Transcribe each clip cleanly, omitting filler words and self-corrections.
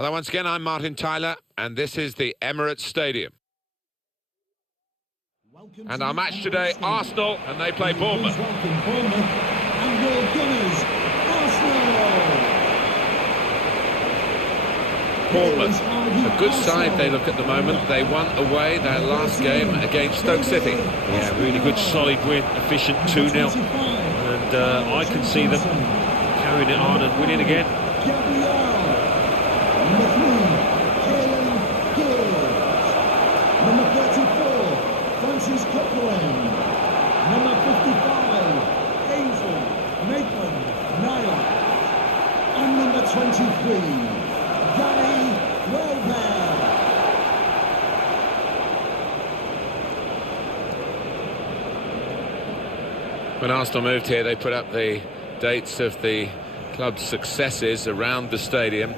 Hello once again, I'm Martin Tyler, and this is the Emirates Stadium. And our match today, Arsenal, and they play Bournemouth. And your gunners, Arsenal! Bournemouth, a good side they look at the moment. They won away their last game against Stoke City. Yeah, really good, solid win, efficient 2-0. And I can see them carrying it on and winning again. Number 34, Francis Copeland. Number 55, Ainsley Maitland Niall. And number 23, Danny Welbeck. When Arsenal moved here, they put up the dates of the club's successes around the stadium.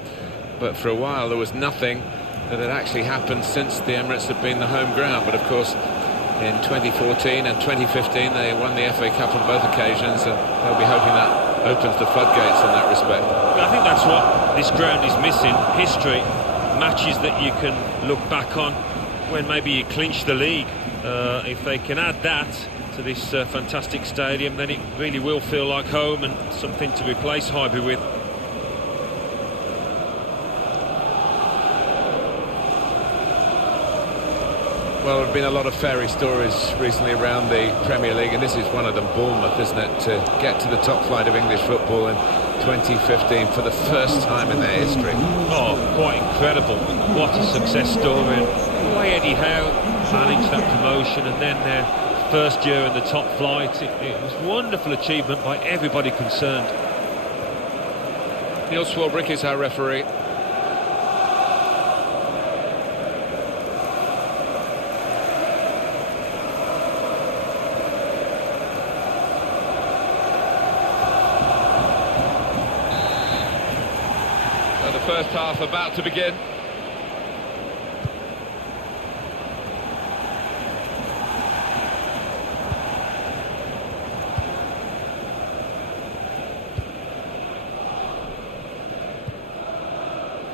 But for a while, there was nothing that had actually happened since the Emirates had been the home ground. But of course, in 2014 and 2015 they won the FA Cup on both occasions, and they'll be hoping that opens the floodgates in that respect. I think that's what this ground is missing: history, matches that you can look back on when maybe you clinch the league. If they can add that to this fantastic stadium, then it really will feel like home and something to replace Highbury with. Well, there have been a lot of fairy stories recently around the Premier League, and this is one of them, Bournemouth, isn't it? To get to the top flight of English football in 2015 for the first time in their history. Oh, quite incredible. What a success story. And the way Eddie Howe managed that promotion, and then their first year in the top flight, it was a wonderful achievement by everybody concerned. Neil Swarbrick is our referee. First half about to begin.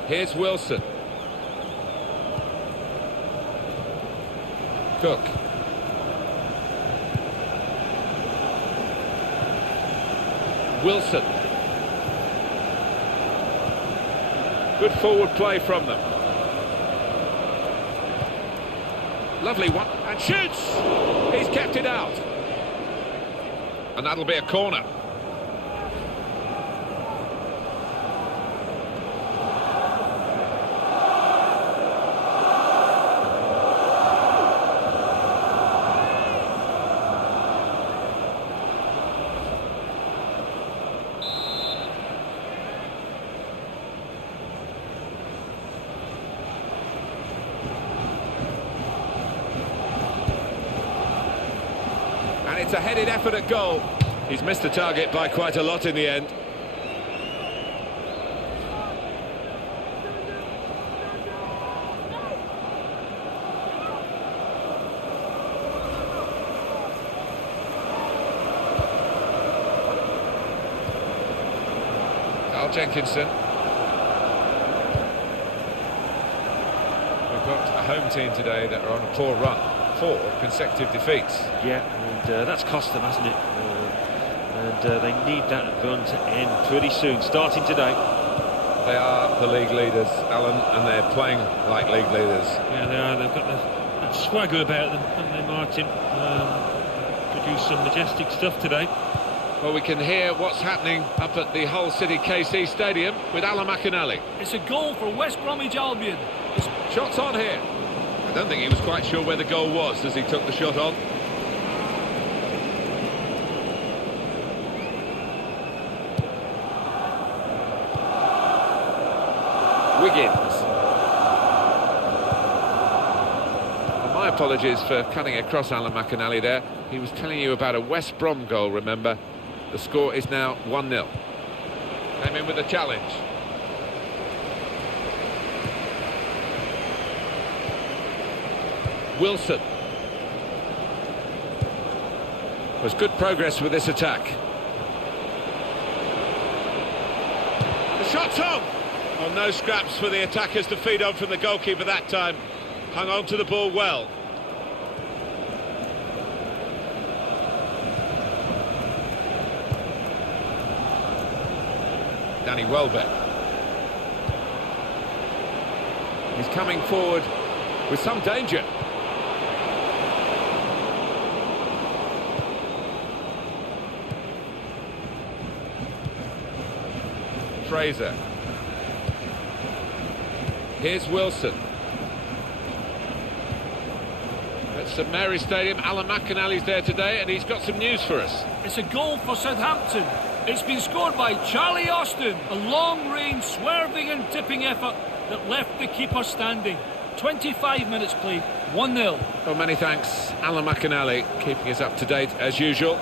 Here's Wilson. Cook. Wilson. Good forward play from them. Lovely one, and shoots! He's kept it out. And that'll be a corner. It's a headed effort at goal. He's missed the target by quite a lot in the end. Carl Jenkinson. We've got a home team today that are on a poor run. 4 consecutive defeats. Yeah, and that's cost them, hasn't it? They need that run to end pretty soon, starting today. They are the league leaders, Alan, and they're playing like league leaders. Yeah, they are. They've got that swagger about them, haven't they, Martin? Produced some majestic stuff today. Well, we can hear what's happening up at the Hull City KC Stadium with Alan McInally. It's a goal for West Bromwich Albion. Shots on here. I don't think he was quite sure where the goal was as he took the shot on. Wiggins. And my apologies for cutting across Alan McInally there. He was telling you about a West Brom goal, remember. The score is now 1-0. Came in with a challenge. Wilson. Was good progress with this attack. The shot's on! Well, no scraps for the attackers to feed on from the goalkeeper that time. Hung on to the ball well. Danny Welbeck. He's coming forward with some danger. Fraser. Here's Wilson. At St Mary's Stadium, Alan McInally's there today, and he's got some news for us. It's a goal for Southampton. It's been scored by Charlie Austin. A long-range, swerving and tipping effort that left the keeper standing. 25 minutes played, 1-0. Well, many thanks, Alan McInally, keeping us up to date as usual.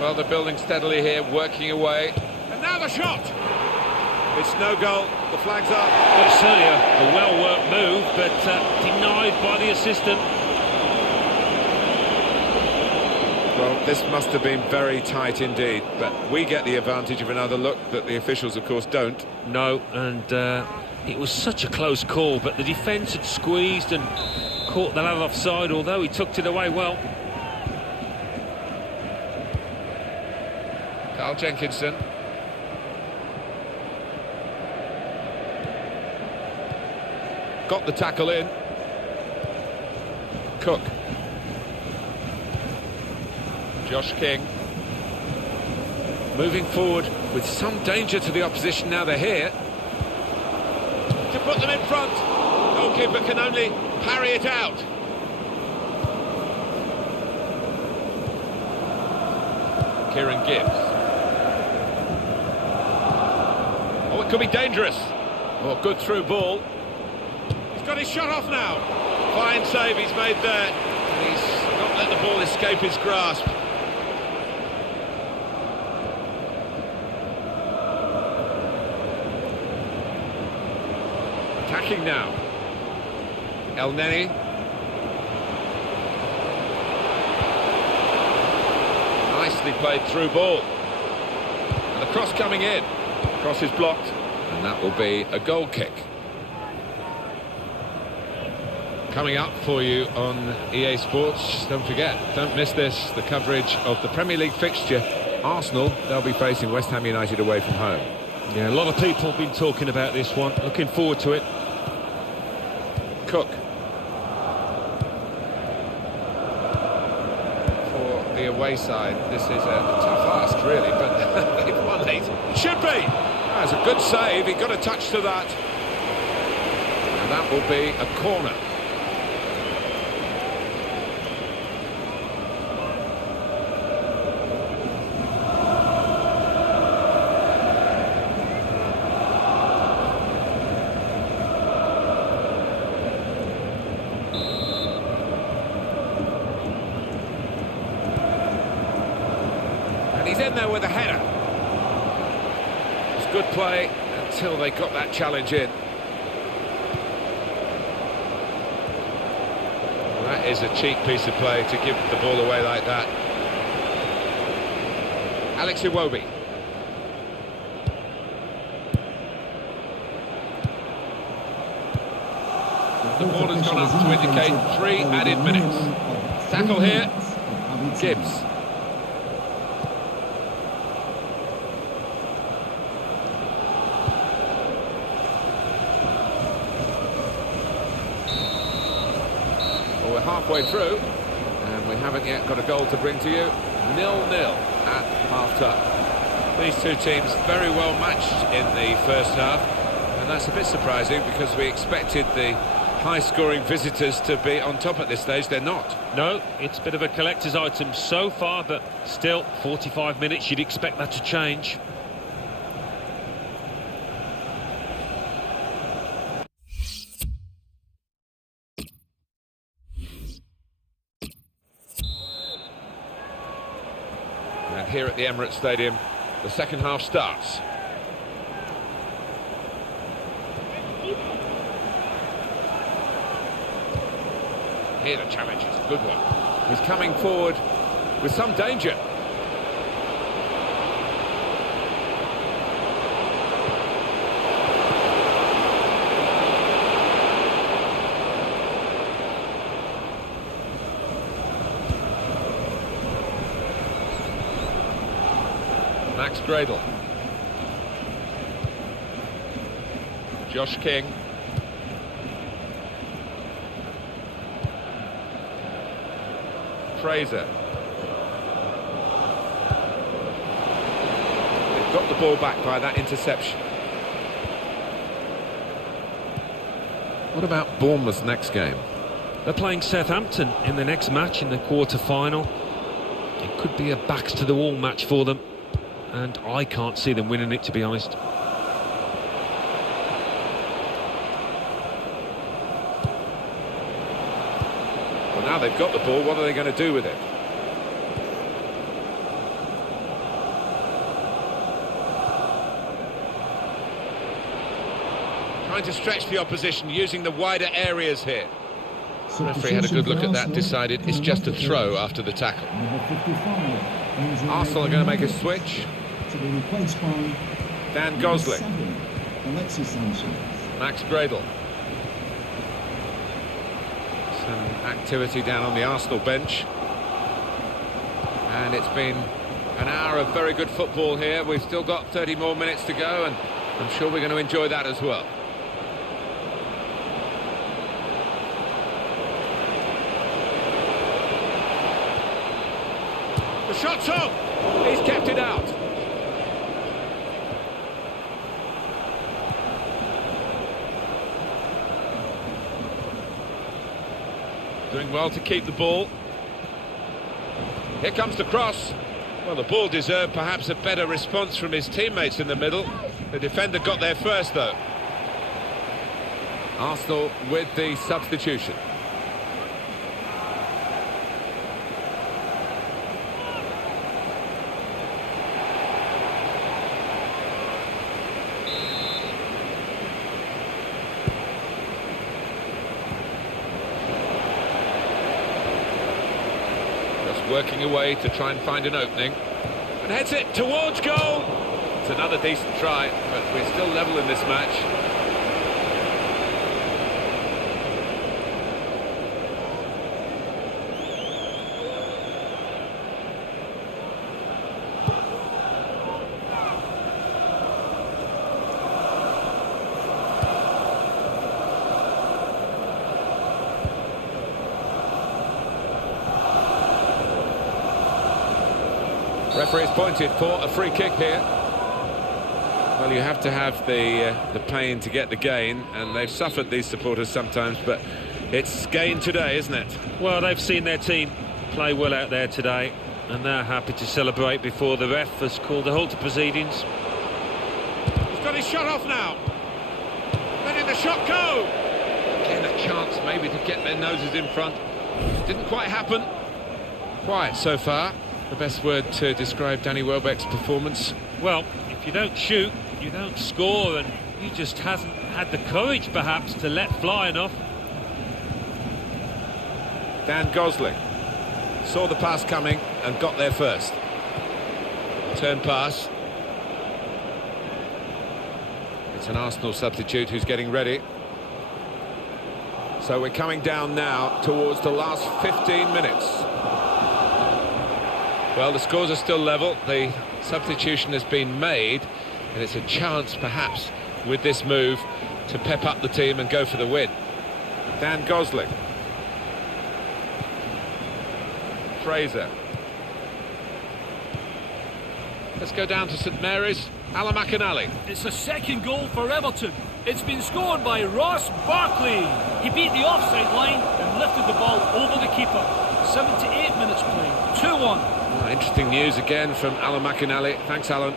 Well, they're building steadily here, working away. And now the shot! It's no goal, the flag's up. Well, it's certainly a well-worked move, but denied by the assistant. Well, this must have been very tight indeed, but we get the advantage of another look that the officials, of course, don't. No, and it was such a close call, but the defence had squeezed and caught the lad offside, although he tucked it away well. Carl Jenkinson. Got the tackle in. Cook. Josh King. Moving forward with some danger to the opposition now they're here. To put them in front. Goalkeeper can only parry it out. Kieran Gibbs. Oh, it could be dangerous. Oh, good through ball. He's got his shot off now. Fine save he's made there. And he's not let the ball escape his grasp. Attacking now. El Neni. Nicely played through ball. And the cross coming in. Cross is blocked. And that will be a goal kick. Coming up for you on EA Sports, don't forget, don't miss this, the coverage of the Premier League fixture. Arsenal, they'll be facing West Ham United away from home. Yeah, a lot of people have been talking about this one. Looking forward to it. Cook. For the away side, this is a tough ask, really, but they've won it. Should be! That's a good save, he got a touch to that. And that will be a corner. He's in there with a header. It's good play until they got that challenge in. Well, that is a cheap piece of play to give the ball away like that. Alex Iwobi. The ball has gone up to indicate 3 added minutes. Tackle here. Gibbs. We're halfway through, and we haven't yet got a goal to bring to you. 0-0 at half-time. These two teams very well matched in the first half, and that's a bit surprising because we expected the high-scoring visitors to be on top at this stage. They're not. No, it's a bit of a collector's item so far, but still, 45 minutes, you'd expect that to change. And here at the Emirates Stadium, the second half starts. Here the challenge is a good one. He's coming forward with some danger. Max Gradle. Josh King. Fraser. They've got the ball back by that interception. What about Bournemouth's next game? They're playing Southampton in the next match in the quarter-final. It could be a backs-to-the-wall match for them, and I can't see them winning it, to be honest. Well, now they've got the ball, what are they going to do with it? Trying to stretch the opposition, using the wider areas here. The referee had a good look at that, decided it's just a throw after the tackle. Arsenal are going to make a switch. To be replaced by Dan Gosling. Sanchez. Max Gradle. Some activity down on the Arsenal bench. And it's been an hour of very good football here. We've still got 30 more minutes to go, and I'm sure we're going to enjoy that as well. The shot's up! He's kept it out. Doing well to keep the ball. Here comes the cross. Well, the ball deserved perhaps a better response from his teammates in the middle. The defender got there first, though. Arsenal with the substitution. Working away to try and find an opening, and heads it towards goal. It's another decent try, but we're still level in this match. Referee's pointed for a free kick here. Well, you have to have the pain to get the gain, and they've suffered, these supporters, sometimes, but it's gain today, isn't it? Well, they've seen their team play well out there today, and they're happy to celebrate before the ref has called a halt to proceedings. He's got his shot off now. Letting the shot go. Again, a chance maybe to get their noses in front. Didn't quite happen. Quiet so far. The best word to describe Danny Welbeck's performance. Well, if you don't shoot, you don't score, and he just hasn't had the courage, perhaps, to let fly enough. Dan Gosling saw the pass coming and got there first. Turn pass. It's an Arsenal substitute who's getting ready. So we're coming down now towards the last 15 minutes. Well, the scores are still level. The substitution has been made, and it's a chance, perhaps, with this move, to pep up the team and go for the win. Dan Gosling. Fraser. Let's go down to St Mary's. Alan McInally. It's a second goal for Everton. It's been scored by Ross Barkley. He beat the offside line and lifted the ball over the keeper. 78 minutes played. 2-1. Interesting news again from Alan McInally. Thanks, Alan.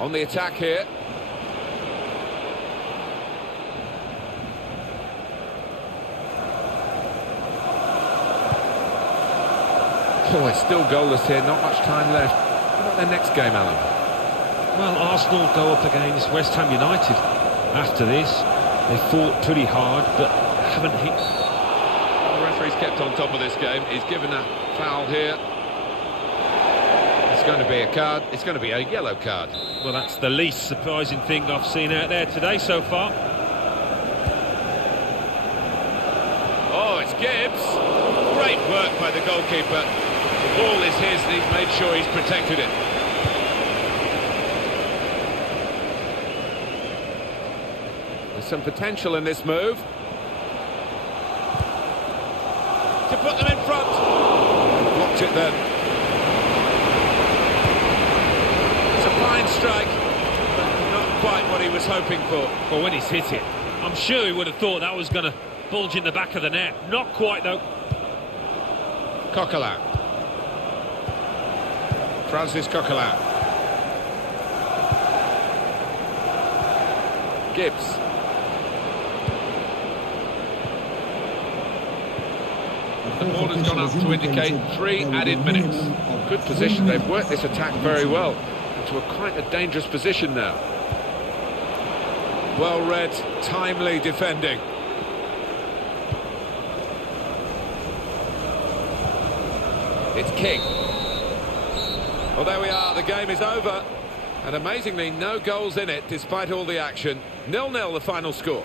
On the attack here. Oh, it's still goalless here. Not much time left. What about their next game, Alan? Well, Arsenal go up against West Ham United after this. They fought pretty hard, but haven't hit. The referee's kept on top of this game. He's given a foul here. It's going to be a card. It's going to be a yellow card. Well, that's the least surprising thing I've seen out there today so far. Oh, it's Gibbs. Great work by the goalkeeper. The ball is his and he's made sure he's protected it. There's some potential in this move. To put them in front. Blocked it then. It's a fine strike, but not quite what he was hoping for. Well, when he's hit it, I'm sure he would have thought that was going to bulge in the back of the net. Not quite, though. Coquelin. Francis Coquelin. Gibbs. The ball has gone up to indicate 3 added minutes. Good position. They've worked this attack very well into quite a dangerous position now. Well read, timely defending. It's King. Well, there we are. The game is over. And amazingly, no goals in it, despite all the action. 0-0 the final score.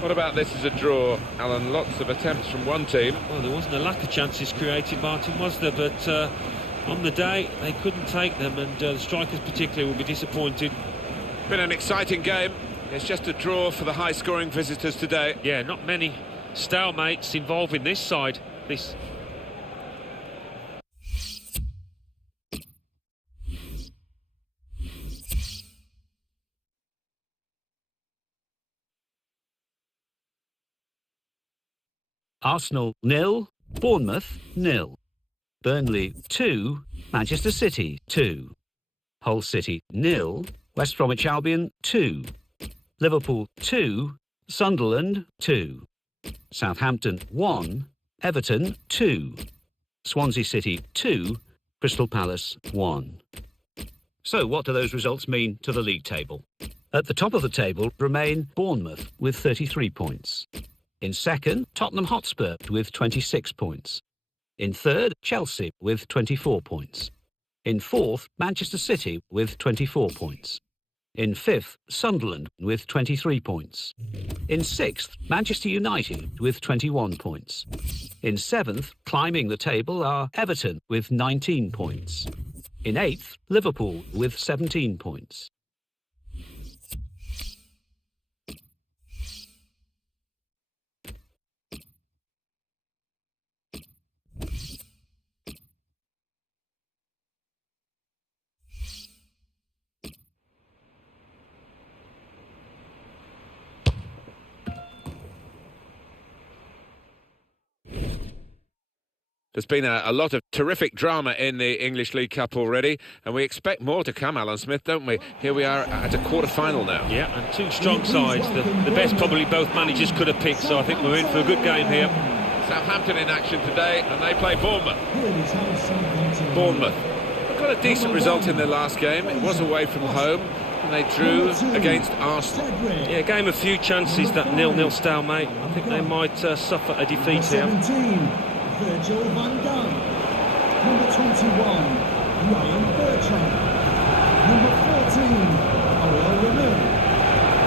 What about this as a draw, Alan? Lots of attempts from one team. Well, there wasn't a lack of chances created, Martin, was there? But on the day, they couldn't take them, and the strikers particularly will be disappointed. Been an exciting game. It's just a draw for the high-scoring visitors today. Yeah, not many stalemates involved in this side. Arsenal 0, Bournemouth 0. Burnley 2, Manchester City 2. Hull City 0, West Bromwich Albion 2. Liverpool 2, Sunderland 2. Southampton 1, Everton 2. Swansea City 2, Crystal Palace 1. So what do those results mean to the league table? At the top of the table remain Bournemouth with 33 points. In second, Tottenham Hotspur with 26 points. In third, Chelsea with 24 points. In fourth, Manchester City with 24 points. In fifth, Sunderland with 23 points. In sixth, Manchester United with 21 points. In seventh, climbing the table, are Everton with 19 points. In eighth, Liverpool with 17 points. There's been a lot of terrific drama in the English League Cup already, and we expect more to come, Alan Smith, don't we? Here we are at a quarter-final now. Yeah, and two strong sides. The best probably both managers could have picked, so I think we're in for a good game here. Southampton in action today, and they play Bournemouth. Bournemouth got a decent result in their last game. It was away from home, and they drew against Arsenal. Yeah, a game of few chances, that 0-0 stalemate. I think they might suffer a defeat here. Virgil van Dijk. Number 21, Ryan Bertrand. Number 14, Ariel Renaud.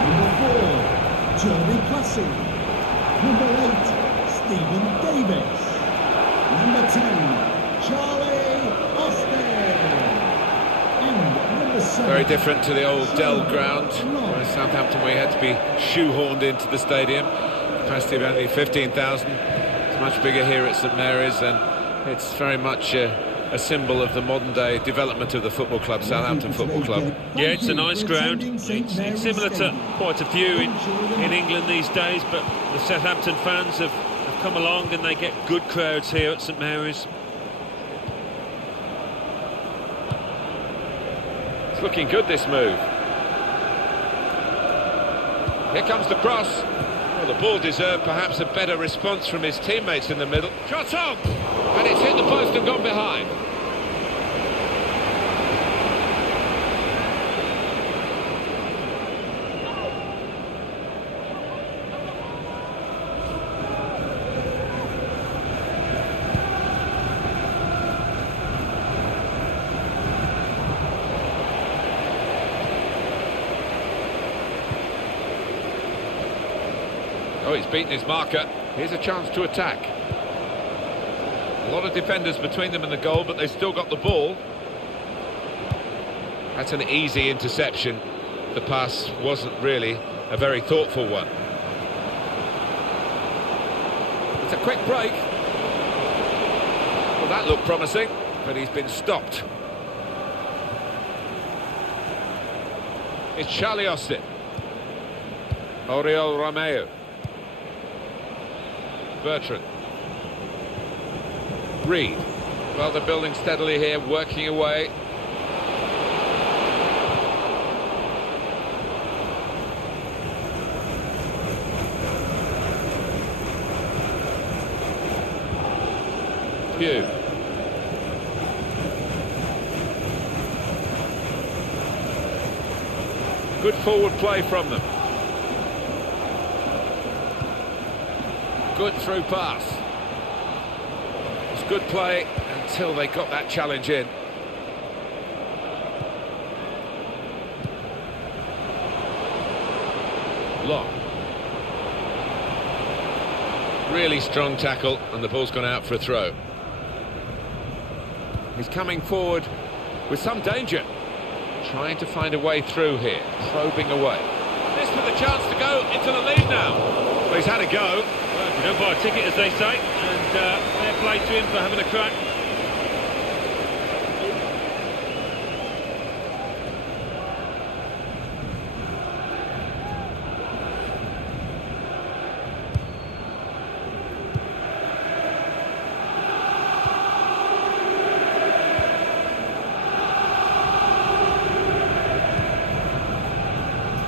Number 4, Jordan Classy. Number 8, Stephen Davis. Number 10, Charlie Austin. And number 7... Very different to the old Dell ground, where Southampton we had to be shoehorned into the stadium. Capacity of only 15,000. Much bigger here at St Mary's, and it's very much a symbol of the modern-day development of the football club, Southampton Football Club. Yeah, it's a nice ground. It's similar to quite a few in England these days, but the Southampton fans have come along and they get good crowds here at St Mary's. It's looking good, this move. Here comes the cross. Well, the ball deserved perhaps a better response from his teammates in the middle. Shot on! And it's hit the post and gone behind. Oh, he's beaten his marker. Here's a chance to attack. A lot of defenders between them and the goal, but they've still got the ball. That's an easy interception. The pass wasn't really a very thoughtful one. It's a quick break. Well, that looked promising, but he's been stopped. It's Charlie Austin. Oriol Romeu. Bertrand. Reed. Well, they're building steadily here, working away. Pugh. Good forward play from them. Good through pass. It's good play until they got that challenge in. Long. Really strong tackle, and the ball's gone out for a throw. He's coming forward with some danger. Trying to find a way through here, probing away. This with a chance to go into the lead now. Well, he's had a go. Well, you don't buy a ticket, as they say, and fair play to him for having a crack.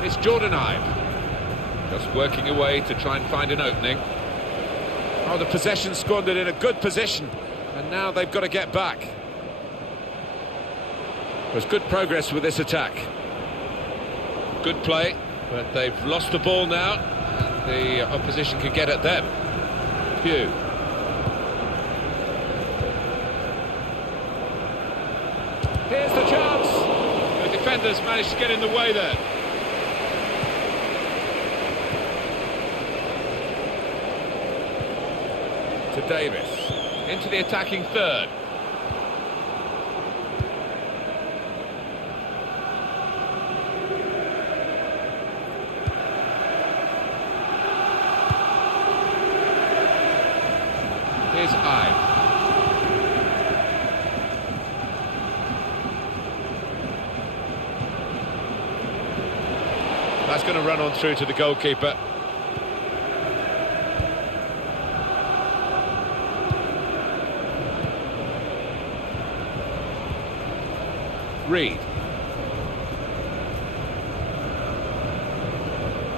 It's Jordan Ibe, just working away to try and find an opening. Oh, the possession squandered in a good position, and now they've got to get back. There's good progress with this attack. Good play, but they've lost the ball now, and the opposition can get at them. Pugh. Here's the chance. The defenders managed to get in the way there. To Davis, into the attacking third. Here's Ibe. That's going to run on through to the goalkeeper. Reed.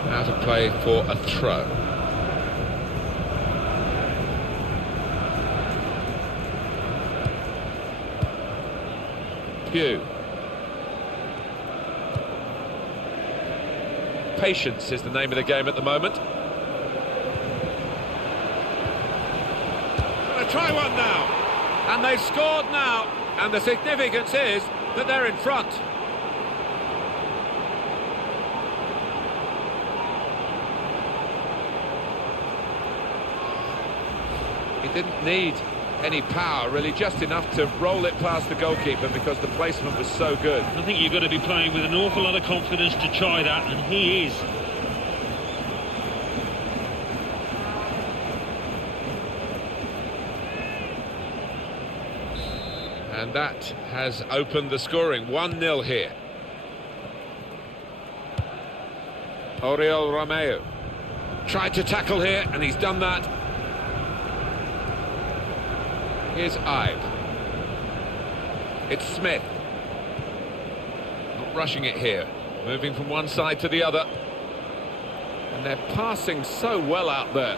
Out of play for a throw. Pugh. Patience is the name of the game at the moment. Gonna try one now. And they've scored now. And the significance is that they're in front. He didn't need any power, really, just enough to roll it past the goalkeeper because the placement was so good. I think you've got to be playing with an awful lot of confidence to try that, and he is. And that has opened the scoring. 1-0 here. Oriol Romeu tried to tackle here, and he's done that. Here's Ibe. It's Smith. Not rushing it here. Moving from one side to the other. And they're passing so well out there.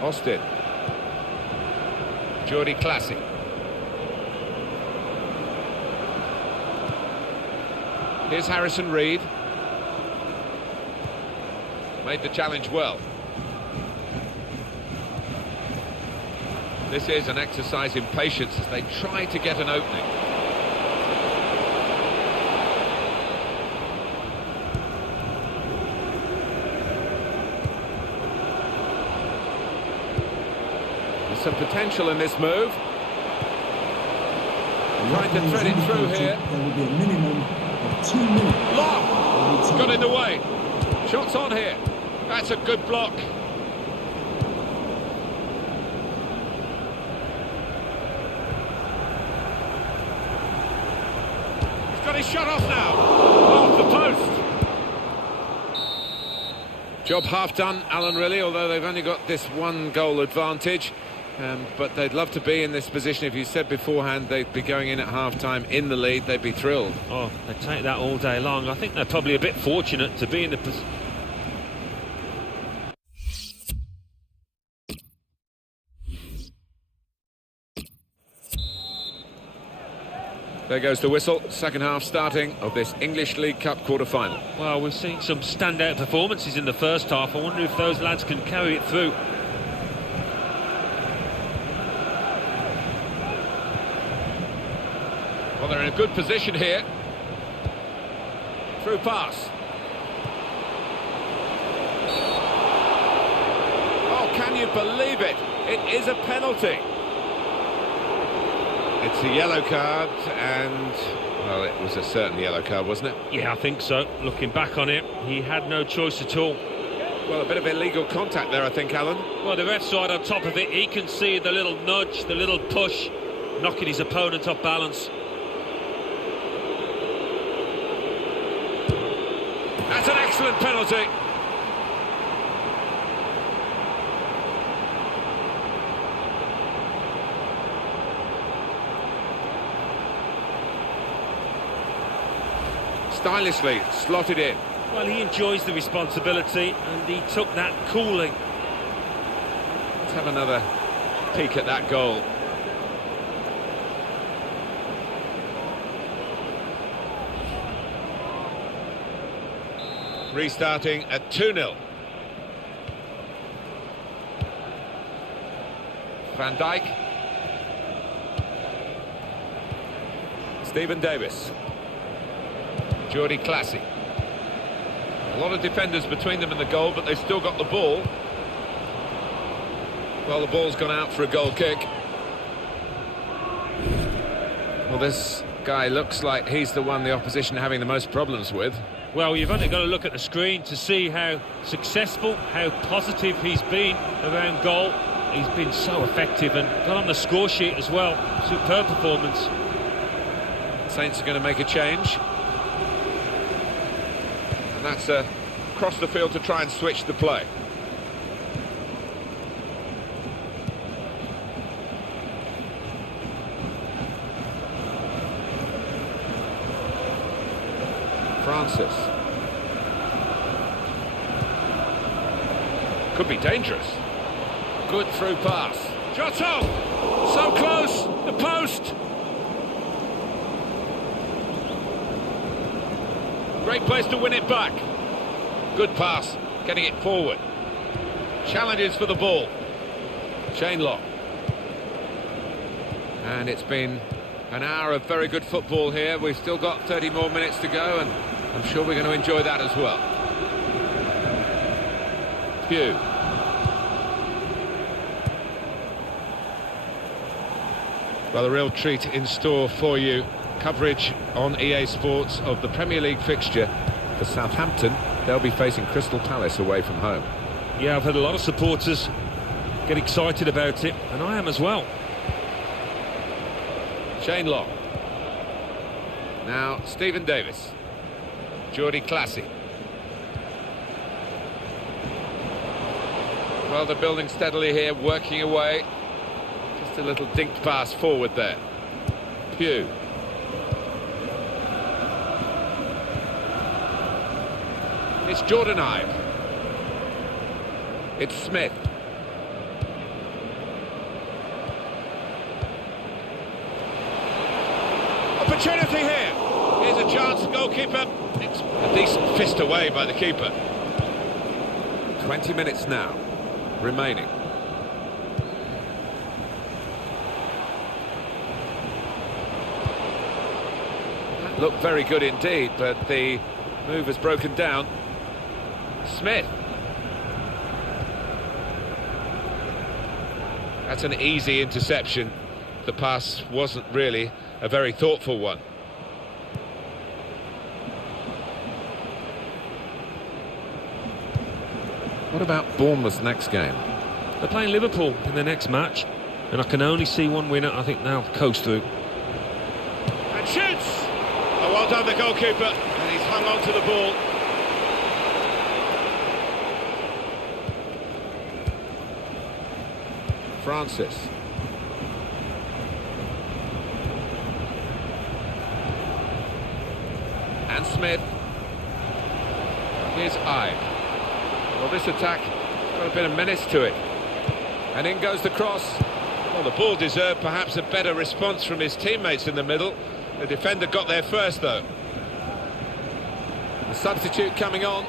Austin. Jordi Classic. Here's Harrison Reed. Made the challenge well. This is an exercise in patience as they try to get an opening. some potential in this move. Trying to thread it through here. There will be a minimum of 2 minutes. Lock! Got in the way. Shots on here. That's a good block. He's got his shot off now. Off the post. Job half done, Alan, really, although they've only got this 1-goal advantage. But they'd love to be in this position. If you said beforehand they'd be going in at half-time in the lead, they'd be thrilled. Oh, they'd take that all day long. I think they're probably a bit fortunate to be in the position. There goes the whistle. Second half starting of this English League Cup quarter-final. Well, we've seen some standout performances in the first half. I wonder if those lads can carry it through. Well, they're in a good position here. Through pass. Oh, can you believe it? It is a penalty. It's a yellow card, and, well, it was a certain yellow card, wasn't it? Yeah, I think so. Looking back on it, he had no choice at all. Well, a bit of illegal contact there, I think, Alan. Well, the ref's right on top of it. He can see the little nudge, the little push, knocking his opponent off balance. That's an excellent penalty. Stylishly slotted in. Well, he enjoys the responsibility and he took that coolly. Let's have another peek at that goal. Restarting at 2-0. Van Dijk. Stephen Davis. Jordi Classy. A lot of defenders between them and the goal, but they've still got the ball. Well, the ball's gone out for a goal kick. Well, this guy looks like he's the one the opposition are having the most problems with. Well, you've only got to look at the screen to see how successful, how positive he's been around goal. He's been so effective and got on the score sheet as well. Superb performance. Saints are going to make a change. And that's across the field to try and switch the play. Francis. Could be dangerous. Good through pass. Jotto! So close! The post! Great place to win it back. Good pass, getting it forward. Challenges for the ball. Chain lock. And it's been an hour of very good football here. We've still got 30 more minutes to go, and I'm sure we're going to enjoy that as well. Pugh. Well, a real treat in store for you. Coverage on EA Sports of the Premier League fixture for Southampton. They'll be facing Crystal Palace away from home. Yeah, I've had a lot of supporters get excited about it, and I am as well. Chain lock. Now, Stephen Davis. Jordi Classy. Well, they're building steadily here, working away. Just a little dinked pass forward there. Pugh. It's Jordan Ive. It's Smith. Opportunity here. Here's a chance, goalkeeper. It's a decent fist away by the keeper. 20 minutes now remaining. That looked very good indeed, but the move has broken down. Smith. That's an easy interception. The pass wasn't really a very thoughtful one. What about Bournemouth's next game? They're playing Liverpool in their next match, and I can only see one winner. I think they'll coast through. And shoots! Oh, well done, the goalkeeper, and he's hung on to the ball. Francis. And Smith. Here's Ibe. Well, this attack got a bit of menace to it. And in goes the cross. Well, the ball deserved perhaps a better response from his teammates in the middle. The defender got there first, though. The substitute coming on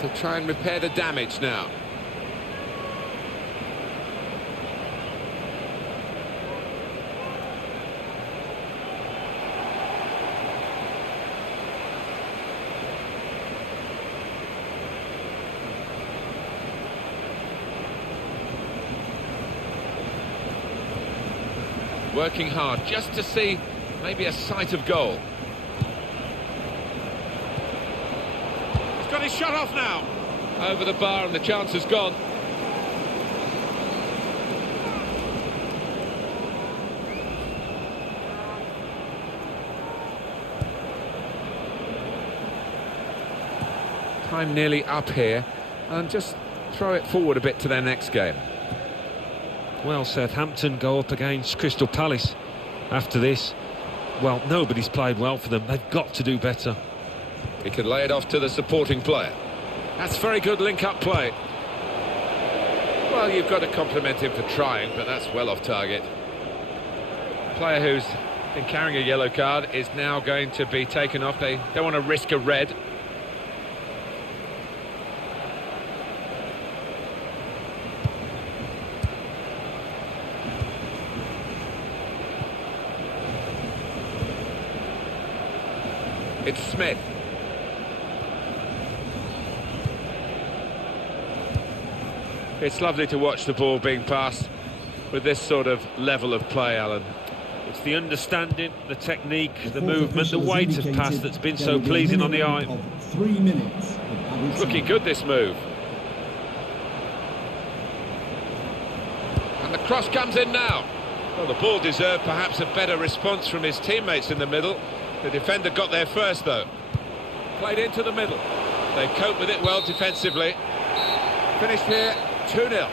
to try and repair the damage now. Working hard just to see maybe a sight of goal. He's got his shot off now. Over the bar and the chance has gone. Time nearly up here, and just throw it forward a bit to their next game. Well, Southampton go up against Crystal Palace after this. Well, nobody's played well for them. They've got to do better. He can lay it off to the supporting player. That's very good link-up play. Well, you've got to compliment him for trying, but that's well off target. The player who's been carrying a yellow card is now going to be taken off. They don't want to risk a red. It's Smith. It's lovely to watch the ball being passed with this sort of level of play, Alan. It's the understanding, the technique, the movement, the weight of pass that's been so pleasing on the eye. 3 minutes. It's looking good, this move. And the cross comes in now. Well, the ball deserved perhaps a better response from his teammates in the middle. The defender got there first, though. Played into the middle. They cope with it well defensively. Finished here 2-0.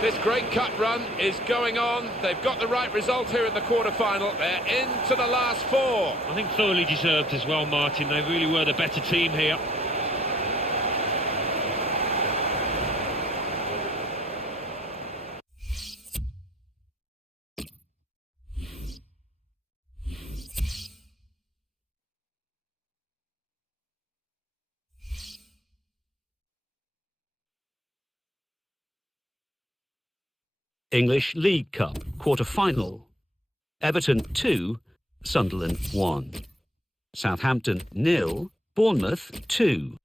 This great cut run is going on. They've got the right result here in the quarter-final. They're into the last 4. I think thoroughly deserved as well, Martin. They really were the better team here. English League Cup quarter-final. Everton 2, Sunderland 1. Southampton 0, Bournemouth 2.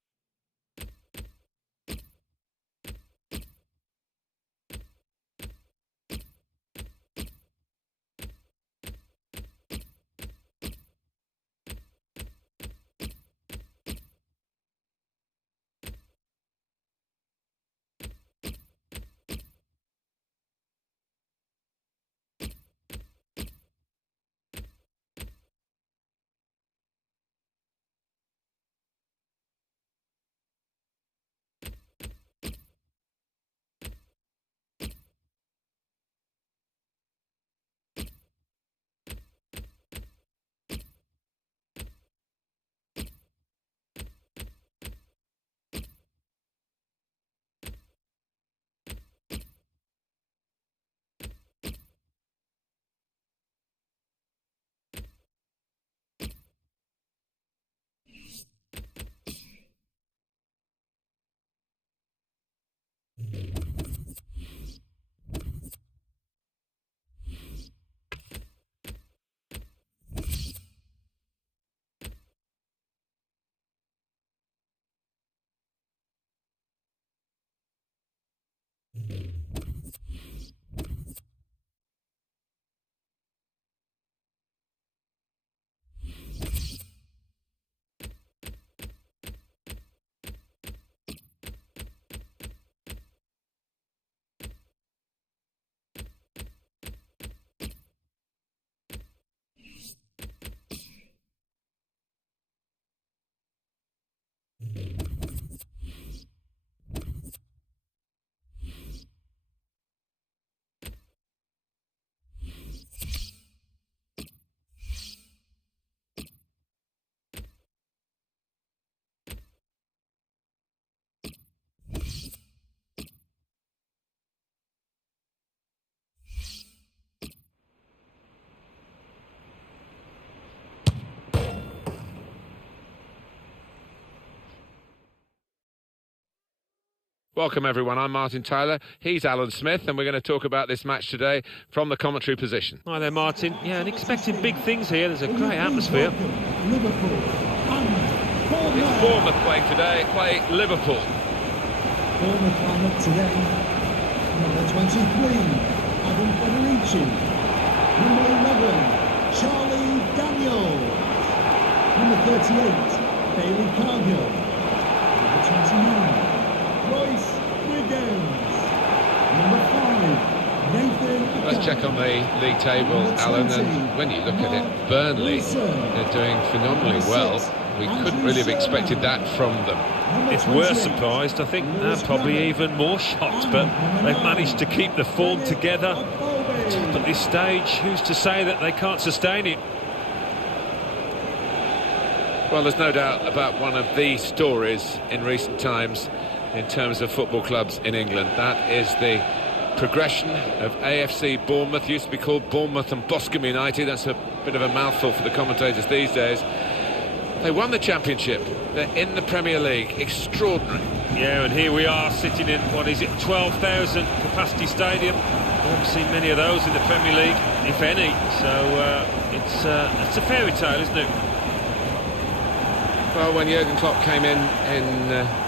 Welcome everyone, I'm Martin Tyler, he's Alan Smith, and we're going to talk about this match today from the commentary position. Hi there Martin, yeah, and expecting big things here, there's a great atmosphere. Liverpool and It's Bournemouth playing today, play Liverpool. Bournemouth line up today. Number 23, Adam Federici. Number 11, Charlie Daniels. Number 38, Bailey Cargill. Number 29, Royce Wiggins. Number 5, Nathan. Let's check on the league table, Alan, and when you look at it, Burnley, they're doing phenomenally well. We couldn't really have expected that from them. If we're surprised, I think they're probably even more shocked, but they've managed to keep the form together. Top at this stage, who's to say that they can't sustain it? Well, there's no doubt about one of the stories in recent times in terms of football clubs in England. That is the progression of AFC Bournemouth. Used to be called Bournemouth and Boscombe United. That's a bit of a mouthful for the commentators these days. They won the championship. They're in the Premier League. Extraordinary. Yeah, and here we are sitting in, what is it, 12,000 capacity stadium. I haven't seen many of those in the Premier League, if any. So it's a fairy tale, isn't it? Well, when Jurgen Klopp came in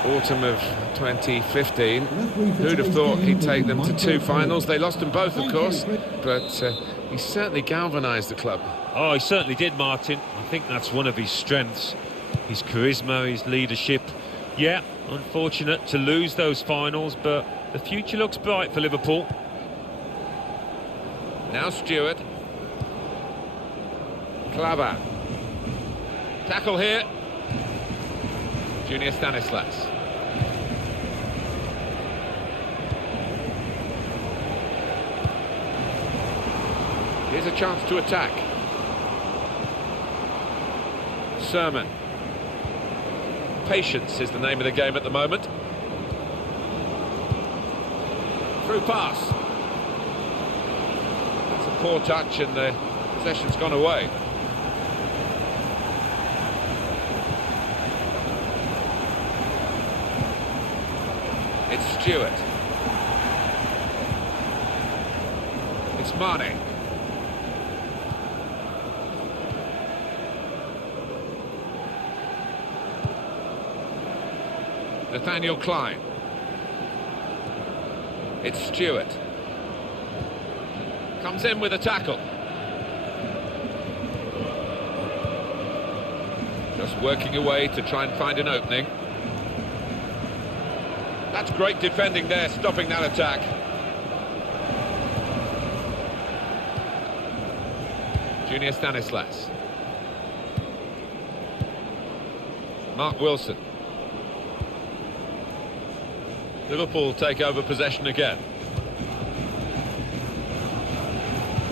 autumn of 2015, who'd have thought he'd take them to 2 finals? They lost them both, of course, but he certainly galvanised the club. Oh, he certainly did, Martin. I think that's one of his strengths. His charisma, his leadership. Yeah, unfortunate to lose those finals, but the future looks bright for Liverpool. Now Stewart. Klaba. Tackle here. Junior Stanislas. Here's a chance to attack. Sermon. Patience is the name of the game at the moment. Through pass. That's a poor touch and the possession's gone away. It's Stewart. It's Mane. Nathaniel Klein. It's Stewart. Comes in with a tackle. Just working away to try and find an opening. That's great defending there, stopping that attack. Junior Stanislas. Mark Wilson. Liverpool take over possession again.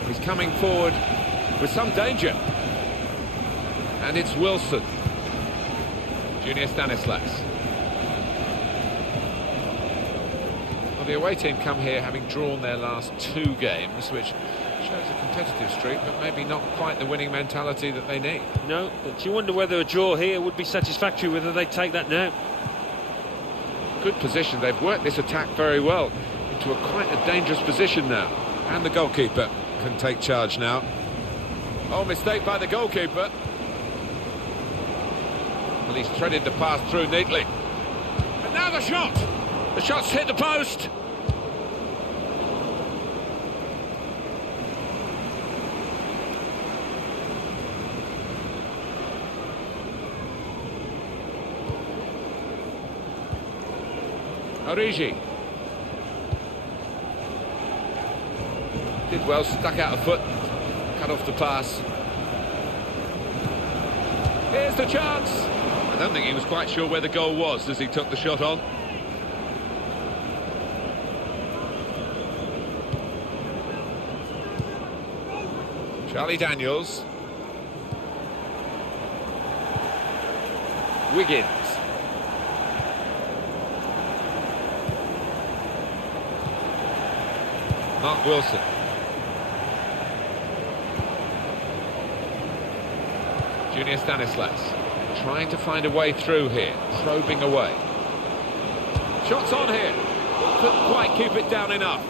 He's coming forward with some danger. And it's Wilson. Junior Stanislas. Well, the away team come here having drawn their last 2 games, which shows a competitive streak, but maybe not quite the winning mentality that they need. No, but you wonder whether a draw here would be satisfactory, whether they take that now. Good position. They've worked this attack very well into quite a dangerous position now. And the goalkeeper can take charge now. Oh, mistake by the goalkeeper. Well, he's threaded the pass through neatly. And now the shot! The shot's hit the post! Origi. Did well, stuck out a foot, cut off the pass. Here's the chance! I don't think he was quite sure where the goal was as he took the shot on. Charlie Daniels. Wiggins. Mark Wilson. Junior Stanislas trying to find a way through here, probing away. Shots on here. Couldn't quite keep it down enough.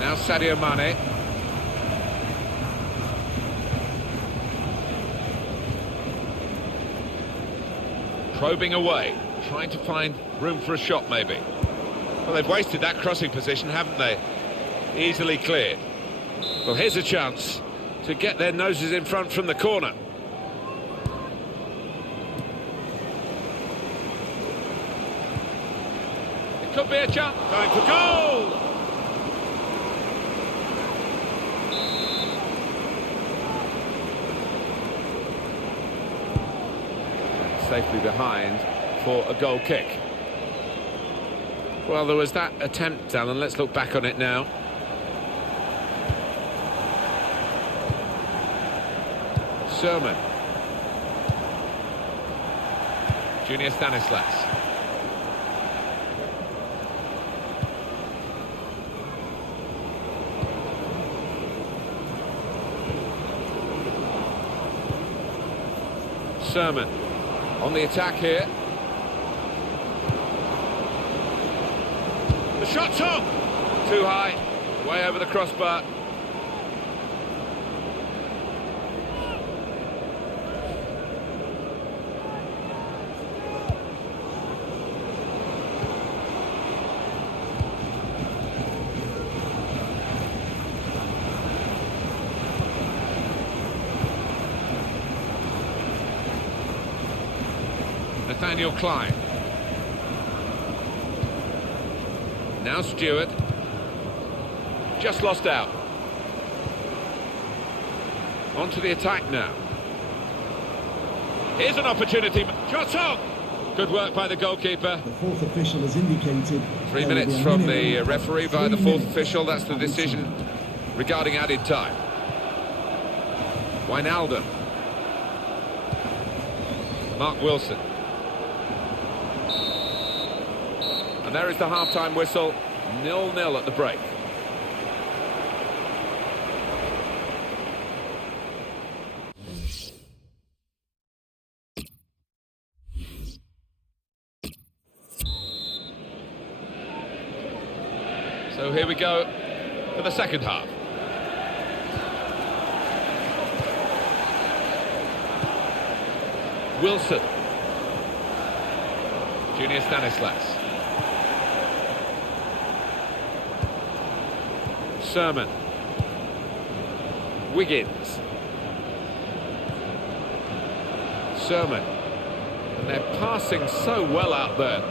Now Sadio Mane. Probing away, trying to find room for a shot maybe. Well, they've wasted that crossing position, haven't they? Easily cleared. Well, here's a chance to get their noses in front from the corner. It could be a chance. Going for goal! Safely behind for a goal kick. Well, there was that attempt, Alan. Let's look back on it now. Sherman. Junior Stanislas. Sherman. On the attack here. The shot's on! Too high. Way over the crossbar. Nathaniel Klein. Now Stewart. Just lost out. On to the attack now. Here's an opportunity. Shots on! Good work by the goalkeeper. The fourth official has indicated 3 minutes from the referee by the fourth official. That's the decision regarding added time. Wijnaldum. Mark Wilson. And there is the half-time whistle, 0-0 at the break. So here we go for the second half. Wilson. Junior Stanislas. Sherman. Wiggins. Sherman. And they're passing so well out there.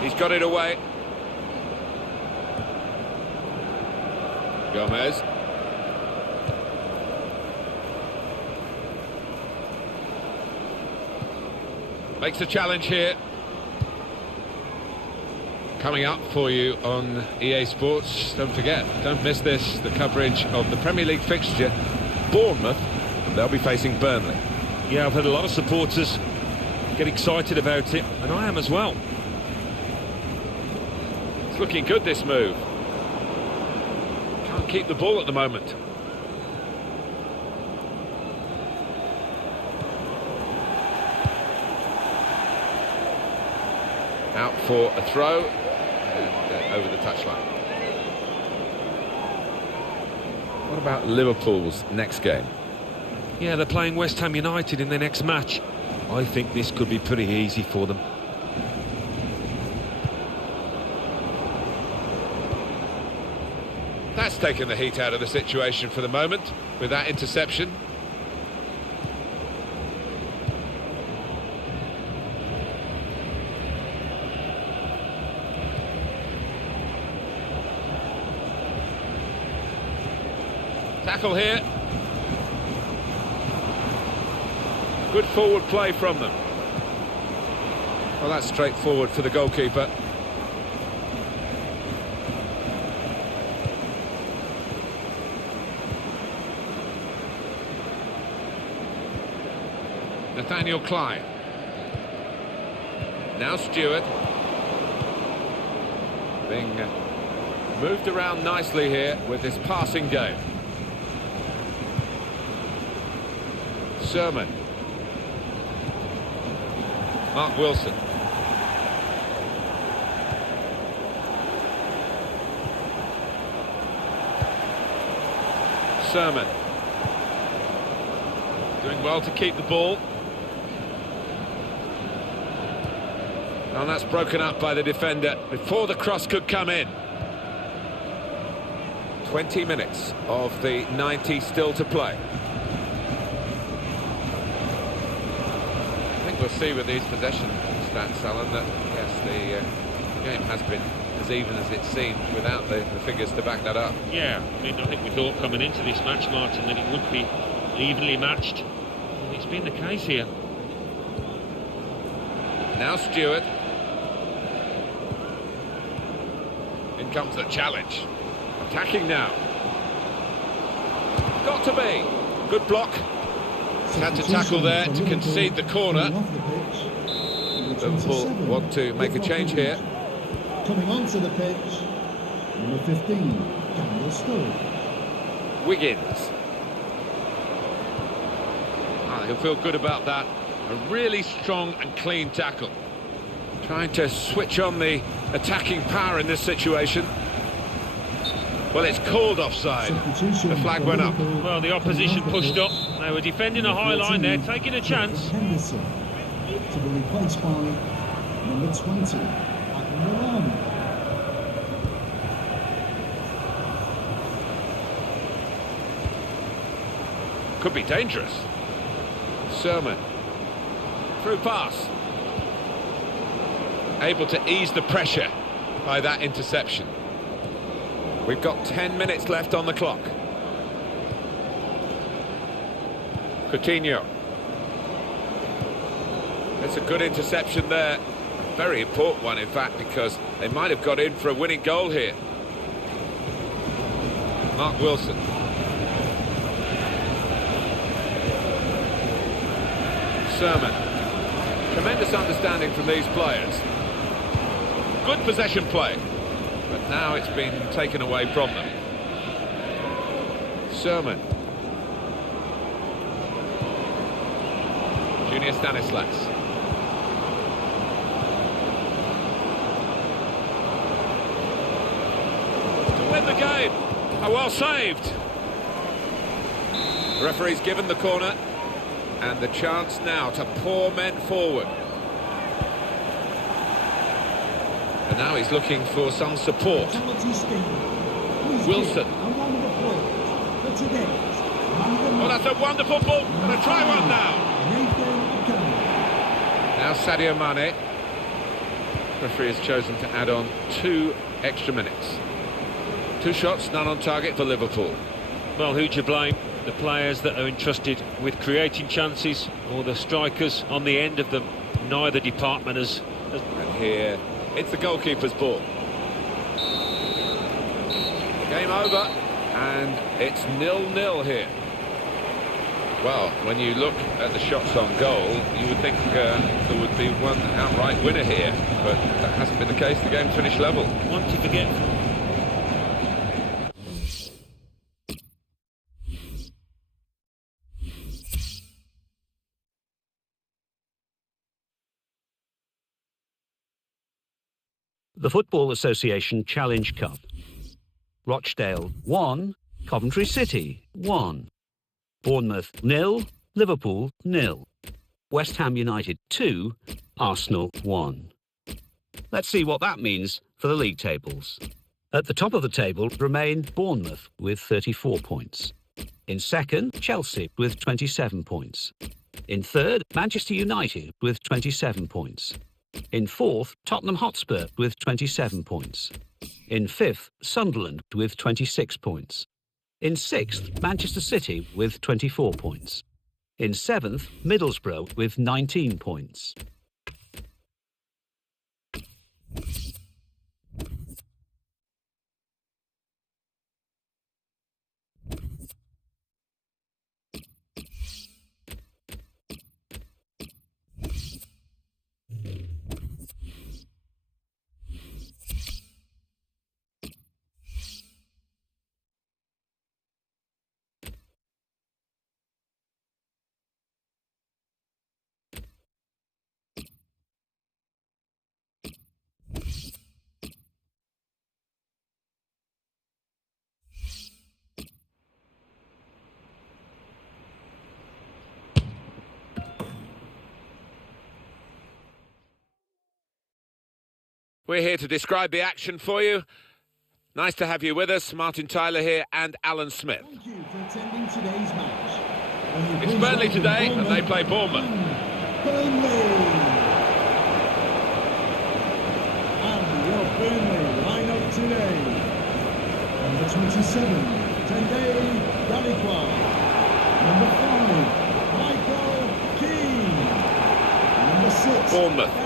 He's got it away. Gomez. Makes a challenge here. Coming up for you on EA Sports, don't forget, don't miss this, the coverage of the Premier League fixture. Bournemouth, they'll be facing Burnley. Yeah, I've had a lot of supporters get excited about it, and I am as well. It's looking good, this move. Can't keep the ball at the moment. Out for a throw, and over the touchline. What about Liverpool's next game? Yeah, they're playing West Ham United in their next match. I think this could be pretty easy for them. That's taken the heat out of the situation for the moment with that interception. Tackle here. Good forward play from them. Well, that's straightforward for the goalkeeper. Nathaniel Klein. Now Stewart. Being moved around nicely here with this passing game. Sermon. Mark Wilson. Sermon. Doing well to keep the ball. And that's broken up by the defender before the cross could come in. 20 minutes of the 90 still to play. I think we'll see with these possession stats, Alan, that yes, the game has been as even as it seemed without the figures to back that up. Yeah, I mean, I think we thought coming into this match, Martin, that it would be evenly matched. And it's been the case here. Now Stewart. In comes the challenge. Attacking now. Got to be. Good block. Had to tackle there to concede the corner. Liverpool want to make a change here. Coming onto the pitch, number 15, Daniel Sturridge. Wiggins. He'll feel good about that. A really strong and clean tackle. Trying to switch on the attacking power in this situation. Well, it's called offside. The flag went up. Well, the opposition pushed up. They were defending a high line there, taking a chance. Henderson to be replaced by number 20, Milan. Could be dangerous. Sermon. Through pass. Able to ease the pressure by that interception. We've got 10 minutes left on the clock. Coutinho. It's a good interception there. Very important one, in fact, because they might have got in for a winning goal here. Mark Wilson. Sermon. Tremendous understanding from these players. Good possession play, but now it's been taken away from them. Sermon. Junior Stanislas. To win the game. Oh, well saved. The referee's given the corner, and the chance now to pour men forward. And now he's looking for some support. Wilson. Oh, that's a wonderful ball. Gonna try one now. Now Sadio Mane. Referee has chosen to add on 2 extra minutes. 2 shots, none on target for Liverpool. Well, who do you blame? The players that are entrusted with creating chances, or the strikers on the end of them? Neither department has... And here, it's the goalkeeper's ball. Game over, and it's 0-0 here. Well, when you look at the shots on goal, you would think there would be one outright winner here, but that hasn't been the case. The game finished level. One to forget. The Football Association Challenge Cup. Rochdale 1, Coventry City 1. Bournemouth 0, Liverpool 0. West Ham United 2, Arsenal 1. Let's see what that means for the league tables. At the top of the table remain Bournemouth with 34 points. In second, Chelsea with 27 points. In third, Manchester United with 27 points. In fourth, Tottenham Hotspur with 27 points. In fifth, Sunderland with 26 points. In sixth, Manchester City with 24 points. In seventh, Middlesbrough with 19 points. We're here to describe the action for you. Nice to have you with us. Martin Tyler here and Alan Smith. Thank you for attending today's match. It's Burnley today and they play Bournemouth. Burnley! And your Burnley line-up today. Number 27, Tendai Dalikwa. Number 5, Michael Keane. Number 6, Bournemouth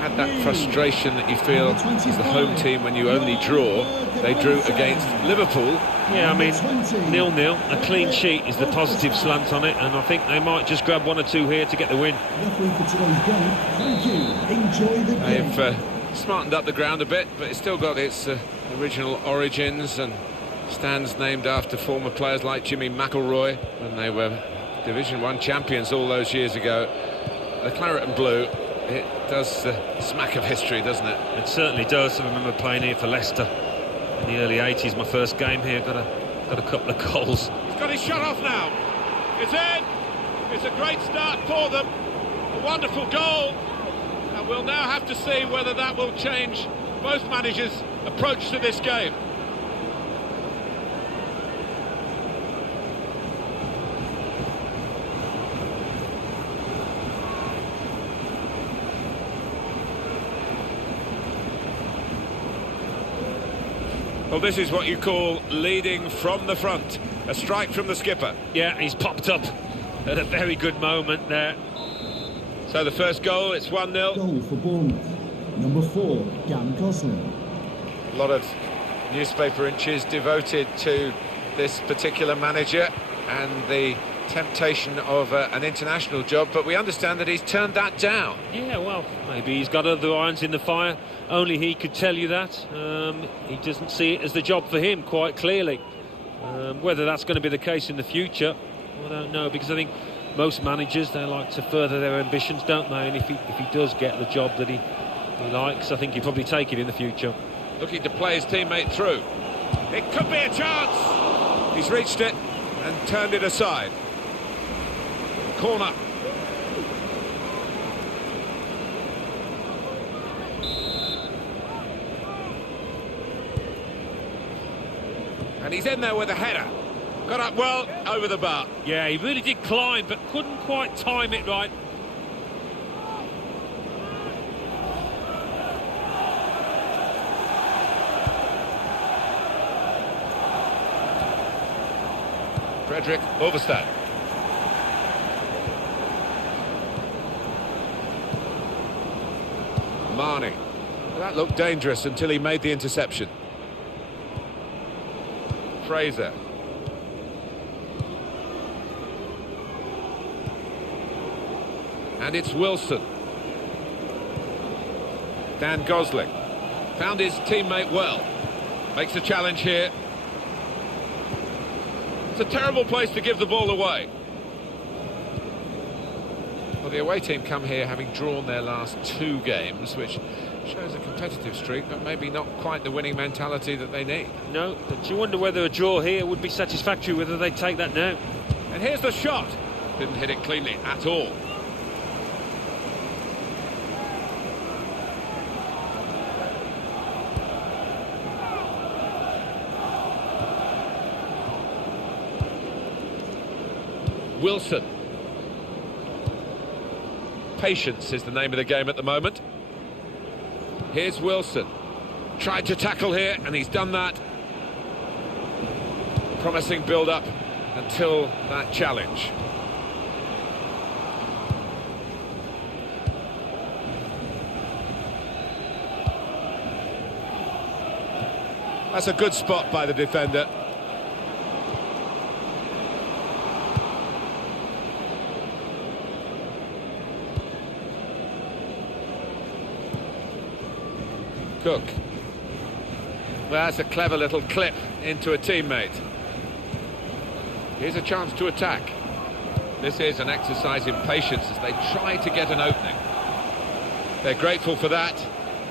had that frustration that you feel as the home team when you only draw. They drew against Liverpool. Yeah, I mean, 0-0, a clean sheet is the positive slant on it, and I think they might just grab 1 or 2 here to get the win. Referee for today's game. Thank you. Enjoy the game. They've smartened up the ground a bit, but it's still got its original origins and stands named after former players like Jimmy McIlroy when they were Division 1 champions all those years ago. The claret and blue, it does smack of history, doesn't it? It certainly does. I remember playing here for Leicester in the early 80s. My first game here, got a couple of goals. He's got his shot off now. It's in. It's a great start for them. A wonderful goal. And we'll now have to see whether that will change both managers' approach to this game. Well, this is what you call leading from the front. A strike from the skipper. Yeah, he's popped up at a very good moment there. So the first goal, it's 1-0. Goal for Bournemouth. Number 4, Gan Gosling. A lot of newspaper inches devoted to this particular manager and the temptation of an international job, but we understand that he's turned that down. Yeah, well, maybe he's got other irons in the fire. Only he could tell you that. He doesn't see it as the job for him, quite clearly. Whether that's going to be the case in the future, I don't know, because I think most managers, they like to further their ambitions, don't they? And if he does get the job that he likes, I think he'll probably take it in the future. Looking to play his teammate through. It could be a chance. He's reached it and turned it aside. Corner. And he's in there with a header. Got up well over the bar. Yeah, he really did climb, but couldn't quite time it right. Frederick Overstad. Marnie. That looked dangerous until he made the interception. Fraser. And it's Wilson. Dan Gosling. Found his teammate well. Makes a challenge here. It's a terrible place to give the ball away. Well, the away team come here having drawn their last 2 games, which shows a competitive streak, but maybe not quite the winning mentality that they need. No, but you wonder whether a draw here would be satisfactory, whether they take that now. And here's the shot. Didn't hit it cleanly at all. Wilson. Patience is the name of the game at the moment. Here's Wilson. Tried to tackle here, and he's done that. Promising build-up until that challenge. That's a good spot by the defender. Cook. Well, that's a clever little clip into a teammate. Here's a chance to attack. This is an exercise in patience as they try to get an opening. They're grateful for that,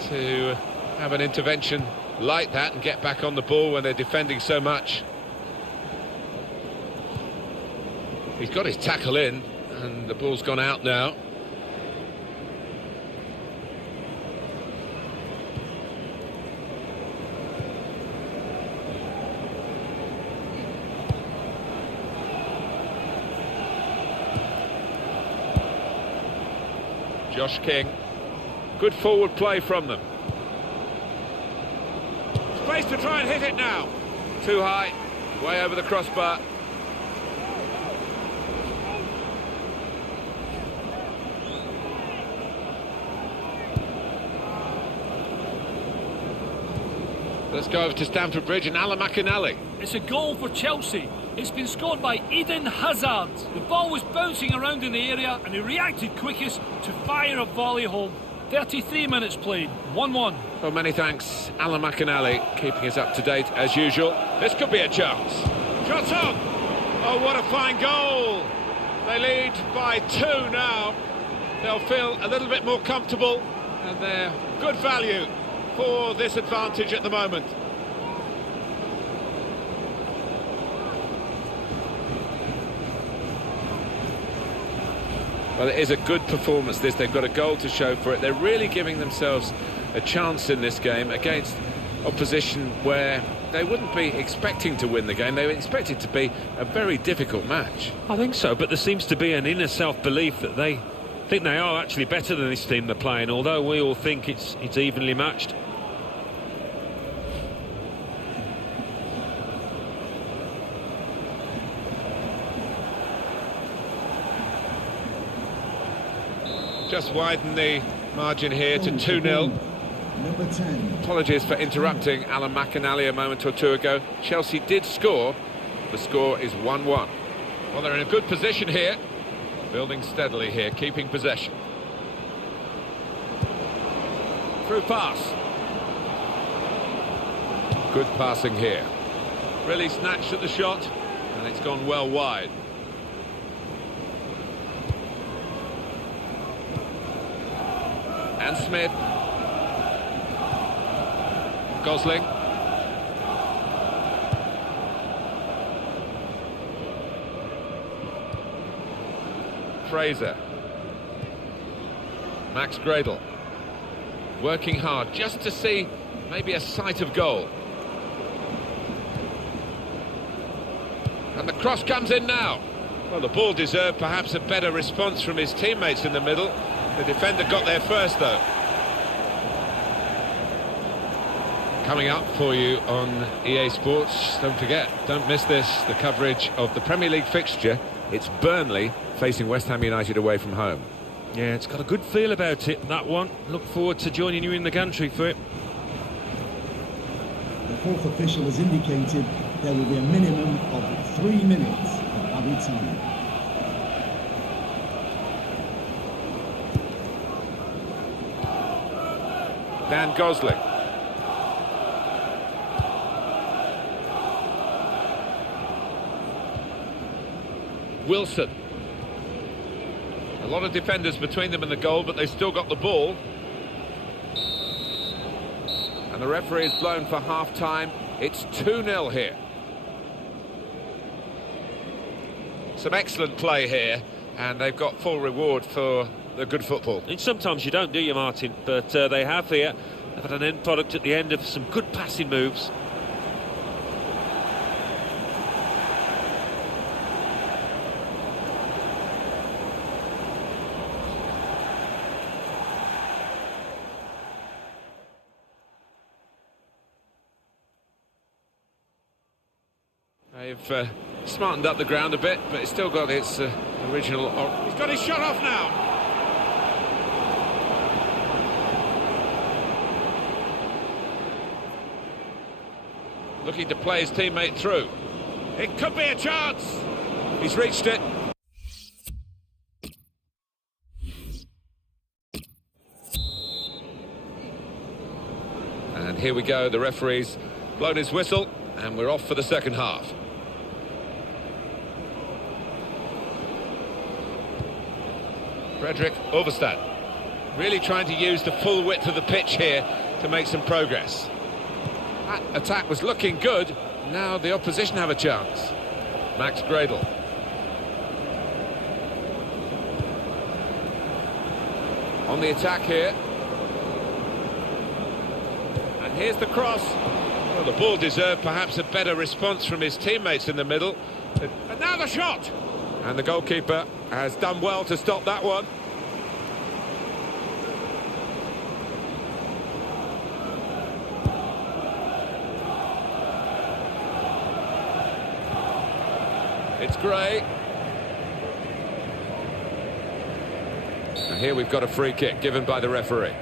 to have an intervention like that and get back on the ball when they're defending so much. He's got his tackle in, and the ball's gone out now. Josh King. Good forward play from them. Space to try and hit it now. Too high, way over the crossbar. Let's go over to Stamford Bridge and Alan McInally. It's a goal for Chelsea. It's been scored by Eden Hazard. The ball was bouncing around in the area and he reacted quickest to fire a volley home. 33 minutes played, 1-1. Well, many thanks, Alan McInally, keeping us up to date as usual. This could be a chance. Shots on! Oh, what a fine goal! They lead by 2 now. They'll feel a little bit more comfortable and they're good value for this advantage at the moment. Well, it is a good performance, this. They've got a goal to show for it. They're really giving themselves a chance in this game against opposition where they wouldn't be expecting to win the game. They were expected to be a very difficult match. I think so, but there seems to be an inner self-belief that they think they are actually better than this team they're playing, although we all think it's evenly matched. Just widen the margin here to 2-0. Number 10. Apologies for interrupting Alan McInally a moment or two ago. Chelsea did score. The score is 1-1. Well, they're in a good position here. Building steadily here, keeping possession. Through pass. Good passing here. Really snatched at the shot, and it's gone well wide. And Smith. Gosling. Fraser. Max Gradle. Working hard just to see maybe a sight of goal. And the cross comes in now. Well, the ball deserved perhaps a better response from his teammates in the middle. The defender got there first, though. Coming up for you on EA Sports, don't forget, don't miss this, the coverage of the Premier League fixture. It's Burnley facing West Ham United away from home. Yeah, it's got a good feel about it, that one. Look forward to joining you in the gantry for it. The fourth official has indicated there will be a minimum of 3 minutes of added time. Dan Gosling. Wilson. A lot of defenders between them and the goal, but they've still got the ball. And the referee is blown for half-time. It's 2-0 here. Some excellent play here, and they've got full reward for the good football. And sometimes you don't, do you, Martin? But they have here. They've had an end product at the end of some good passing moves. They've smartened up the ground a bit, but it's still got its original... He's got his shot off now! Looking to play his teammate through. It could be a chance! He's reached it. And here we go, the referee's blown his whistle, and we're off for the second half. Frederick Overstad really trying to use the full width of the pitch here to make some progress. That attack was looking good. Now the opposition have a chance. Max Gradle. On the attack here. And here's the cross. Well, the ball deserved perhaps a better response from his teammates in the middle. And now the shot! And the goalkeeper has done well to stop that one. It's Gray. And here we've got a free kick given by the referee.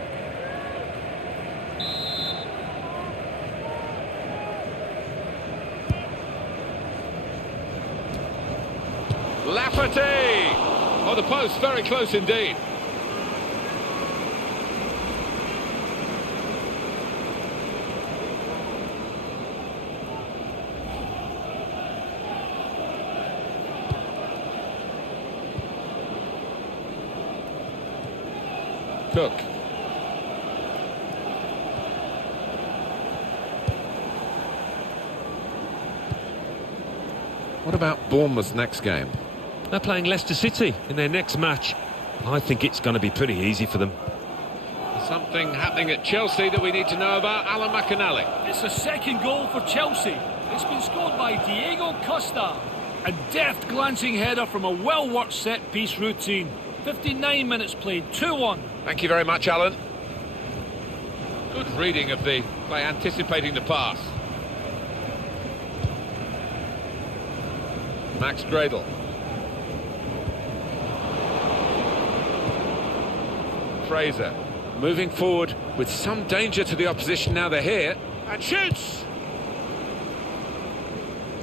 Lafferty! Oh, the post, very close indeed. Cook. What about Bournemouth's next game? They're playing Leicester City in their next match. I think it's going to be pretty easy for them. Something happening at Chelsea that we need to know about. Alan McAnally. It's a second goal for Chelsea. It's been scored by Diego Costa. A deft glancing header from a well-worked set-piece routine. 59 minutes played, 2-1. Thank you very much, Alan. Good reading of the by anticipating the pass. Max Gradle. Fraser moving forward with some danger to the opposition. Now they're here and shoots.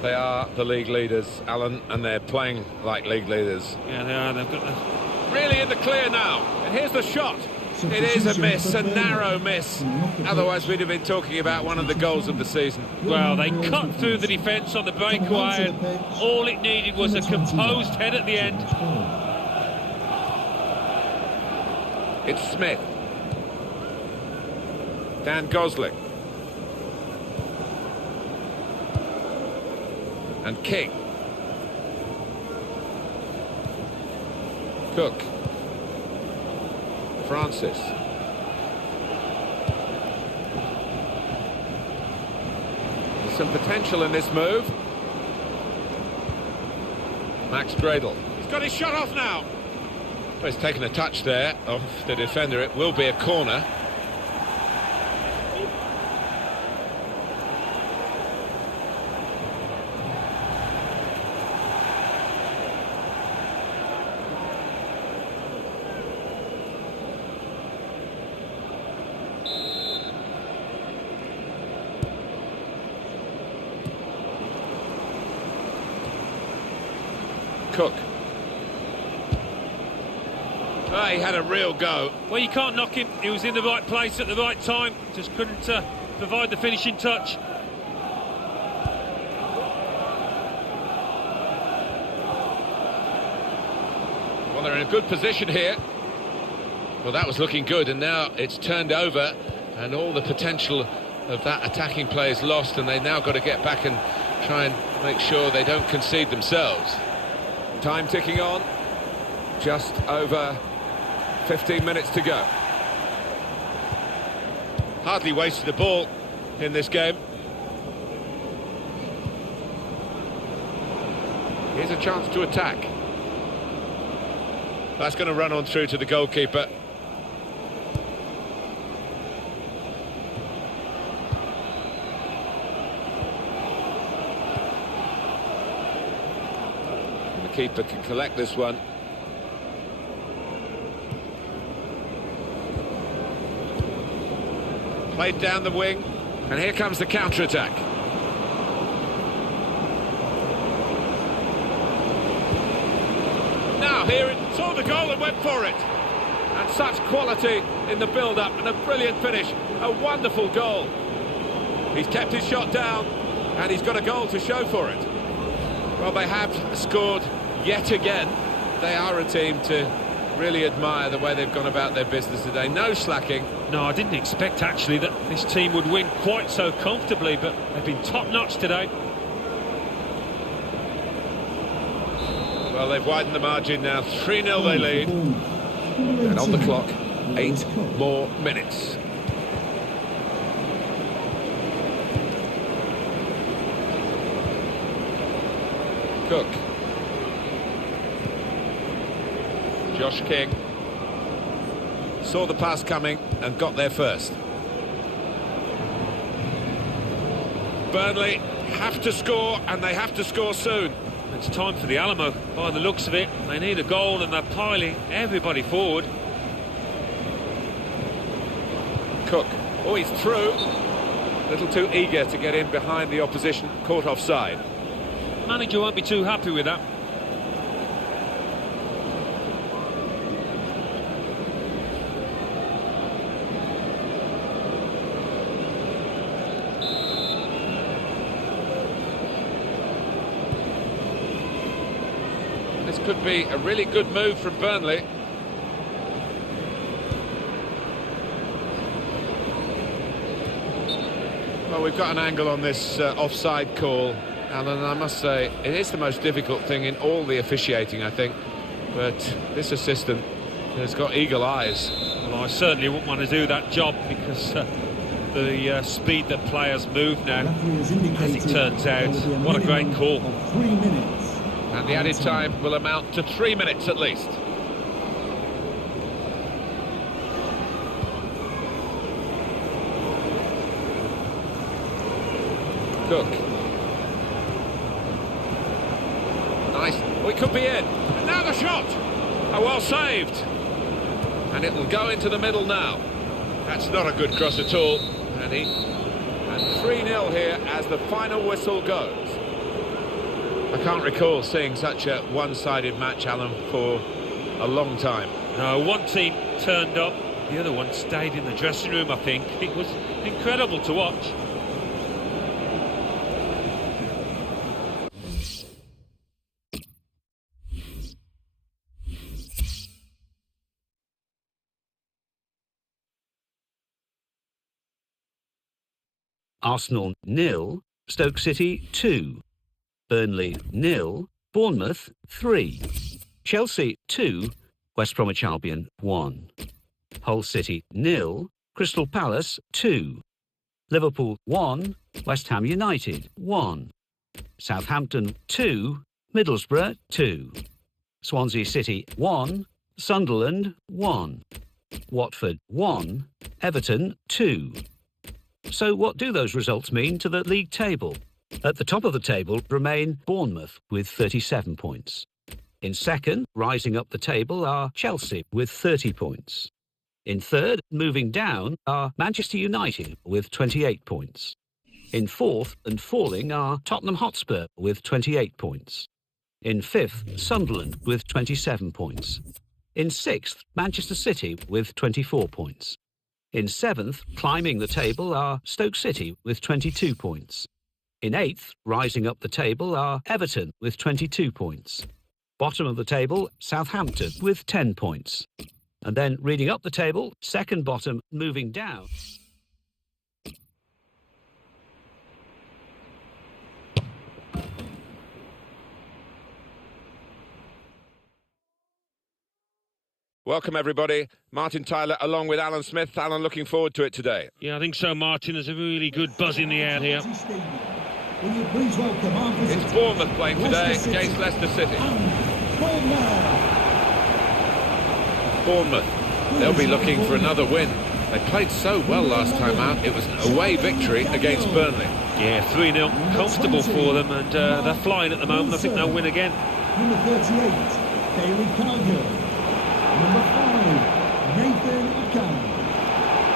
They are the league leaders, Alan, and they're playing like league leaders. Yeah, they are. They've got the... Really in the clear now, and here's the shot. It is a miss, a narrow miss. Otherwise we'd have been talking about one of the goals of the season. Well, they cut through the defence on the breakaway, and all it needed was a composed head at the end. It's Smith. Dan Gosling. And King. Cook. Francis. There's some potential in this move. Max Gradle. He's got his shot off now. Well, he's taken a touch there of the defender. It will be a corner. Cook. Oh, he had a real go. Well, you can't knock him. He was in the right place at the right time. Just couldn't provide the finishing touch. Well, they're in a good position here. Well, that was looking good, and now it's turned over, and all the potential of that attacking play is lost, and they've now got to get back and try and make sure they don't concede themselves. Time ticking on. Just over 15 minutes to go. Hardly wasted a ball in this game. Here's a chance to attack. That's going to run on through to the goalkeeper. And the keeper can collect this one. Played down the wing, and here comes the counter-attack. Now here it saw the goal and went for it. And such quality in the build-up, and a brilliant finish, a wonderful goal. He's kept his shot down, and he's got a goal to show for it. Well, they have scored yet again. They are a team to really admire the way they've gone about their business today. No slacking. No, I didn't expect actually that this team would win quite so comfortably, but they've been top-notch today. Well, they've widened the margin now. 3-0 they lead. And on the clock, 8 more minutes. Cook. Josh King saw the pass coming and got there first. Burnley have to score, and they have to score soon. It's time for the Alamo, by the looks of it. They need a goal and they're piling everybody forward. Cook. Oh, he's through. A little too eager to get in behind the opposition, caught offside. Manager won't be too happy with that. This could be a really good move from Burnley. Well, we've got an angle on this offside call, Alan, and I must say it is the most difficult thing in all the officiating, I think. But this assistant has got eagle eyes. Well, I certainly wouldn't want to do that job because the speed that players move now, as it turns out, what a great call. 3 minutes. And the added time will amount to 3 minutes at least. Cook. Nice. Oh, it could be in. And now the shot. Oh, well saved. And it'll go into the middle now. That's not a good cross at all. And 3-0 here as the final whistle goes. I can't recall seeing such a one-sided match, Alan, for a long time. No, one team turned up, the other one stayed in the dressing room, I think. It was incredible to watch. Arsenal 0, Stoke City 2. Burnley 0, Bournemouth 3. Chelsea 2, West Bromwich Albion 1. Hull City 0, Crystal Palace 2. Liverpool 1, West Ham United 1. Southampton 2, Middlesbrough 2. Swansea City 1, Sunderland 1. Watford 1, Everton 2. So what do those results mean to the league table? At the top of the table remain Bournemouth with 37 points. In second, rising up the table, are Chelsea with 30 points. In third, moving down, are Manchester United with 28 points. In fourth and falling are Tottenham Hotspur with 28 points. In fifth, Sunderland with 27 points. In sixth, Manchester City with 24 points. In seventh, climbing the table, are Stoke City with 22 points. In eighth, rising up the table, are Everton with 22 points. Bottom of the table, Southampton with 10 points. And then reading up the table, second bottom moving down. Welcome, everybody. Martin Tyler along with Alan Smith. Alan, looking forward to it today. Yeah, I think so, Martin. There's a really good buzz in the air here. Will you please welcome our visitors, It's Bournemouth playing today Leicester City against Leicester City. and Bournemouth. Bournemouth, they'll be looking for another win. They played so well last time out. It was an away victory against Burnley. Yeah, 3-0, comfortable for them, and they're flying at the moment. I think they'll win again. Number 38, David Cargill. Number 5, Nathan Akan.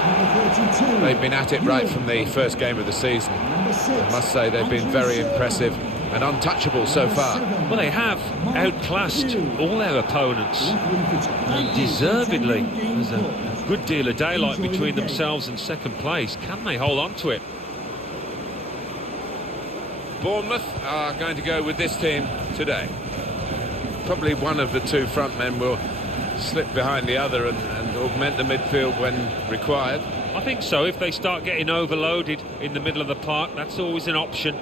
Number 32. They've been at it right from the first game of the season. Number 6, I must say they've been very impressive and untouchable so far. Well, they have outclassed all their opponents, and deservedly. There's a good deal of daylight between themselves and second place. Can they hold on to it? Bournemouth are going to go with this team today. Probably one of the two front men will slip behind the other and augment the midfield when required. I think so. If they start getting overloaded in the middle of the park, that's always an option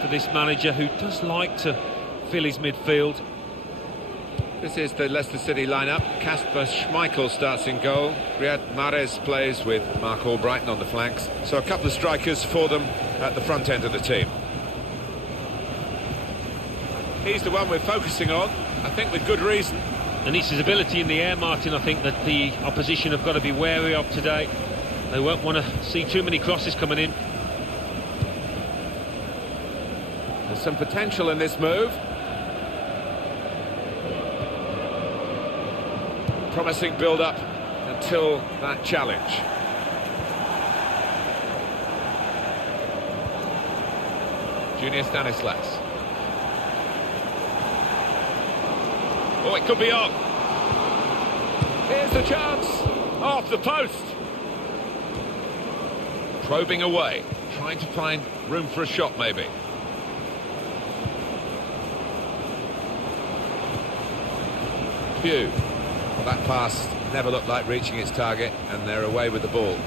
for this manager, who does like to fill his midfield. This is the Leicester City lineup. Kasper Schmeichel starts in goal. Riyad Mahrez plays with Mark Albrighton on the flanks. So a couple of strikers for them at the front end of the team. He's the one we're focusing on, I think with good reason. And it's his ability in the air, Martin, I think that the opposition have got to be wary of today. They won't want to see too many crosses coming in. There's some potential in this move. Promising build-up until that challenge. Junior Stanislas. Oh, it could be on. Here's the chance. Off the post. Probing away, trying to find room for a shot maybe. Pugh. Well, that pass never looked like reaching its target, and they're away with the ball.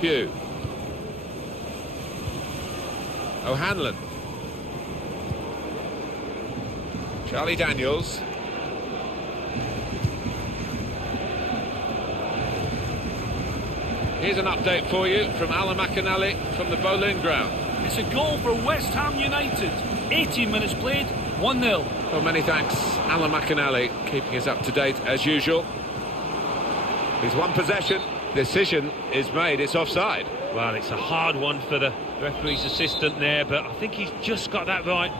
Pugh. O'Hanlon. Charlie Daniels. Here's an update for you from Alan McInally from the Boleyn ground. It's a goal for West Ham United. 18 minutes played, 1-0. Well, many thanks, Alan McInally, keeping us up to date as usual. He's one possession. Decision is made. It's offside. Well, it's a hard one for the referee's assistant there, but I think he's just got that right.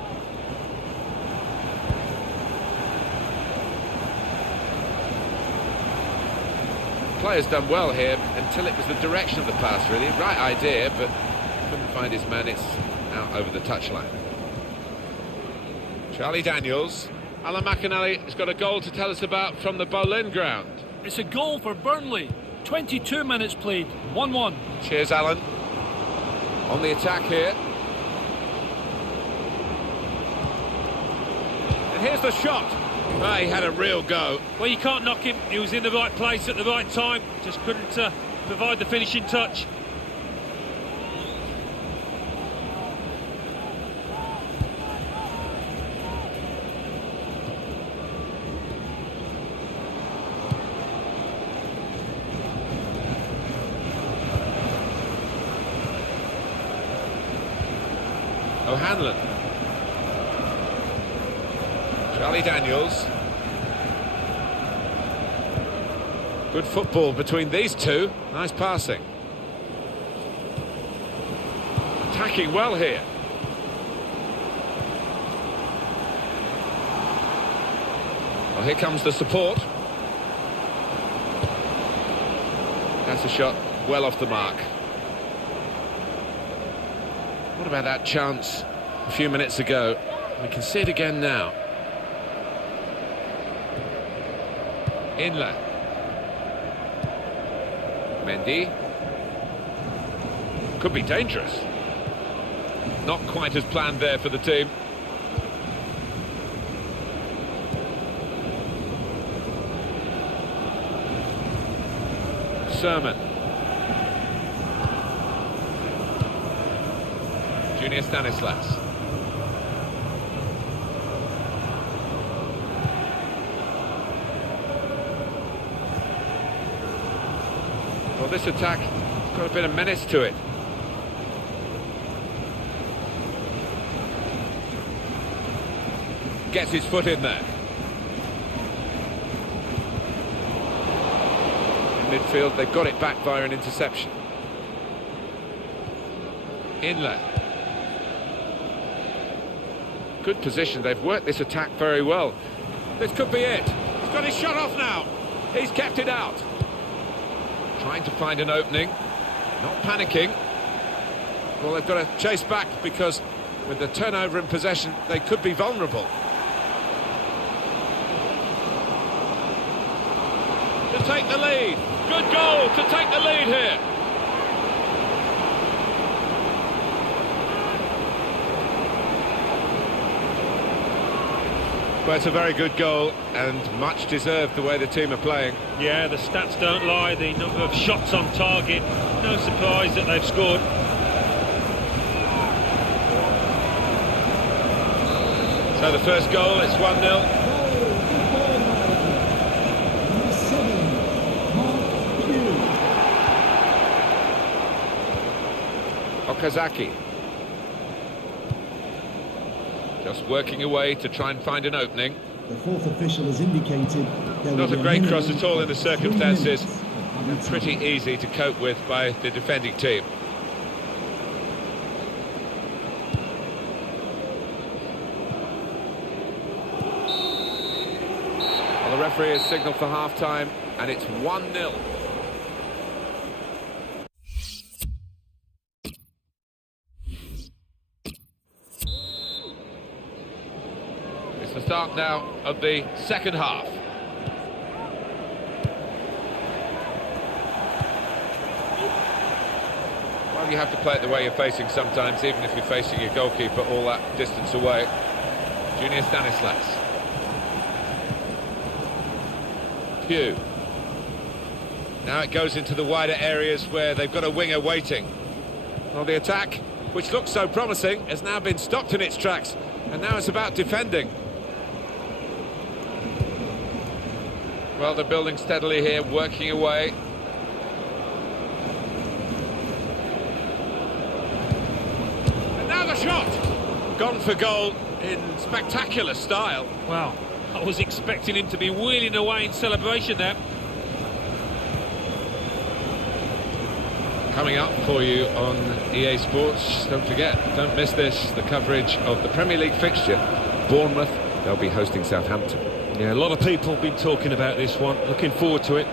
Player's done well here until it was the direction of the pass, really. Right idea, but couldn't find his man. It's out over the touchline. Charlie Daniels. Alan McInally has got a goal to tell us about from the Boleyn ground. It's a goal for Burnley. 22 minutes played, 1-1. Cheers, Alan. On the attack here. And here's the shot. Oh, he had a real go. Well, you can't knock him. He was in the right place at the right time. Just couldn't provide the finishing touch. O'Hanlon. Charlie Daniels. Good football between these two. Nice passing. Attacking well here. Well, here comes the support. That's a shot well off the mark. What about that chance a few minutes ago? We can see it again now. Inlet. Mendy. Could be dangerous. Not quite as planned there for the team. Sermon. Junior Stanislas. Well, this attack has got a bit of menace to it. Gets his foot in there. In midfield, they've got it back via an interception. Inlet. Good position. They've worked this attack very well. This could be it. He's got his shot off now. He's kept it out. Trying to find an opening. Not panicking. Well, they've got to chase back because with the turnover in possession, they could be vulnerable. To take the lead. Good goal to take the lead here. Well, it's a very good goal and much deserved the way the team are playing. Yeah, the stats don't lie. The number of shots on target. No surprise that they've scored. So the first goal, it's 1-0. Okazaki. Just working away to try and find an opening. The fourth official has indicated there Not a great cross at all in the circumstances. and pretty easy to cope with by the defending team. Well, the referee has signalled for half-time, and it's 1-0. It's the start now of the second half. Well, you have to play it the way you're facing sometimes, even if you're facing your goalkeeper all that distance away. Junior Stanislas. Pugh. Now it goes into the wider areas where they've got a winger waiting. Well, the attack, which looked so promising, has now been stopped in its tracks, and now it's about defending. Well, they're building steadily here, working away. And now the shot! Gone for goal in spectacular style. Wow, I was expecting him to be wheeling away in celebration there. Coming up for you on EA Sports, don't forget, don't miss this, the coverage of the Premier League fixture. Bournemouth, they'll be hosting Southampton. Yeah, a lot of people have been talking about this one. Looking forward to it.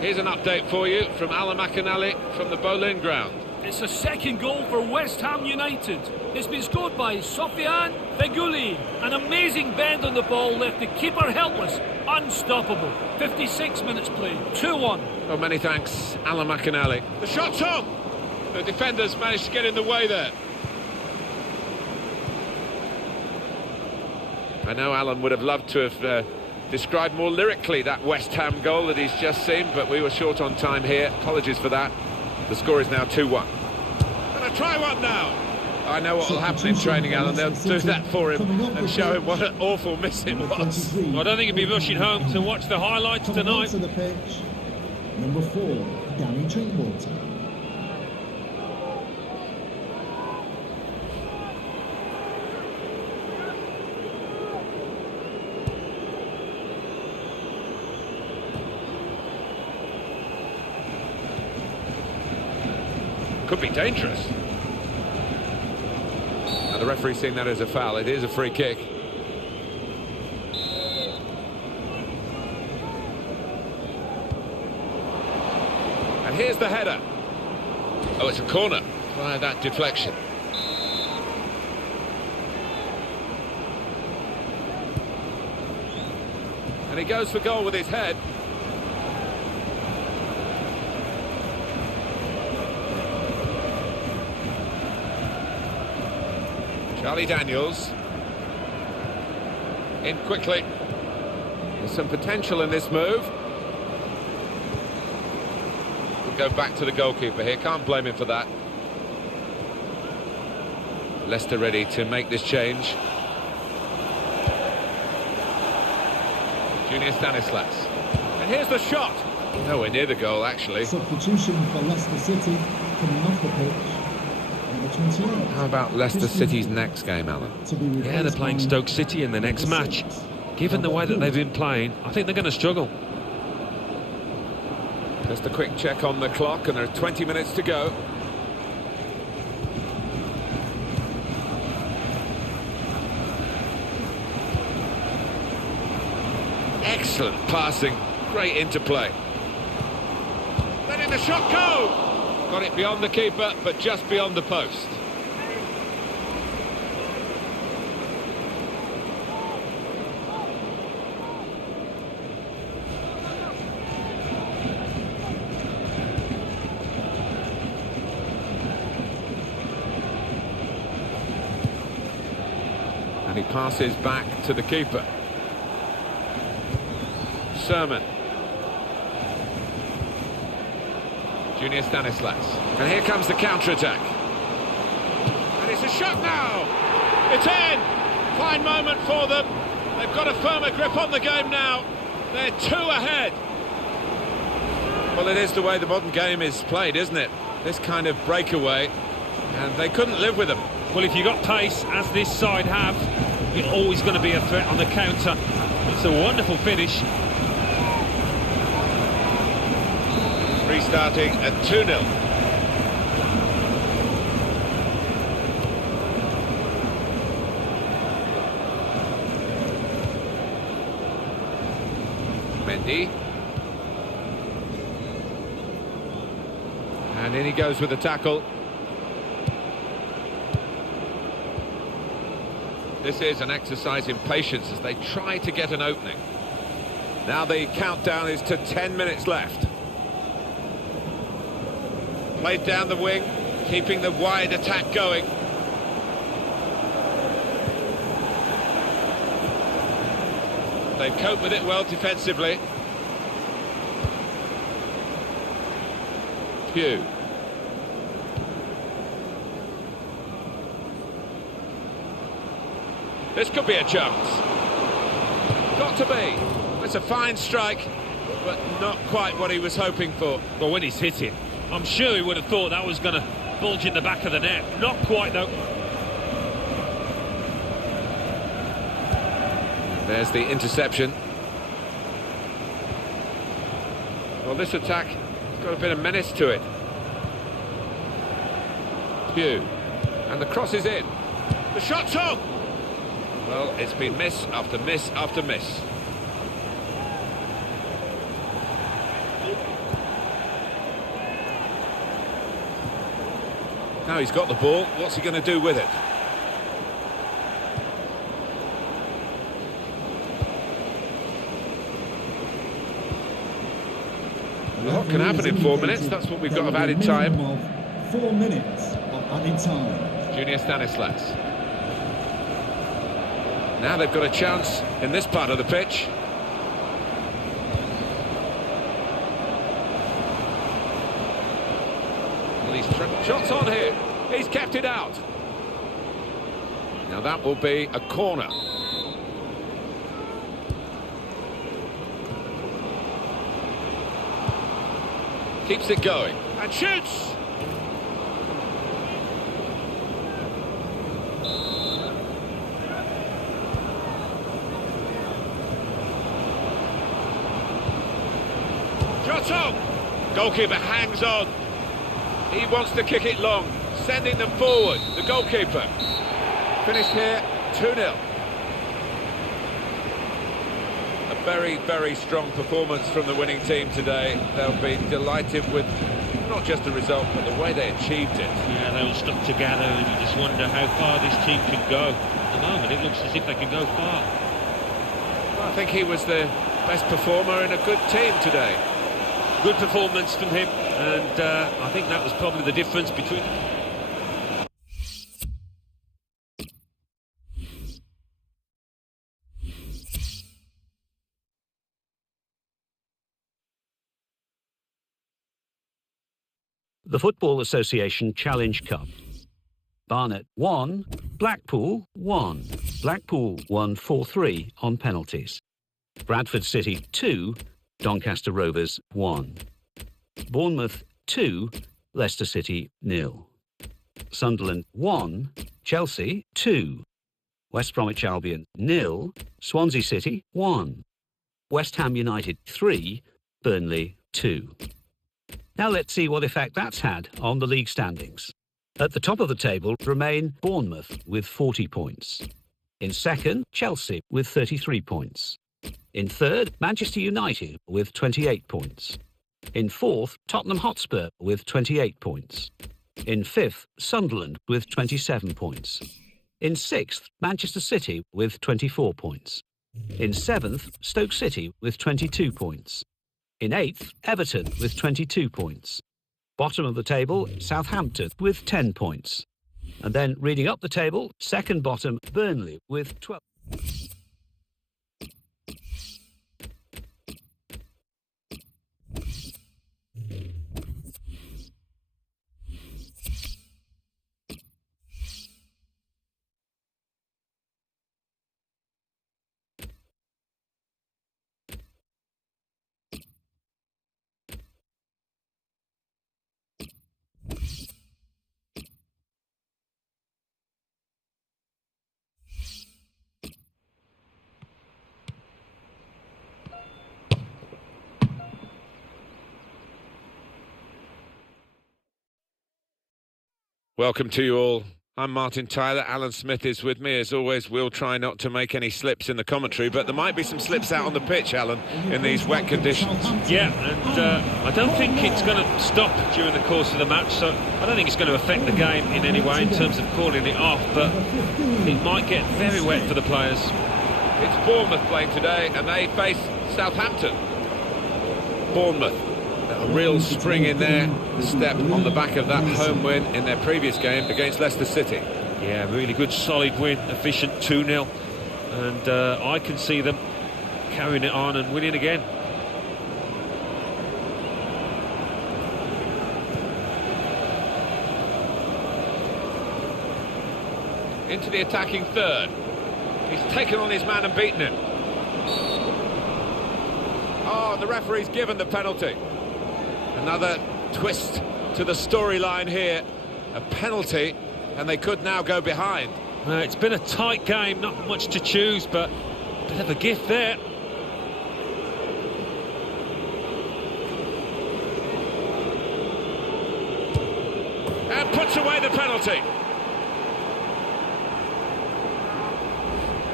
Here's an update for you from Alan McInally from the Boleyn ground. It's a second goal for West Ham United. It's been scored by Sofiane Feghouli. An amazing bend on the ball left the keeper helpless, unstoppable. 56 minutes played, 2-1. Well, many thanks, Alan McInally. The shot's on! The defenders managed to get in the way there. I know Alan would have loved to have described more lyrically that West Ham goal that he's just seen, but we were short on time here. Apologies for that. The score is now 2-1. Gonna try one now. I know what will happen in training, Alan. They'll do that for him and show him what an awful miss it was. I don't think he'll be rushing home to watch the highlights tonight. To the pitch, number 4, Danny Drinkwater. Could be dangerous. Now the referee's seeing that as a foul. It is a free kick. And here's the header. Oh, it's a corner via that deflection. And he goes for goal with his head. Charlie Daniels in quickly. There's some potential in this move. We'll go back to the goalkeeper here, can't blame him for that. Leicester ready to make this change. Junior Stanislas. And here's the shot. Nowhere near the goal, actually. Substitution for Leicester City coming off the pitch. How about Leicester City's next game, Alan? Yeah, they're playing Stoke City in the next match. Given the way that they've been playing, I think they're going to struggle. Just a quick check on the clock, and there are 20 minutes to go. Excellent passing, great interplay. Letting the shot go! Got it beyond the keeper, but just beyond the post. And he passes back to the keeper. Sermon. Junior Stanislas. And here comes the counter-attack. And it's a shot now! It's in! Fine moment for them. They've got a firmer grip on the game now. They're 2 ahead. Well, it is the way the modern game is played, isn't it? This kind of breakaway. And they couldn't live with them. Well, if you've got pace, as this side have, you're always going to be a threat on the counter. It's a wonderful finish. Restarting at 2-0. Mendy. And in he goes with the tackle. This is an exercise in patience as they try to get an opening. Now the countdown is to 10 minutes left. Played down the wing, keeping the wide attack going. They cope with it well defensively. Pugh. This could be a chance. Got to be. It's a fine strike, but not quite what he was hoping for. Well, when he's hit it, I'm sure he would have thought that was going to bulge in the back of the net. Not quite, though. There's the interception. Well, this attack has got a bit of menace to it. Pugh. And the cross is in. The shot's on! Well, it's been miss after miss after miss. Now he's got the ball. What's he going to do with it? What can happen in 4 minutes? That's what we've got of added time. 4 minutes of added time. Junior Stanislas. Now they've got a chance in this part of the pitch. Well, he's shots on here. He's kept it out. Now that will be a corner. Keeps it going and shoots. Shots on. Goalkeeper hangs on. He wants to kick it long, sending them forward. The goalkeeper finished here 2-0. A very, very strong performance from the winning team today. They'll be delighted with not just the result, but the way they achieved it. Yeah, they all stuck together, and you just wonder how far this team can go. At the moment, it looks as if they can go far. Well, I think he was the best performer in a good team today. Good performance from him, and I think that was probably the difference between... The Football Association Challenge Cup. Barnet 1, Blackpool 1. Blackpool won 4-3 on penalties. Bradford City 2, Doncaster Rovers 1. Bournemouth 2, Leicester City 0. Sunderland 1, Chelsea 2. West Bromwich Albion 0, Swansea City 1. West Ham United 3, Burnley 2. Now let's see what effect that's had on the league standings. At the top of the table remain Bournemouth with 40 points. In second, Chelsea with 33 points. In third, Manchester United with 28 points. In fourth, Tottenham Hotspur with 28 points. In fifth, Sunderland with 27 points. In sixth, Manchester City with 24 points. In seventh, Stoke City with 22 points. In eighth, Everton with 22 points. Bottom of the table, Southampton with 10 points. And then reading up the table, second bottom, Burnley with 12. Welcome to you all. I'm Martin Tyler. Alan Smith is with me. As always, we'll try not to make any slips in the commentary, but there might be some slips out on the pitch, Alan, in these wet conditions. Yeah, and I don't think it's going to stop during the course of the match, so I don't think it's going to affect the game in any way in terms of calling it off, but it might get very wet for the players. It's Bournemouth playing today, and they face Southampton. Bournemouth. A real spring in their step on the back of that home win in their previous game against Leicester City. Yeah, really good, solid win, efficient 2-0. And I can see them carrying it on and winning again. Into the attacking third. He's taken on his man and beaten him. Oh, the referee's given the penalty. Another twist to the storyline here. A penalty, and they could now go behind. It's been a tight game, not much to choose, but a bit of a gift there. And puts away the penalty.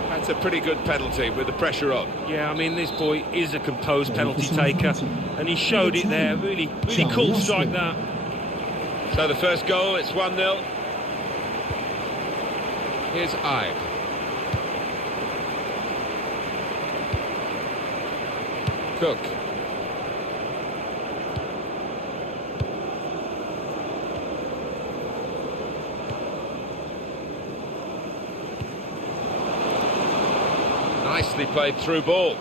That's a pretty good penalty with the pressure on. Yeah, I mean, this boy is a composed penalty taker, and he showed it there. Really cool strike that. So the first goal, it's 1-0. Here's Ibe. Cook. Nicely played through ball.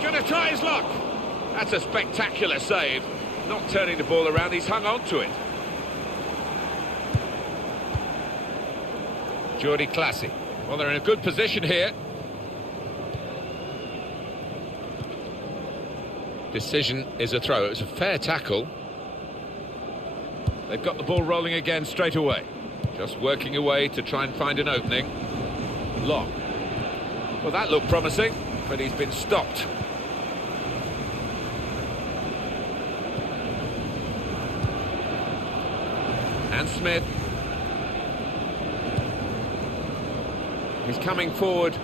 Going to try his luck. That's a spectacular save. Not turning the ball around, he's hung on to it. Jordi Classy. Well, they're in a good position here. Decision is a throw. It was a fair tackle. They've got the ball rolling again straight away. Just working away to try and find an opening. Long. Well, that looked promising, but he's been stopped. And Smith. He's coming forward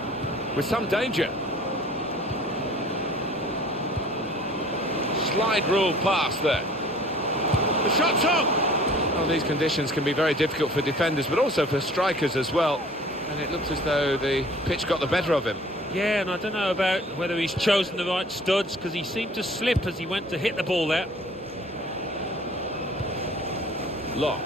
with some danger. Slide rule pass there. The shot's on! Well, these conditions can be very difficult for defenders, but also for strikers as well. And it looks as though the pitch got the better of him. Yeah, and I don't know about whether he's chosen the right studs, because he seemed to slip as he went to hit the ball there. Long.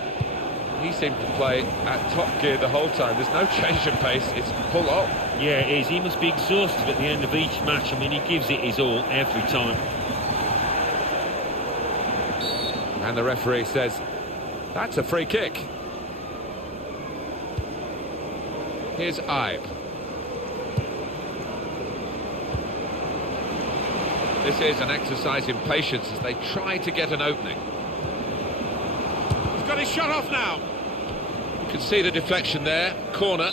He seemed to play at top gear the whole time. There's no change in pace, it's full on. Yeah, it is. He must be exhausted at the end of each match. I mean, he gives it his all every time. And the referee says, that's a free kick. Here's Ibe. This is an exercise in patience as they try to get an opening. He's got his shot off now. You can see the deflection there. Corner.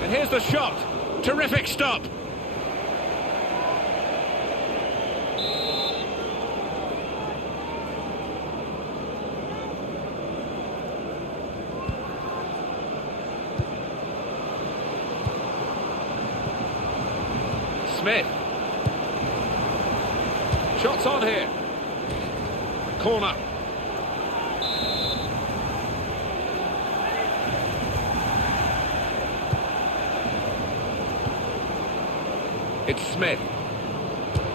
And here's the shot. Terrific stop. Smith. Shots on here. Corner. It's Smith.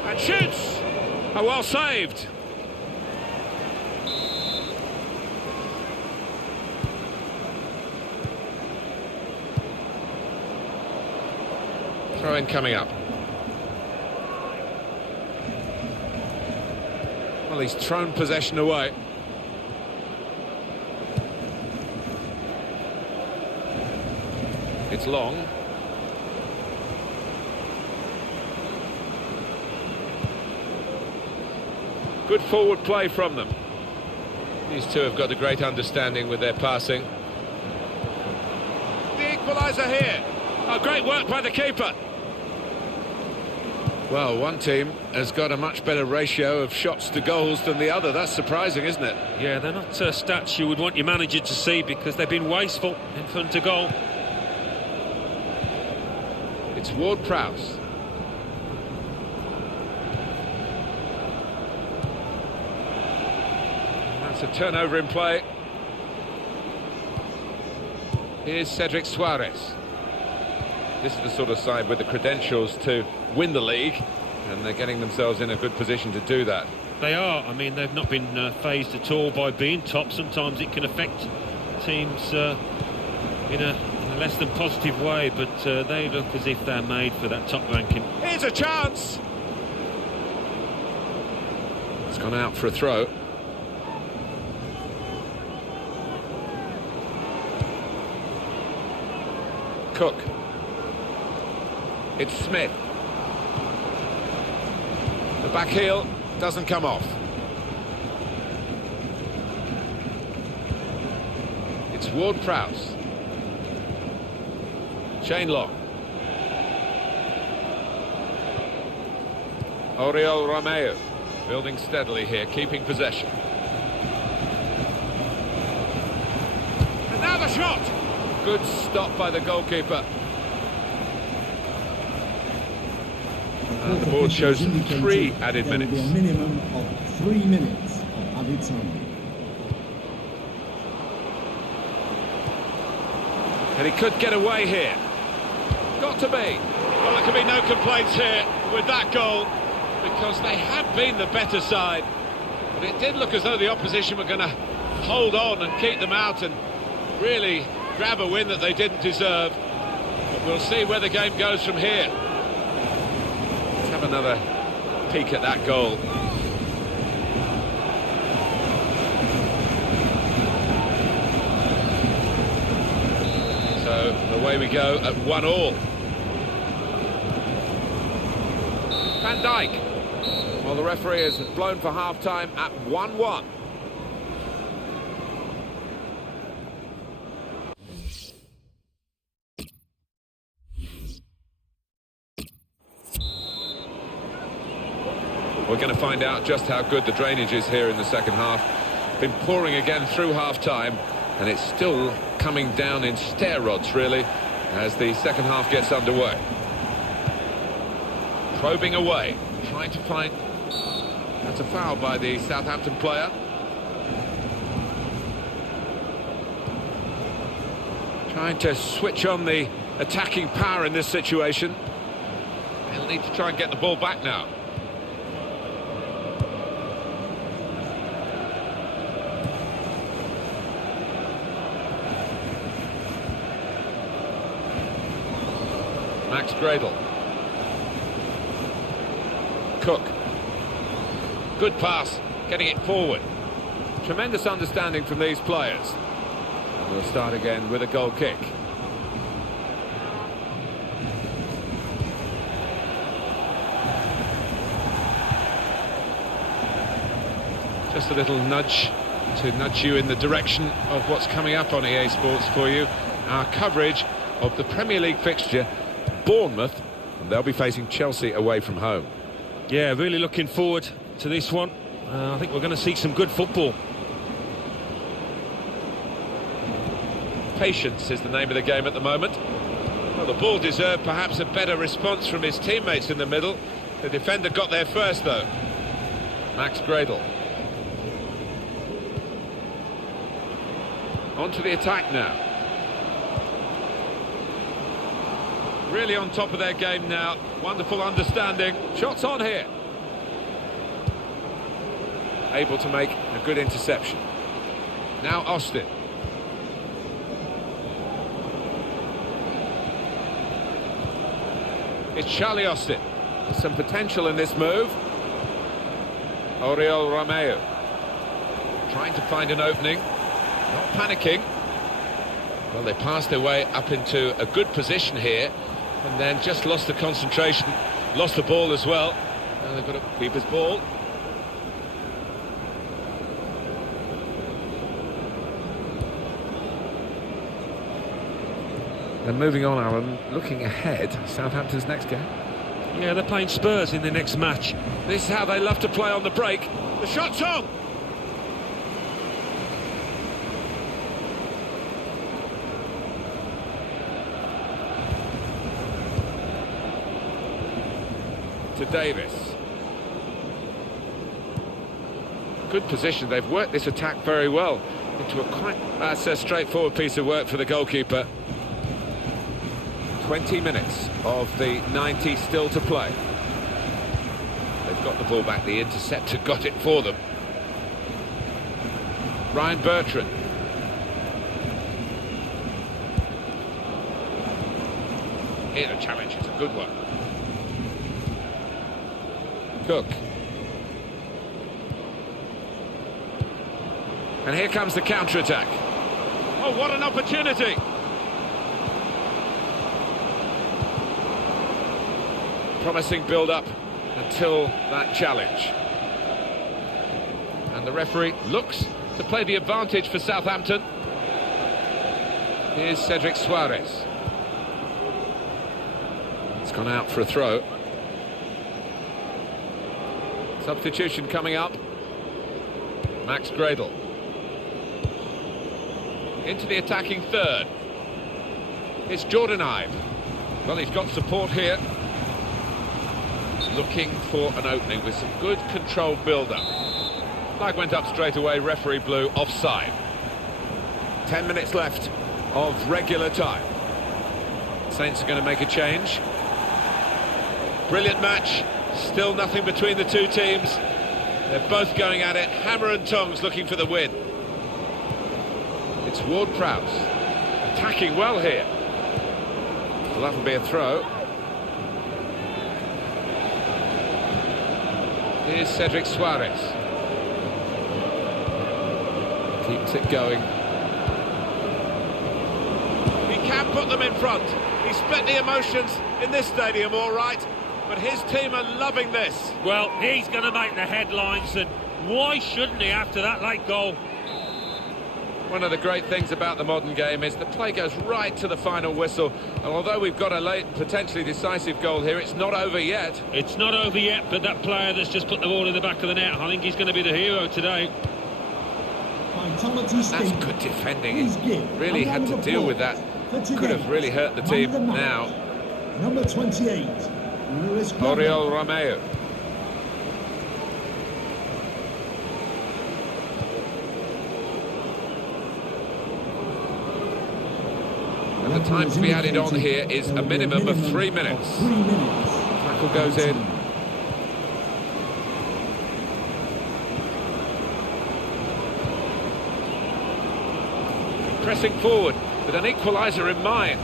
And shoots! Oh, well saved. Throw in coming up. Well, he's thrown possession away. It's Long. Good forward play from them. These two have got a great understanding with their passing. The equaliser here. Oh, great work by the keeper. Well, one team has got a much better ratio of shots to goals than the other. That's surprising, isn't it? Yeah, they're not stats you would want your manager to see because they've been wasteful in front of goal. It's Ward-Prowse. That's a turnover in play. Here's Cedric Suarez. This is the sort of side with the credentials to win the league, and they're getting themselves in a good position to do that. They are. I mean, they've not been phased at all by being top. Sometimes it can affect teams in a less than positive way, but they look as if they're made for that top ranking. Here's a chance! It's gone out for a throw. Cook. It's Smith. The back heel doesn't come off. It's Ward-Prowse. Shane Long. Oriol Romeu building steadily here, keeping possession. And now the shot! Good stop by the goalkeeper. And the board shows 3 added minutes. A minimum of 3 minutes of added time. And he could get away here. Got to be. Well, there can be no complaints here with that goal, because they have been the better side. But it did look as though the opposition were going to hold on and keep them out and really grab a win that they didn't deserve. But we'll see where the game goes from here. Let's have another peek at that goal. So away we go at 1-1. Van Dijk. Well, the referee has blown for half-time at 1-1. We're going to find out just how good the drainage is here in the second half. Been pouring again through half-time, and it's still coming down in stair rods, really, as the second half gets underway. Probing away, trying to find... That's a foul by the Southampton player. Trying to switch on the attacking power in this situation. He'll need to try and get the ball back now. Max Gradle. Cook. Good pass, getting it forward. Tremendous understanding from these players. And we'll start again with a goal kick. Just a little nudge to nudge you in the direction of what's coming up on EA Sports for you. Our coverage of the Premier League fixture, Bournemouth, and they'll be facing Chelsea away from home. Yeah, really looking forward to this one. I think we're going to see some good football. Patience is the name of the game at the moment. Well, the ball deserved perhaps a better response from his teammates in the middle. The defender got there first, though. Max Gradle. On to the attack now. Really on top of their game now. Wonderful understanding. Shots on here. Able to make a good interception. Now Austin. It's Charlie Austin. There's some potential in this move. Oriol Romeu. Trying to find an opening. Not panicking. Well, they passed their way up into a good position here, and then just lost the concentration, lost the ball as well. And they've got to keep his ball. And moving on, Alan, looking ahead, Southampton's next game. Yeah, they're playing Spurs in the next match. This is how they love to play on the break. The shot's on! To Davis. Good position. They've worked this attack very well into a quite straightforward piece of work for the goalkeeper. 20 minutes of the 90 still to play. They've got the ball back. The interceptor got it for them. Ryan Bertrand. Here the challenge is a good one. Cook. And here comes the counter-attack. Oh, what an opportunity! Promising build-up until that challenge. And the referee looks to play the advantage for Southampton. Here's Cedric Suarez. It's gone out for a throw. Substitution coming up. Max Gradel. Into the attacking third. It's Jordan Ibe. Well, he's got support here. Looking for an opening with some good controlled build-up. Flag went up straight away, referee blew offside. 10 minutes left of regular time. Saints are going to make a change. Brilliant match. Still nothing between the two teams. They're both going at it, hammer and tongs, looking for the win. It's Ward-Prowse attacking well here. Well, that'll be a throw. Here's Cedric Suarez. Keeps it going. He can put them in front. He split the emotions in this stadium, all right. But his team are loving this. Well, he's going to make the headlines, and why shouldn't he after that late goal? One of the great things about the modern game is the play goes right to the final whistle. And although we've got a late, potentially decisive goal here, it's not over yet. It's not over yet, but that player that's just put the ball in the back of the net, I think he's going to be the hero today. That's good defending. He really had to deal with that. Could have really hurt the team now. Number 28, Oriol Romeo. And the time to be added on here is a minimum of 3 minutes. Tackle goes in. Pressing forward with an equaliser in mind.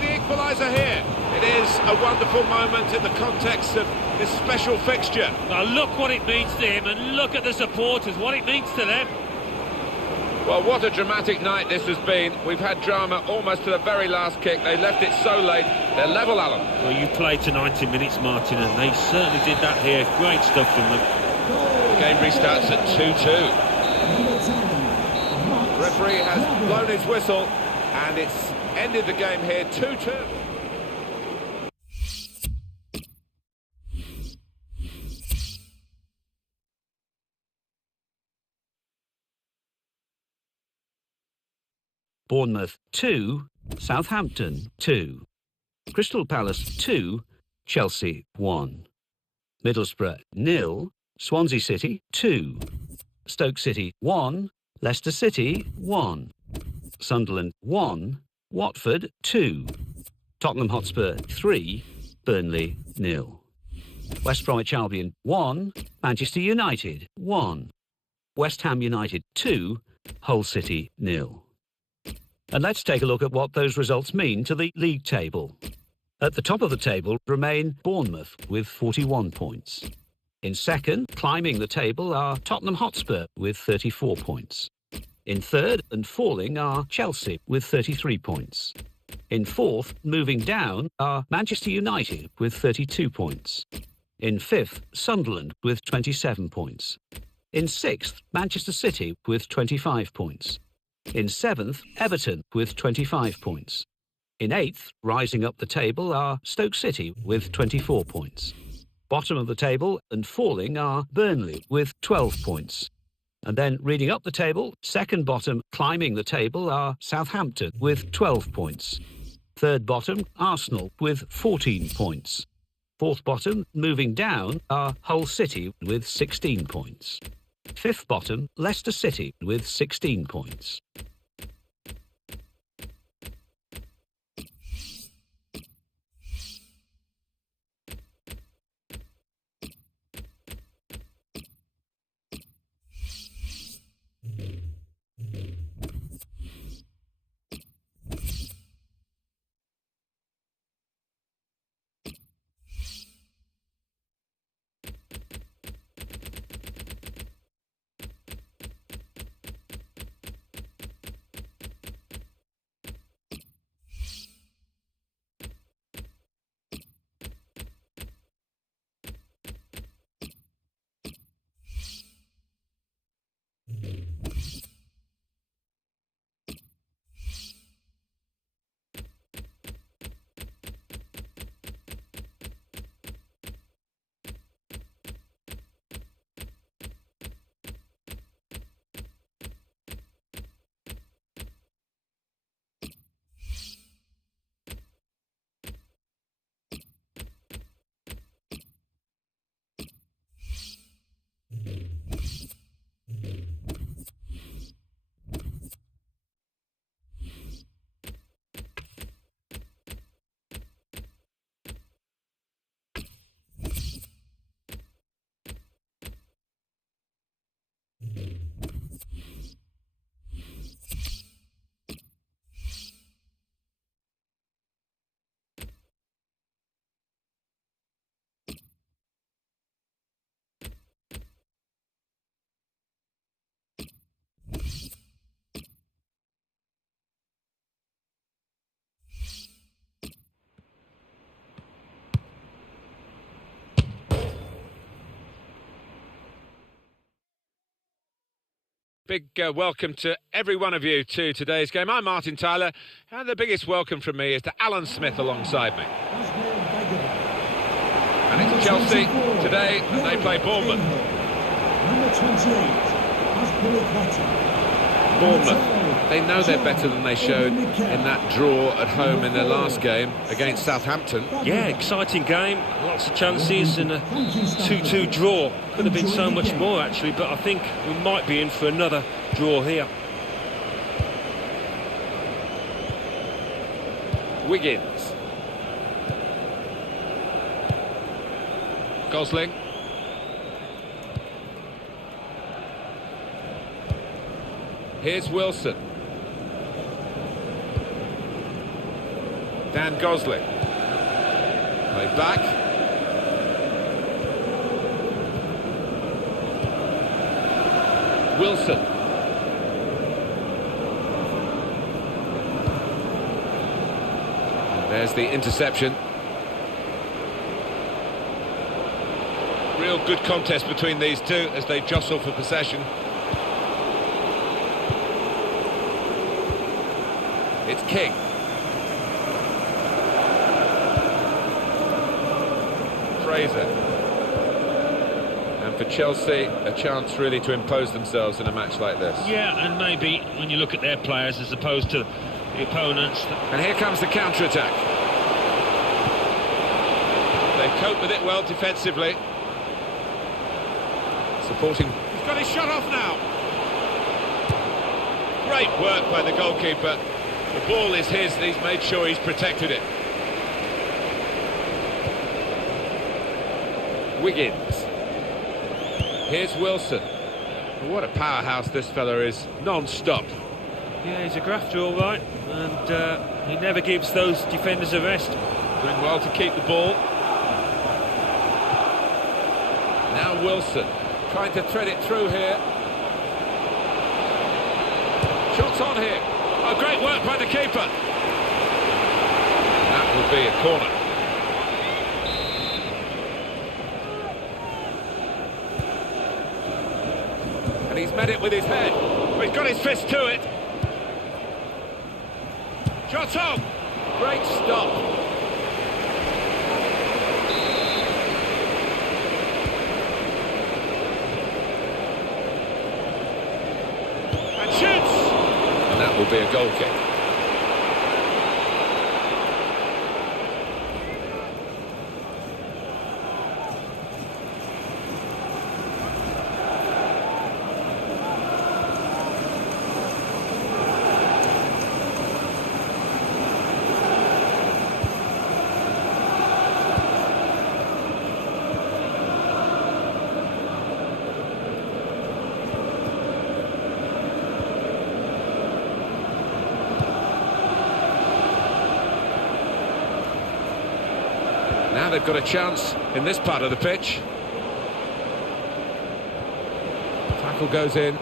The equaliser here. It is a wonderful moment in the context of this special fixture. Now look what it means to him, and look at the supporters, what it means to them. Well, what a dramatic night this has been. We've had drama almost to the very last kick. They left it so late. They're level, Alan. Well, you played to 90 minutes, Martin, and they certainly did that here. Great stuff from them. The game restarts at 2-2. The referee has blown his whistle, and it's ended the game here 2-2. Bournemouth 2, Southampton 2, Crystal Palace 2, Chelsea 1, Middlesbrough 0, Swansea City 2, Stoke City 1, Leicester City 1, Sunderland 1, Watford 2, Tottenham Hotspur 3, Burnley 0, West Bromwich Albion 1, Manchester United 1, West Ham United 2, Hull City 0. And let's take a look at what those results mean to the league table. At the top of the table remain Bournemouth with 41 points. In second, climbing the table, are Tottenham Hotspur with 34 points. In third and falling are Chelsea with 33 points. In fourth, moving down, are Manchester United with 32 points. In fifth, Sunderland with 27 points. In sixth, Manchester City with 25 points. In seventh, Everton with 25 points. In 8th, rising up the table, are Stoke City with 24 points. Bottom of the table and falling are Burnley with 12 points. And then reading up the table, second bottom climbing the table are Southampton with 12 points. Third bottom, Arsenal with 14 points. Fourth bottom, moving down, are Hull City with 16 points. Fifth bottom, Leicester City with 16 points. Big welcome to every one of you to today's game. I'm Martin Tyler, and the biggest welcome from me is to Alan Smith alongside me. And it's Chelsea today, and they play Bournemouth. Number 28, Bournemouth, they know they're better than they showed in that draw at home in their last game against Southampton. Yeah, exciting game, lots of chances, and a 2-2 draw. Could have been so much more actually, but I think we might be in for another draw here. Wiggins. Gosling. Here's Wilson. Dan Gosling. Played back. Wilson. And there's the interception. Real good contest between these two as they jostle for possession. It's King. Fraser. And for Chelsea, a chance really to impose themselves in a match like this. Yeah, and maybe when you look at their players as opposed to the opponents. And here comes the counter-attack. They cope with it well defensively. Supporting. He's got his shot off now. Great work by the goalkeeper. The ball is his, and he's made sure he's protected it. Wiggins. Here's Wilson. What a powerhouse this fella is, non-stop. Yeah, he's a grafter all right, and he never gives those defenders a rest. Doing well to keep the ball. Now Wilson, trying to thread it through here. Shots on here. Oh, great work by the keeper. That will be a corner. And he's met it with his head. Well, he's got his fist to it. Shots on. Great stop. And shoots! And that will be a goal kick. Now they've got a chance in this part of the pitch. Tackle goes in.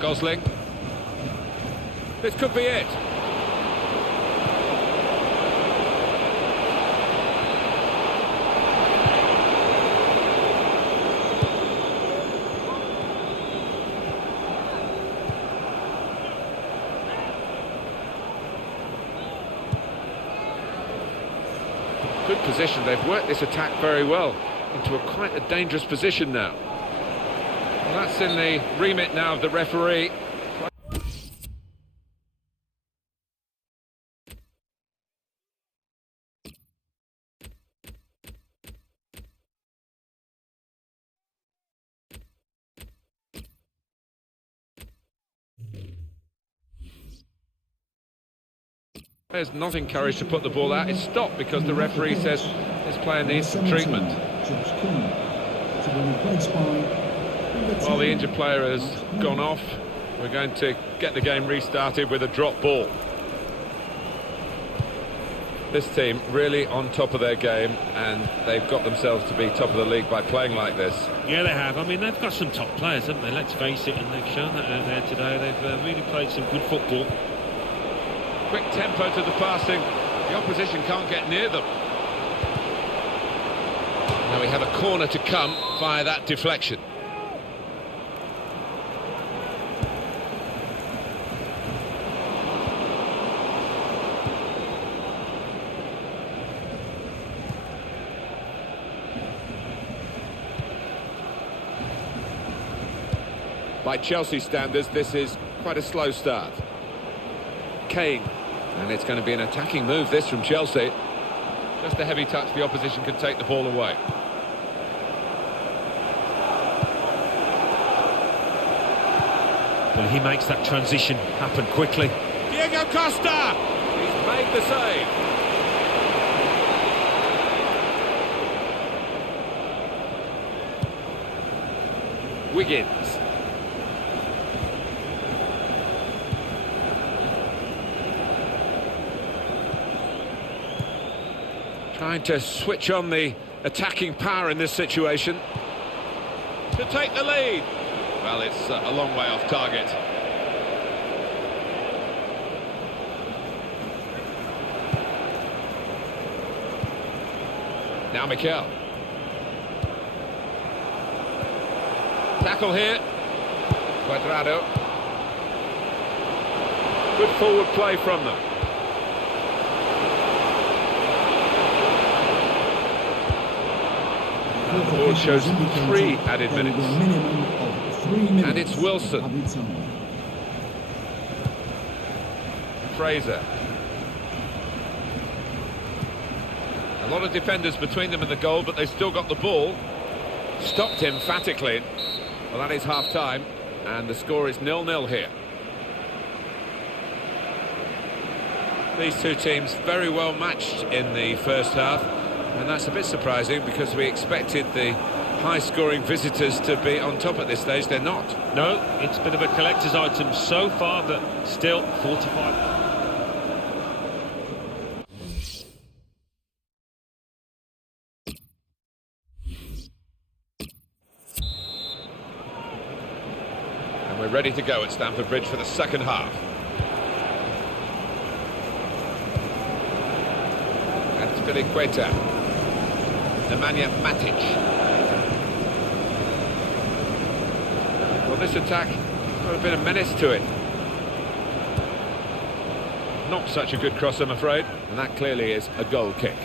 Gosling. This could be it. Good position. They've worked this attack very well into quite a dangerous position now. Well, that's in the remit now of the referee. There's not encouraged to put the ball out. It's stopped because the referee says this player needs some treatment. Well, the injured player has gone off. We're going to get the game restarted with a drop ball. This team really on top of their game, and they've got themselves to be top of the league by playing like this. Yeah, they have. I mean, they've got some top players, haven't they? Let's face it, and they've shown that out there today. They've really played some good football. Quick tempo to the passing. The opposition can't get near them. Now we have a corner to come via that deflection. By Chelsea standards, this is quite a slow start. Kane. And it's going to be an attacking move, this, from Chelsea. Just a heavy touch, the opposition can take the ball away. Well, he makes that transition happen quickly. Diego Costa! He's made the save. Wiggins. Trying to switch on the attacking power in this situation. To take the lead. Well, it's a long way off target. Now Mikel. Tackle here. Cuadrado. Good forward play from them. The board shows 3 added minutes. And it's Wilson. Fraser. A lot of defenders between them and the goal, but they've still got the ball. Stopped emphatically. Well, that is half-time, and the score is 0-0 here. These two teams very well matched in the first half. And that's a bit surprising because we expected the high-scoring visitors to be on top at this stage. They're not. No, it's a bit of a collector's item so far, but still 45. And we're ready to go at Stamford Bridge for the second half. And Spilicueta. Nemanja Matic. Well, this attack got a bit of menace to it. Not such a good cross, I'm afraid. And that clearly is a goal kick.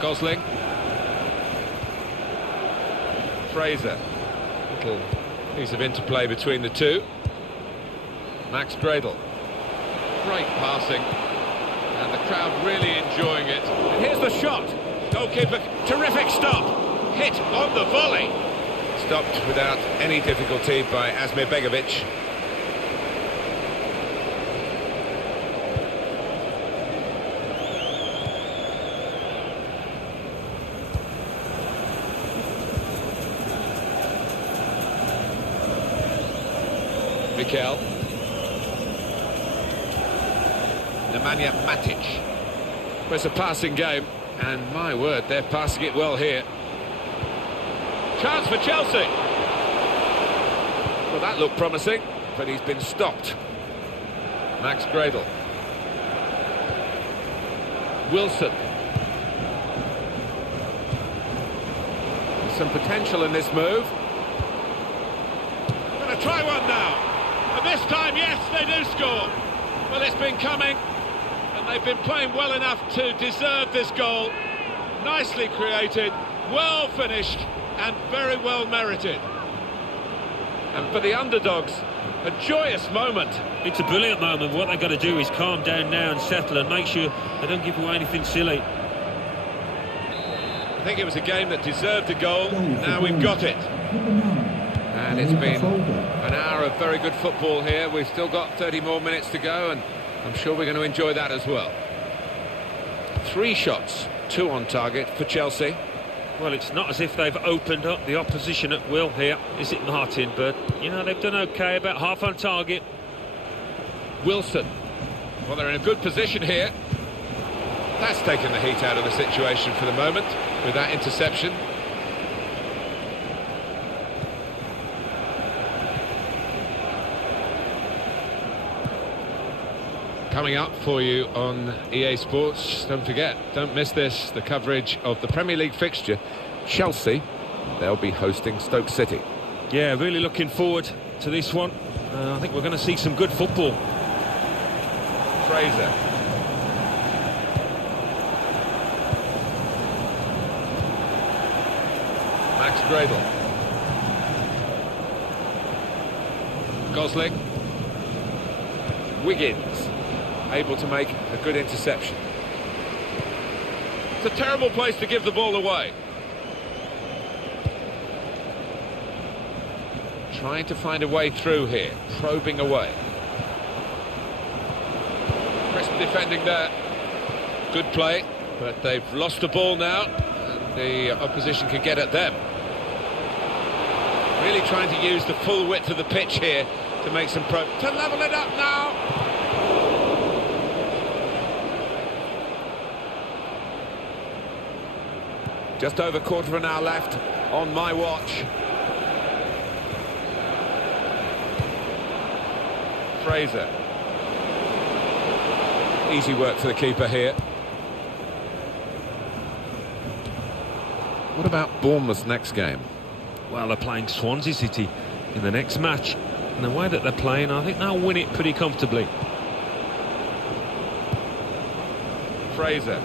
Gosling. Fraser. Little piece of interplay between the two. Max Gradle. Great passing. And the crowd really enjoying it. And here's the shot. Goalkeeper, terrific stop. Hit on the volley. Stopped without any difficulty by Asmir Begovic. Mikel. Nemanja Matic. Well, it's a passing game, and my word, they're passing it well here. Chance for Chelsea. Well, that looked promising, but he's been stopped. Max Gradle. Wilson. There's some potential in this move. Going to try one now. And this time, yes, they do score. Well, it's been coming, and they've been playing well enough to deserve this goal. Nicely created, well finished, and very well merited. And for the underdogs, a joyous moment. It's a brilliant moment. What they've got to do is calm down now and settle and make sure they don't give away anything silly. I think it was a game that deserved a goal. Now we've got it. And it's been an hour of very good football here. We've still got 30 more minutes to go, and I'm sure we're going to enjoy that as well. 3 shots, 2 on target for Chelsea. Well, it's not as if they've opened up the opposition at will here, is it, Martin? But, you know, they've done OK, about half on target. Wilson. Well, they're in a good position here. That's taken the heat out of the situation for the moment with that interception. Coming up for you on EA Sports, don't forget, don't miss this, the coverage of the Premier League fixture. Chelsea, they'll be hosting Stoke City. Yeah, really looking forward to this one. I think we're going to see some good football. Fraser. Max Gradle. Gosling. Wiggins. Able to make a good interception. It's a terrible place to give the ball away. Trying to find a way through here, probing away. Crisp defending there. Good play, but they've lost the ball now, and the opposition can get at them. Really trying to use the full width of the pitch here to make some to level it up now. Just over quarter of an hour left on my watch. Fraser. Easy work for the keeper here. What about Bournemouth's next game? Well, they're playing Swansea City in the next match. And the way that they're playing, I think they'll win it pretty comfortably. Fraser.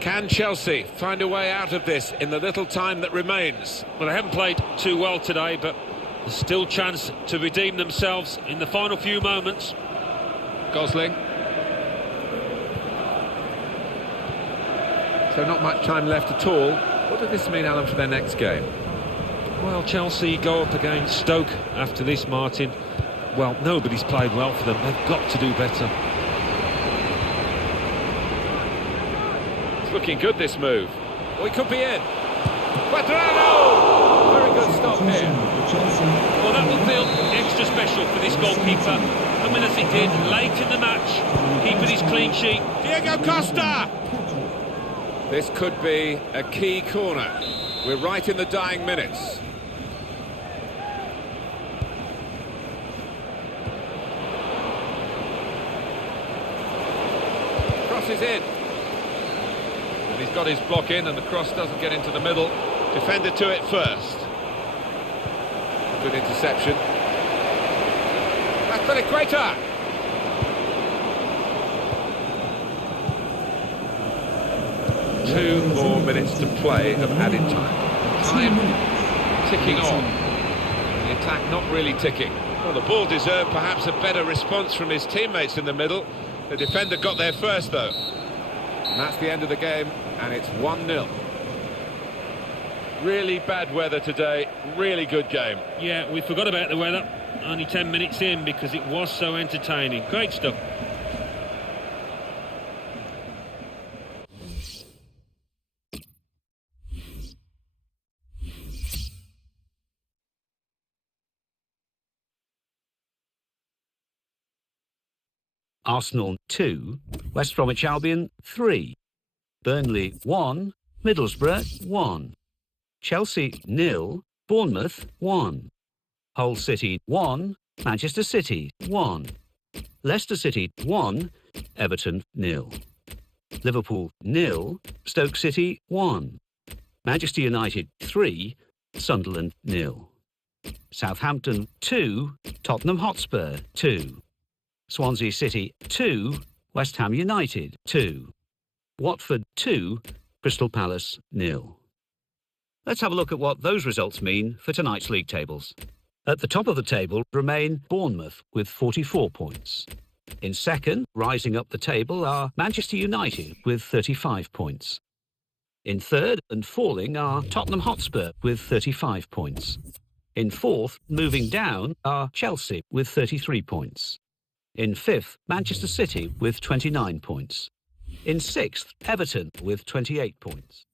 Can Chelsea find a way out of this in the little time that remains? Well, they haven't played too well today, but there's still chance to redeem themselves in the final few moments. Gosling. So not much time left at all. What does this mean, Alan, for their next game? Well, Chelsea go up against Stoke after this, Martin. Well, nobody's played well for them. They've got to do better. Looking good, this move. Oh, he could be in. Quadrado! Very good stop here. Well, that will feel extra special for this goalkeeper. Coming as he did late in the match, keeping his clean sheet. Diego Costa! This could be a key corner. We're right in the dying minutes. Crosses is in. And he's got his block in and the cross doesn't get into the middle. Defender to it first. Good interception. That's Equator. Two more minutes to play of added time. Time ticking on. The attack not really ticking. Well, the ball deserved perhaps a better response from his teammates in the middle. The defender got there first, though. And that's the end of the game, and it's 1-0. Really bad weather today, really good game. Yeah, we forgot about the weather. Only 10 minutes in because it was so entertaining. Great stuff. Arsenal 2, West Bromwich Albion 3, Burnley 1, Middlesbrough 1, Chelsea 0, Bournemouth 1, Hull City 1, Manchester City 1, Leicester City 1, Everton 0, Liverpool 0, Stoke City 1, Manchester United 3, Sunderland 0, Southampton 2, Tottenham Hotspur 2, Swansea City 2, West Ham United 2, Watford 2, Crystal Palace 0. Let's have a look at what those results mean for tonight's league tables. At the top of the table remain Bournemouth with 44 points. In second, rising up the table, are Manchester United with 35 points. In third and falling are Tottenham Hotspur with 35 points. In fourth, moving down, are Chelsea with 33 points. In fifth, Manchester City with 29 points. In sixth, Everton with 28 points.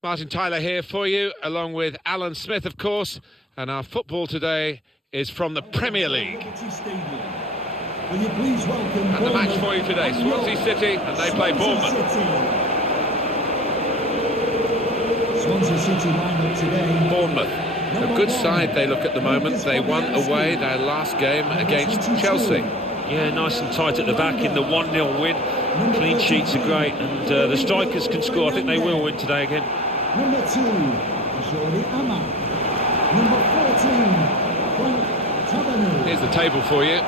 Martin Tyler here for you, along with Alan Smith, of course. And our football today is from the Premier League. Will you please welcome And the match for you today, Swansea City, and they play Bournemouth. Swansea City lineup today. Bournemouth, a good side they look at the moment. They won away their last game against Chelsea. Yeah, nice and tight at the back in the 1-0 win. Clean sheets are great, and the strikers can score. I think they will win today again. Number 2, Jordi Ama. Number 14, Frank Taverneau. Here's the table for you.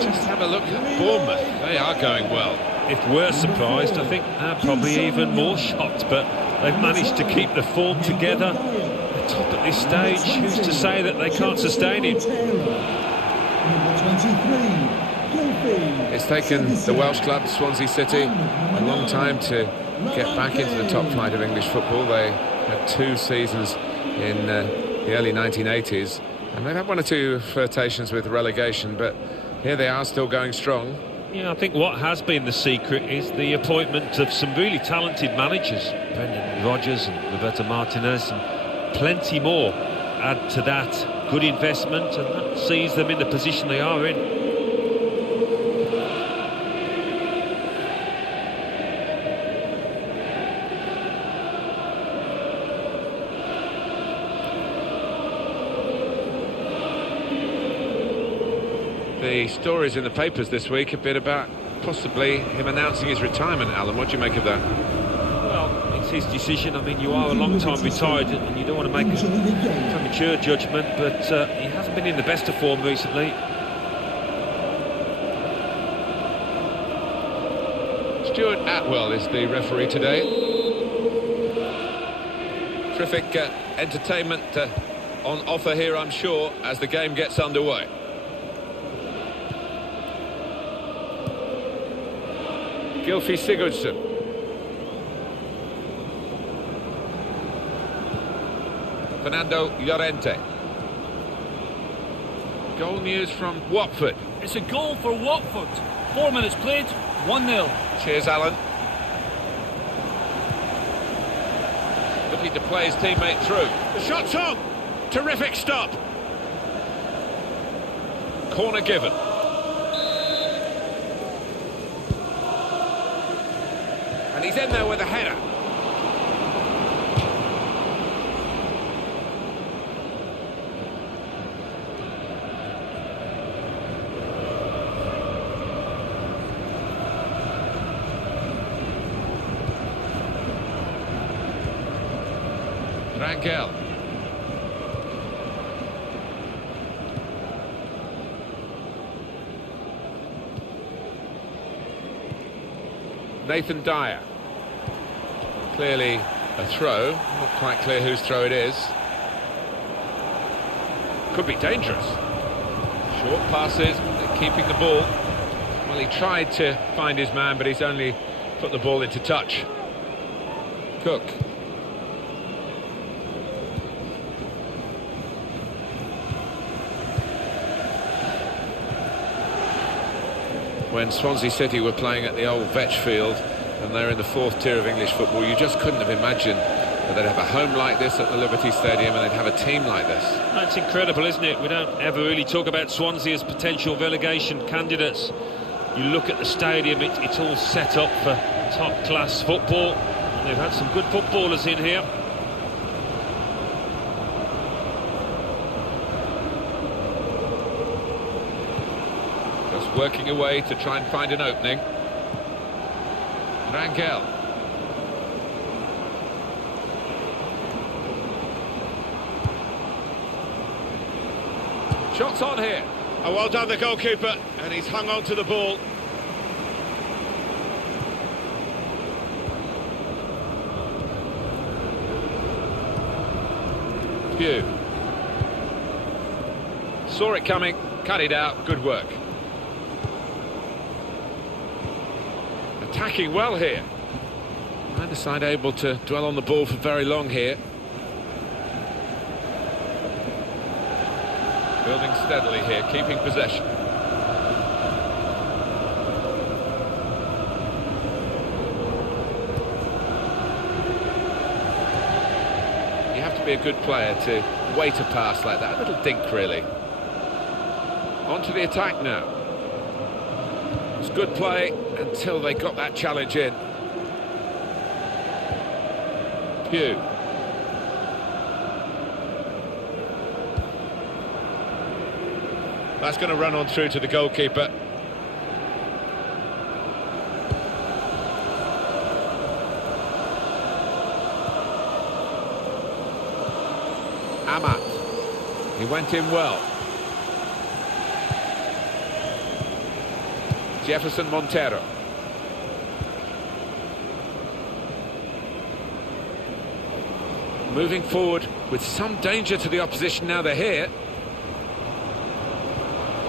Just have a look at Bournemouth. They are going well. If we're surprised, I think they're probably even more shocked, but they've managed to keep the form together. They're top at this stage. Who's to say that they can't sustain it? Number 23, It's taken the Welsh club, Swansea City, a long time to get back into the top flight of English football. They had 2 seasons in the early 1980s, and they've had 1 or 2 flirtations with relegation, but here they are, still going strong. Yeah, I think what has been the secret is the appointment of some really talented managers. Brendan Rodgers and Roberto Martinez, and plenty more add to that. Good investment, and that sees them in the position they are in. The stories in the papers this week have been about possibly him announcing his retirement, Alan. What do you make of that? Well, it's his decision. I mean, you are a long time retired and you don't want to make a premature judgment, but he hasn't been in the best of form recently. Stuart Atwell is the referee today. Terrific entertainment on offer here, I'm sure, as the game gets underway. Gylfi Sigurdsson. Fernando Llorente. Goal news from Watford. It's a goal for Watford. 4 minutes played, 1-0. Cheers, Alan. Looking to play his teammate through. The shot's on! Terrific stop! Corner given. And he's in there with a header. Rangel. Nathan Dyer. Clearly a throw. Not quite clear whose throw it is. Could be dangerous. Short passes, keeping the ball. Well, he tried to find his man, but he's only put the ball into touch. Cook. When Swansea City were playing at the old Vetch Field, and they're in the fourth tier of English football, you just couldn't have imagined that they'd have a home like this at the Liberty Stadium and they'd have a team like this. That's incredible, isn't it? We don't ever really talk about Swansea as potential relegation candidates. You look at the stadium, it's all set up for top-class football. And they've had some good footballers in here. Working away to try and find an opening. Rangel. Shots on here. Oh, well done the goalkeeper, and he's hung on to the ball. Pugh. Saw it coming, cut it out, good work. Attacking well here. Neither side able to dwell on the ball for very long here. Building steadily here, keeping possession. You have to be a good player to wait a pass like that. A little dink, really. On to the attack now. It's good play until they got that challenge in. Pugh. That's going to run on through to the goalkeeper. Amat. He went in well. Jefferson Montero. Moving forward with some danger to the opposition now they're here.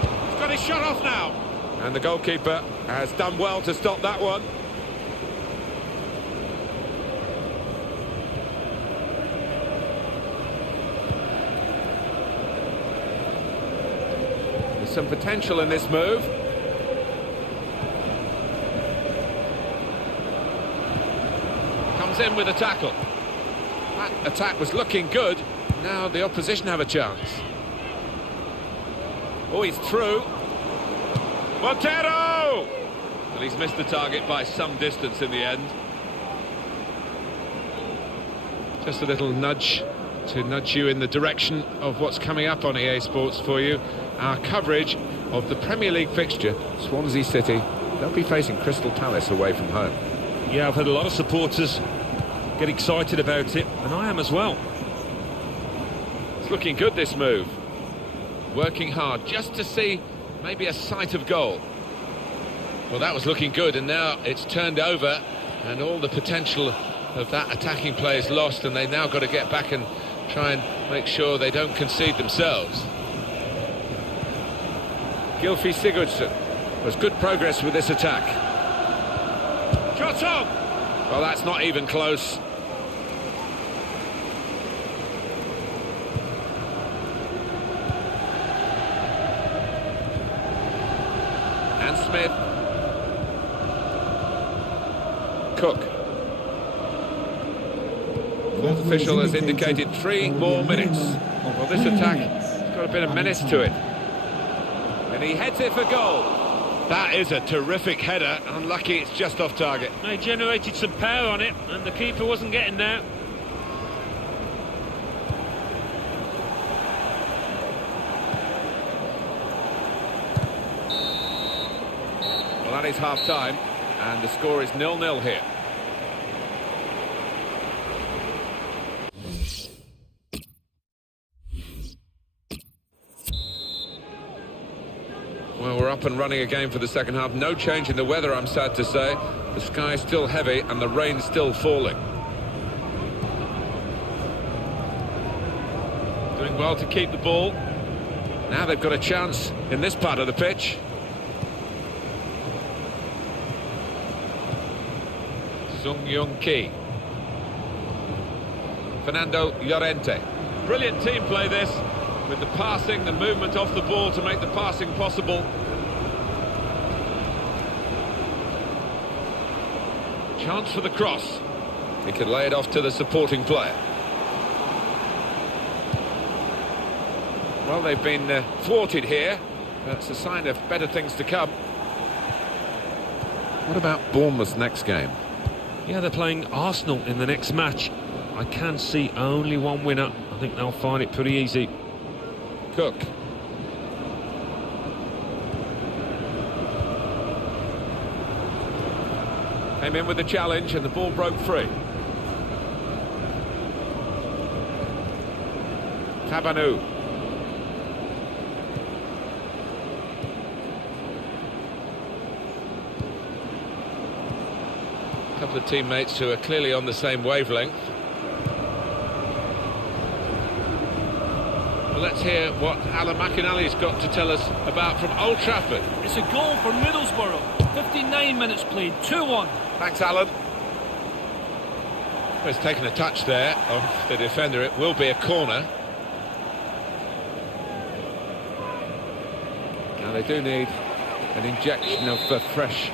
He's got his shot off now. And the goalkeeper has done well to stop that one. There's some potential in this move. In with a tackle. That attack was looking good. Now the opposition have a chance. Oh, he's through. Montero! Well, he's missed the target by some distance in the end. Just a little nudge to nudge you in the direction of what's coming up on EA Sports for you. Our coverage of the Premier League fixture, Swansea City. They'll be facing Crystal Palace away from home. Yeah, I've had a lot of supporters get excited about it, and I am as well. It's looking good, this move. Working hard just to see maybe a sight of goal. Well, that was looking good, and now it's turned over, and all the potential of that attacking play is lost, and they've now got to get back and try and make sure they don't concede themselves. Gylfi Sigurdsson. There's good progress with this attack. Shot on! Well, that's not even close. Smith. Cook. Fourth official has indicated 3 more minutes. Well, this attack has got a bit of menace to it. And he heads it for goal. That is a terrific header. Unlucky it's just off target. They generated some power on it, and the keeper wasn't getting there. Well, that is half-time, and the score is 0-0 here. Well, we're up and running again for the second half. No change in the weather, I'm sad to say. The sky is still heavy and the rain's still falling. Doing well to keep the ball. Now they've got a chance in this part of the pitch. Sung Young Ki. Fernando Llorente. Brilliant team play this, with the passing, the movement off the ball to make the passing possible. Chance for the cross. He can lay it off to the supporting player. Well, they've been thwarted here. That's a sign of better things to come. What about Bournemouth's next game? Yeah, they're playing Arsenal in the next match. I can see only one winner. I think they'll find it pretty easy. Cook. Came in with the challenge and the ball broke free. Tabanu. A couple of teammates who are clearly on the same wavelength. Well, let's hear what Alan McInally's got to tell us about from Old Trafford. It's a goal for Middlesbrough. 59 minutes played, 2-1. Thanks, Alan. Well, he's taken a touch there of the defender. It will be a corner. Now they do need an injection of fresh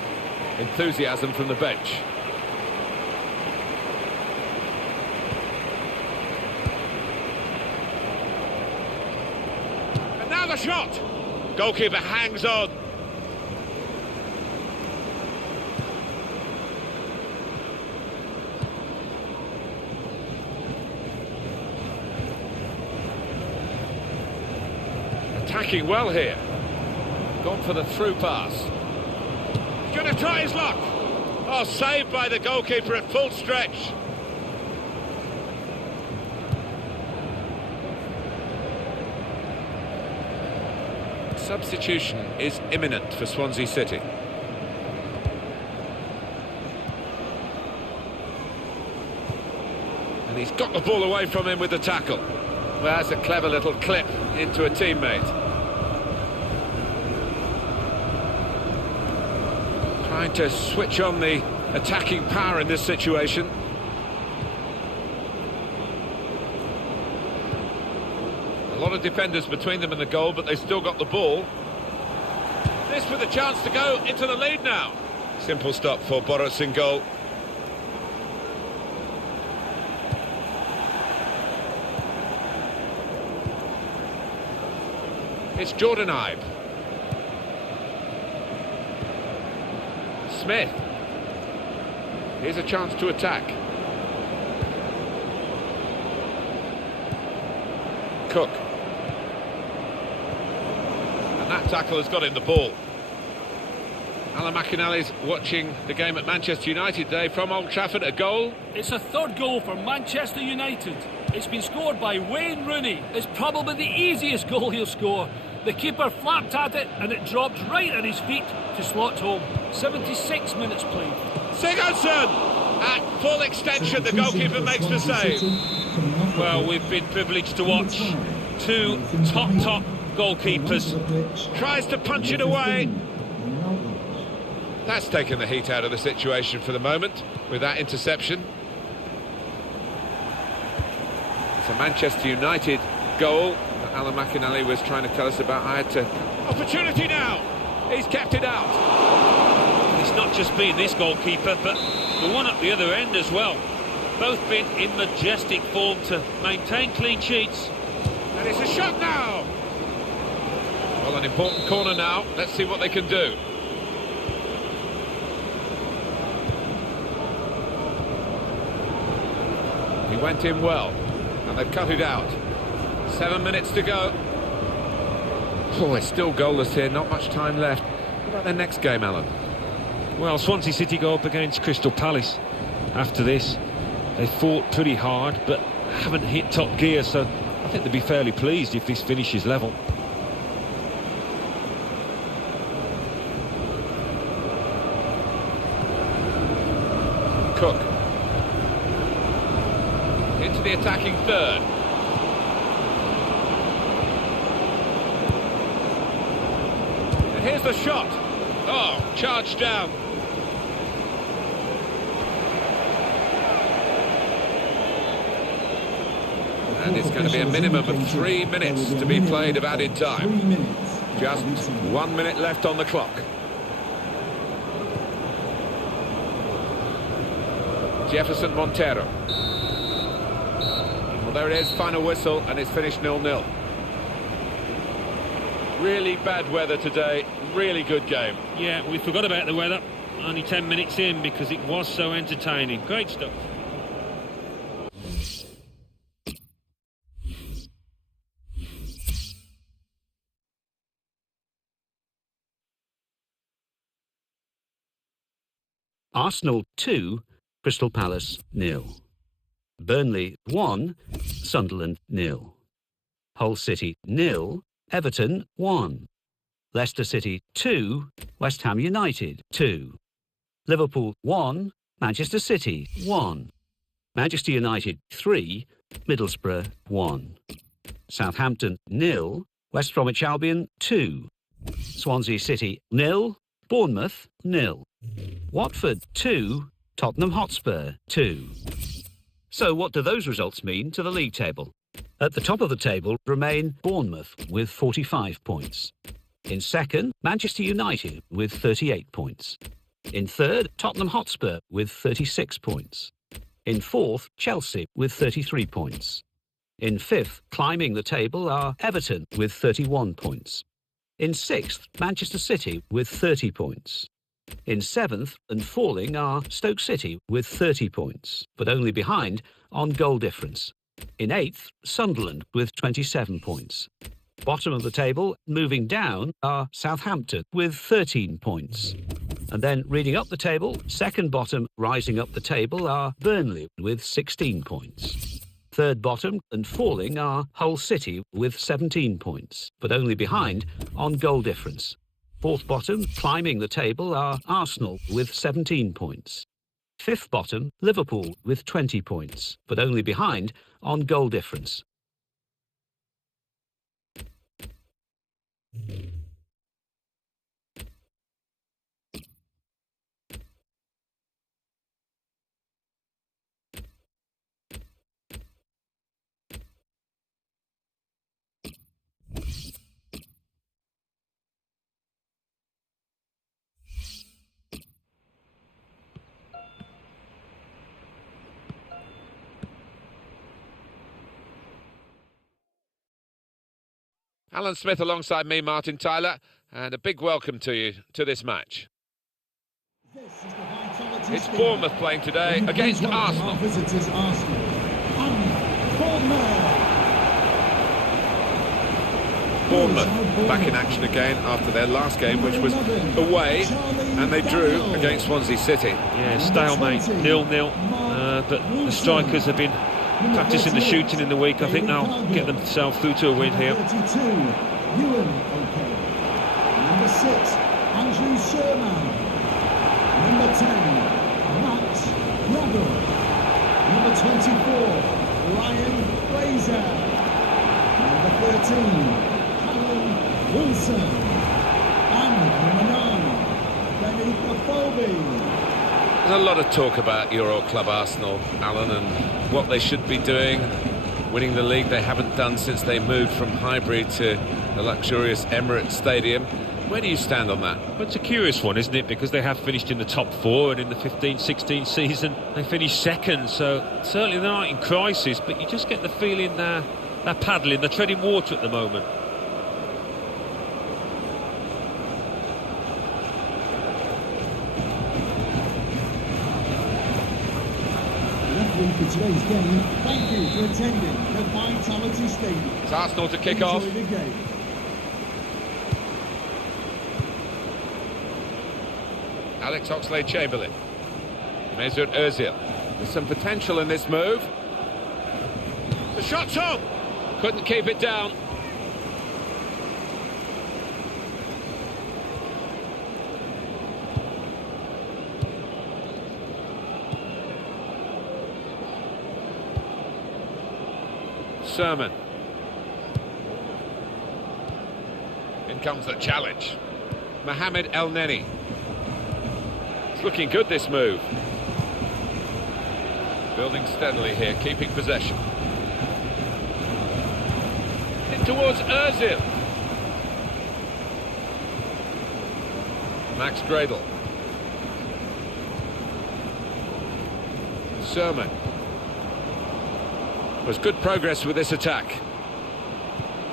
enthusiasm from the bench. And now the shot! Goalkeeper hangs on. Attacking well here. Gone for the through pass. He's going to try his luck. Oh, saved by the goalkeeper at full stretch. Substitution is imminent for Swansea City. And he's got the ball away from him with the tackle. Well, that's a clever little clip into a teammate. Trying to switch on the attacking power in this situation. A lot of defenders between them and the goal, but they still got the ball. This with a chance to go into the lead now. Simple stop for Boris in goal. It's Jordan Ibe. Smith. Here's a chance to attack. Cook. And that tackle has got him the ball. Alan McInally's watching the game at Manchester United today from Old Trafford. A goal. It's a third goal for Manchester United. It's been scored by Wayne Rooney. It's probably the easiest goal he'll score. The keeper flapped at it and it dropped right at his feet to slot home. 76 minutes played. Sigurdsson! At full extension, the goalkeeper makes the save. Well, we've been privileged to watch two top goalkeepers. Tries to punch it away. That's taken the heat out of the situation for the moment with that interception. It's a Manchester United goal that Alan McInally was trying to tell us about. Opportunity now. He's kept it out. not just been this goalkeeper, but the one at the other end as well. Both been in majestic form to maintain clean sheets. And it's a shot now. Well, an important corner now. Let's see what they can do. He went in well, and they've cut it out. 7 minutes to go. Oh, it's still goalless here, not much time left. What about their next game, Alan? Well, Swansea City go up against Crystal Palace. After this, they fought pretty hard, but haven't hit top gear, so I think they'd be fairly pleased if this finishes level. Cook. Into the attacking third. And here's the shot. Oh, charged down. And it's going to be a minimum of 3 minutes to be played of added time. Just 1 minute left on the clock. Jefferson Montero. Well, there it is, final whistle, and it's finished 0-0. Really bad weather today, really good game. Yeah, we forgot about the weather. Only 10 minutes in because it was so entertaining. Great stuff. Arsenal 2, Crystal Palace 0. Burnley 1, Sunderland 0. Hull City 0, Everton 1. Leicester City 2, West Ham United 2. Liverpool 1, Manchester City 1. Manchester United 3, Middlesbrough 1. Southampton 0, West Bromwich Albion 2. Swansea City 0, Bournemouth 0. Watford 2, Tottenham Hotspur 2. So what do those results mean to the league table? At the top of the table remain Bournemouth with 45 points. In second, Manchester United with 38 points. In third, Tottenham Hotspur with 36 points. In fourth, Chelsea with 33 points. In fifth, climbing the table are Everton with 31 points. In sixth, Manchester City with 30 points. In seventh and falling are Stoke City with 30 points, but only behind on goal difference. In eighth, Sunderland with 27 points. Bottom of the table, moving down, are Southampton with 13 points. And then reading up the table, second bottom rising up the table are Burnley with 16 points. Third bottom and falling are Hull City with 17 points, but only behind on goal difference. Fourth bottom, climbing the table, are Arsenal with 17 points. Fifth bottom, Liverpool with 20 points, but only behind on goal difference. Alan Smith alongside me, Martin Tyler, and a big welcome to you to this match. It's Bournemouth playing today against Arsenal. Visitors Arsenal and Bournemouth back in action again after their last game, which was away, and they drew against Swansea City. Yeah, stalemate, 0-0, but the strikers have been practicing the shooting in the week. I think they'll get themselves through to a win here. 32, Ewan okay. Number 6, Andrew Sherman. Number 10, Matt Yago. Number 24, Ryan Fraser. Number 13, Callum Wilson. And number 9, Benny Kafobi. There's a lot of talk about your old club Arsenal, Alan, and what they should be doing, winning the league. They haven't done since they moved from Highbury to the luxurious Emirates Stadium. Where do you stand on that? But it's a curious one, isn't it? Because they have finished in the top four, and in the 15-16 season they finished second, so certainly they're not in crisis, but you just get the feeling they're paddling, they're treading water at the moment. Referee for today's game, thank you for attending the Vitality Stadium. It's Arsenal to kick Enjoy off. the game. Alex Oxlade-Chamberlain. Mesut Ozil. There's some potential in this move. The shot's on! Couldn't keep it down. Sermon. In comes the challenge. Mohamed El Neni. It's looking good, this move. Building steadily here, keeping possession. In towards Ozil. Max Gradel. Sermon. Was good progress with this attack.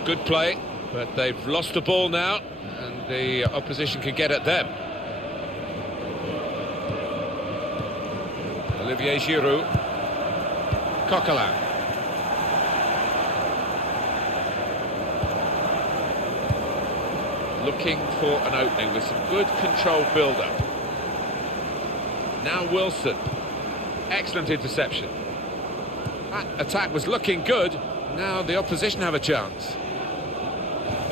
Good play, but they've lost the ball now, and the opposition can get at them. Olivier Giroud. Coquelin. Looking for an opening with some good controlled build-up. Now Wilson. Excellent interception. That attack was looking good. Now the opposition have a chance.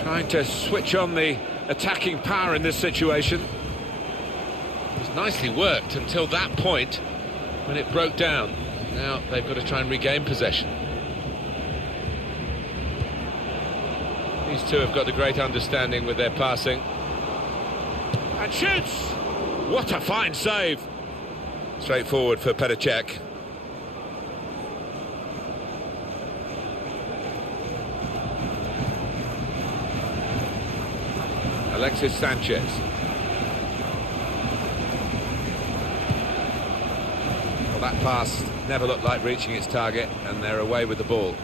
Trying to switch on the attacking power in this situation. It was nicely worked until that point when it broke down. Now they've got to try and regain possession. These two have got a great understanding with their passing. And shoots! What a fine save! Straightforward for Petr Cech. Alexis Sanchez. Well, that pass never looked like reaching its target, and they're away with the ball.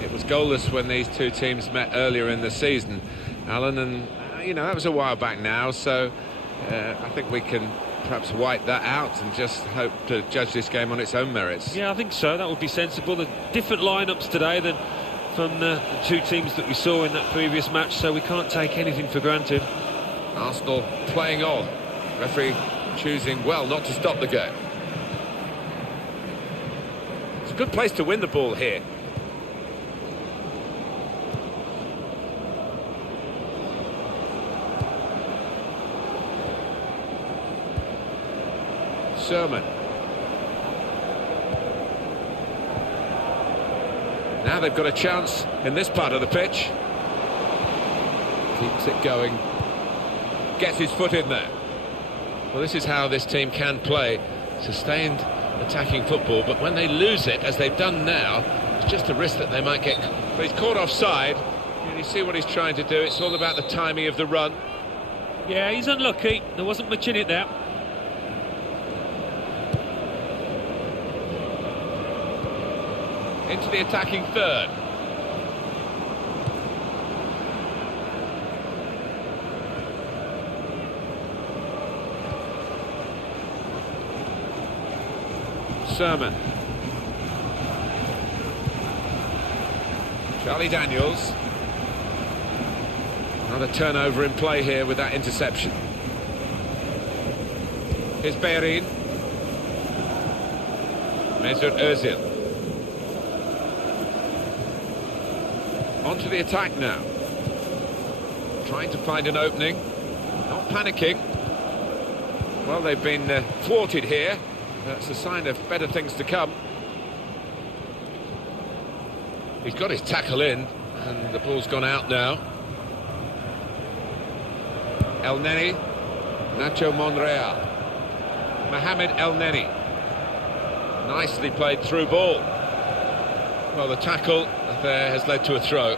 It was goalless when these two teams met earlier in the season, Alan, and you know, that was a while back now, so I think we can perhaps wipe that out and just hope to judge this game on its own merits. Yeah, I think so. That would be sensible. The different lineups today than from the two teams that we saw in that previous match, so we can't take anything for granted. Arsenal playing on. Referee choosing well not to stop the game. It's a good place to win the ball here. Sermon. Now they've got a chance in this part of the pitch. Keeps it going. Gets his foot in there. Well, this is how this team can play. Sustained attacking football, but when they lose it, as they've done now, it's just a risk that they might get... But he's caught offside. You see what he's trying to do. It's all about the timing of the run. Yeah, he's unlucky. There wasn't much in it there. Into the attacking third. Sermon. Charlie Daniels. Another turnover in play here with that interception. Here's Bellerin. Mesut Ozil. Onto the attack now. Trying to find an opening. Not panicking. Well, they've been thwarted here. That's a sign of better things to come. He's got his tackle in, and the ball's gone out now. El Neni. Nacho Monreal. Mohamed El Neni. Nicely played through ball. Well, the tackle there has led to a throw.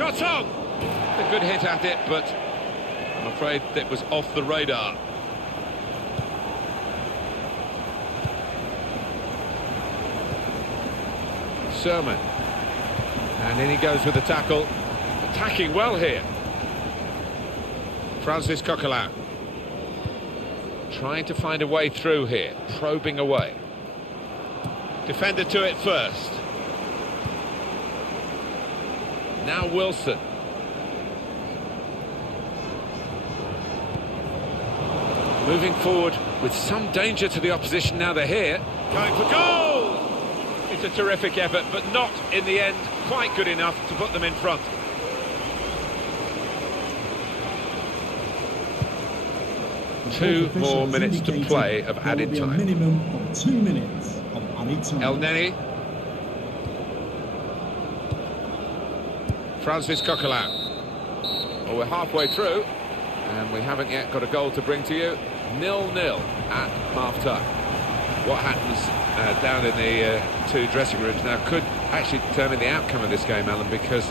Shot on! A good hit at it, but I'm afraid it was off the radar. Sermon. And in he goes with the tackle. Attacking well here. Francis Coquelin. Trying to find a way through here. Probing away. Defender to it first. Now Wilson. Moving forward with some danger to the opposition now they're here. Going for goal! It's a terrific effort, but not, in the end, quite good enough to put them in front. Two more minutes to play of added time. A minimum of 2 minutes of added time. El Neni. Francis Coquelin. Well, we're halfway through, and we haven't yet got a goal to bring to you. 0-0 at half-time. What happens down in the two dressing rooms now could actually determine the outcome of this game, Alan, because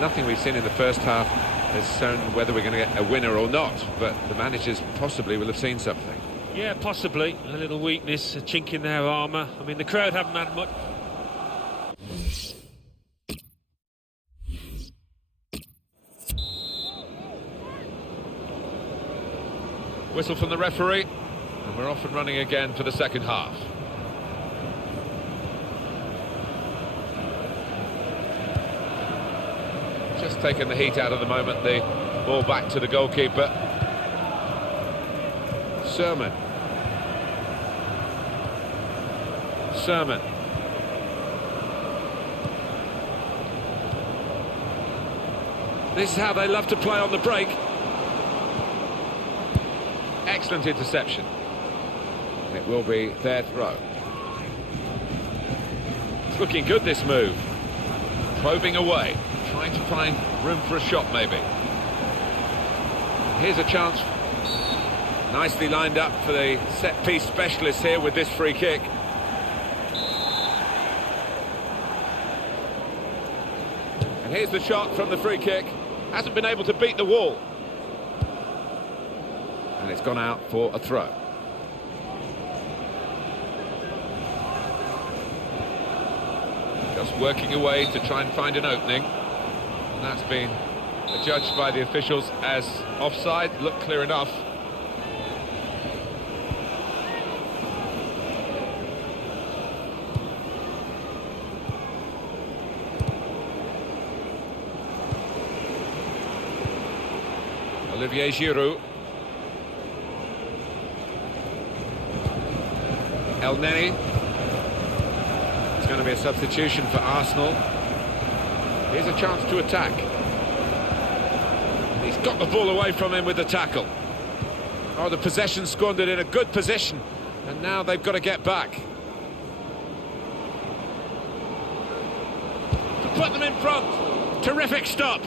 nothing we've seen in the first half has shown whether we're going to get a winner or not, but the managers possibly will have seen something. Yeah, possibly. A little weakness, a chink in their armour. I mean, the crowd haven't had much... Whistle from the referee, and we're off and running again for the second half. Just taking the heat out of the moment, the ball back to the goalkeeper. Sermon. This is how they love to play on the break. Excellent interception. It will be their throw. It's looking good, this move. Probing away, trying to find room for a shot maybe. Here's a chance. Nicely lined up for the set-piece specialist here with this free kick. And here's the shot from the free kick. Hasn't been able to beat the wall. And it's gone out for a throw. Just working away to try and find an opening. And that's been adjudged by the officials as offside. Looked clear enough. Olivier Giroud. El Neni. It's going to be a substitution for Arsenal. Here's a chance to attack. He's got the ball away from him with the tackle. Oh, the possession squandered in a good position, and now they've got to get back. To put them in front. Terrific stop.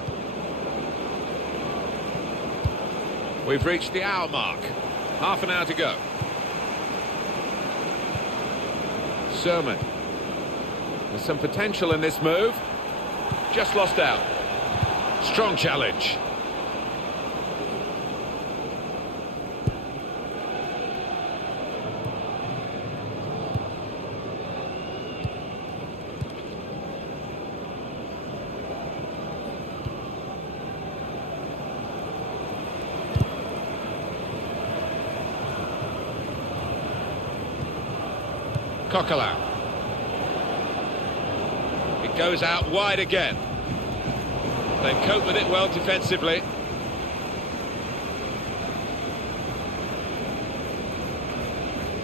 We've reached the hour mark. Half an hour to go. Sermon. There's some potential in this move. Just lost out. Strong challenge. Coquelin. It goes out wide again. They cope with it well defensively.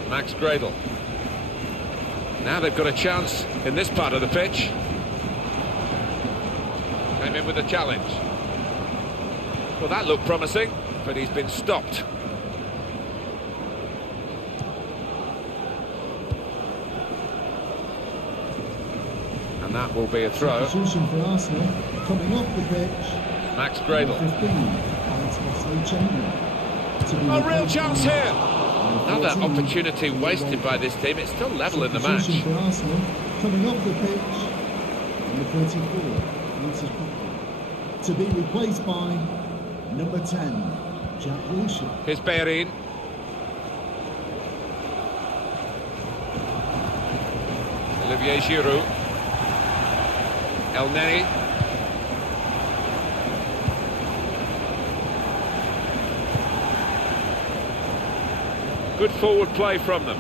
Max Gradel. Now they've got a chance in this part of the pitch. Came in with a challenge. Well, that looked promising, but he's been stopped. And that will be a throw. Substitution for Arsenal, coming off the pitch. Max Gradel. 15, A real chance here. Another opportunity wasted by this team. It's still level in the match. For Arsenal, coming off the pitch. Number 34, Francis Coquelin. To be replaced by number 10, Jack Wilshere. Here's Bellerin. Olivier Giroud. El Neni. Good forward play from them.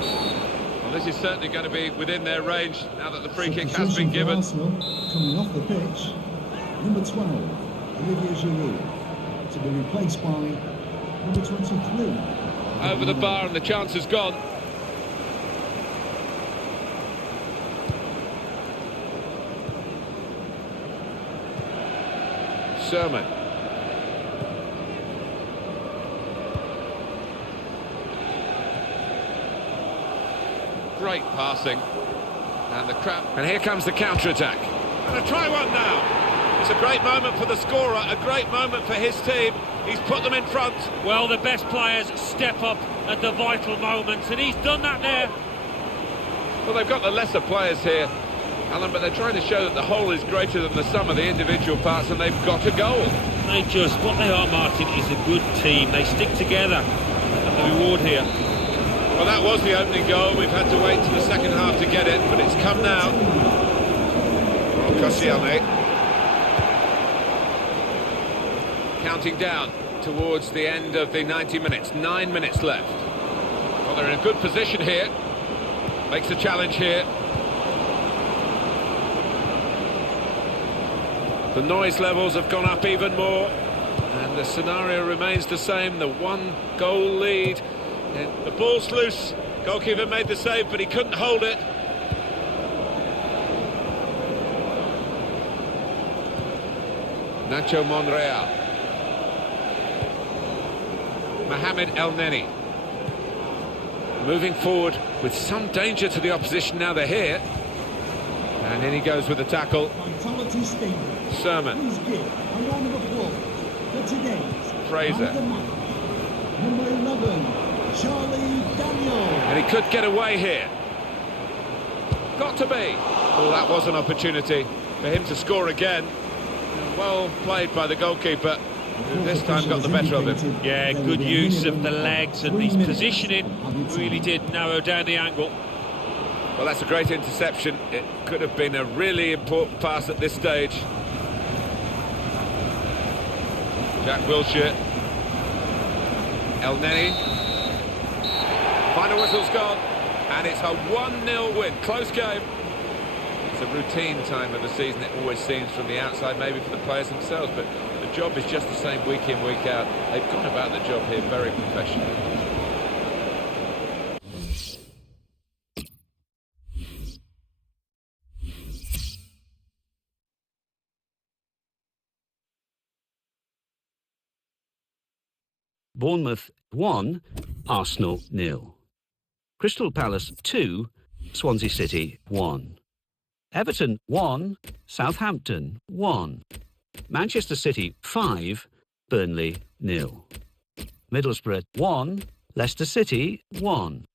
Well, this is certainly going to be within their range now that the free kick has been given. Arsenal, coming off the pitch, number 12, Olivier Giroud. To be replaced by number 23. Over the bar and the chance is gone. Sermon. Great passing. And the crowd. And here comes the counter-attack. And a try one now. It's a great moment for the scorer, a great moment for his team. He's put them in front. Well, the best players step up at the vital moments, and he's done that there. Well, they've got the lesser players here, Alan, but they're trying to show that the whole is greater than the sum of the individual parts, and they've got a goal. What they are, Martin, is a good team. They stick together. And the reward here. Well, that was the opening goal. We've had to wait to the second half to get it, but it's come now. Koscielny. Counting down towards the end of the 90 minutes. 9 minutes left. Well, they're in a good position here. Makes a challenge here. The noise levels have gone up even more, and the scenario remains the same, the one-goal lead. The ball's loose. Goalkeeper made the save, but he couldn't hold it. Nacho Monreal. Mohamed El Neni. Moving forward with some danger to the opposition now they're here. And in he goes with the tackle. Vitality statement. Sermon. Please give a round of applause for today's Fraser. man of the match. Number 11, Charlie Daniel. And he could get away here. Got to be. Well, that was an opportunity for him to score again. Well played by the goalkeeper, who this time got the better of him. Yeah, good use of the legs, and his positioning really did narrow down the angle. Well, that's a great interception. It could have been a really important pass at this stage. Jack Wilshere. El Neni. Final whistle's gone, and it's a 1-0 win. Close game. It's a routine time of the season, it always seems, from the outside, maybe for the players themselves, but the job is just the same week in, week out. They've gone about the job here very professionally. Bournemouth 1, Arsenal 0. Crystal Palace 2, Swansea City 1. Everton 1, Southampton 1. Manchester City 5, Burnley 0. Middlesbrough 1, Leicester City 1.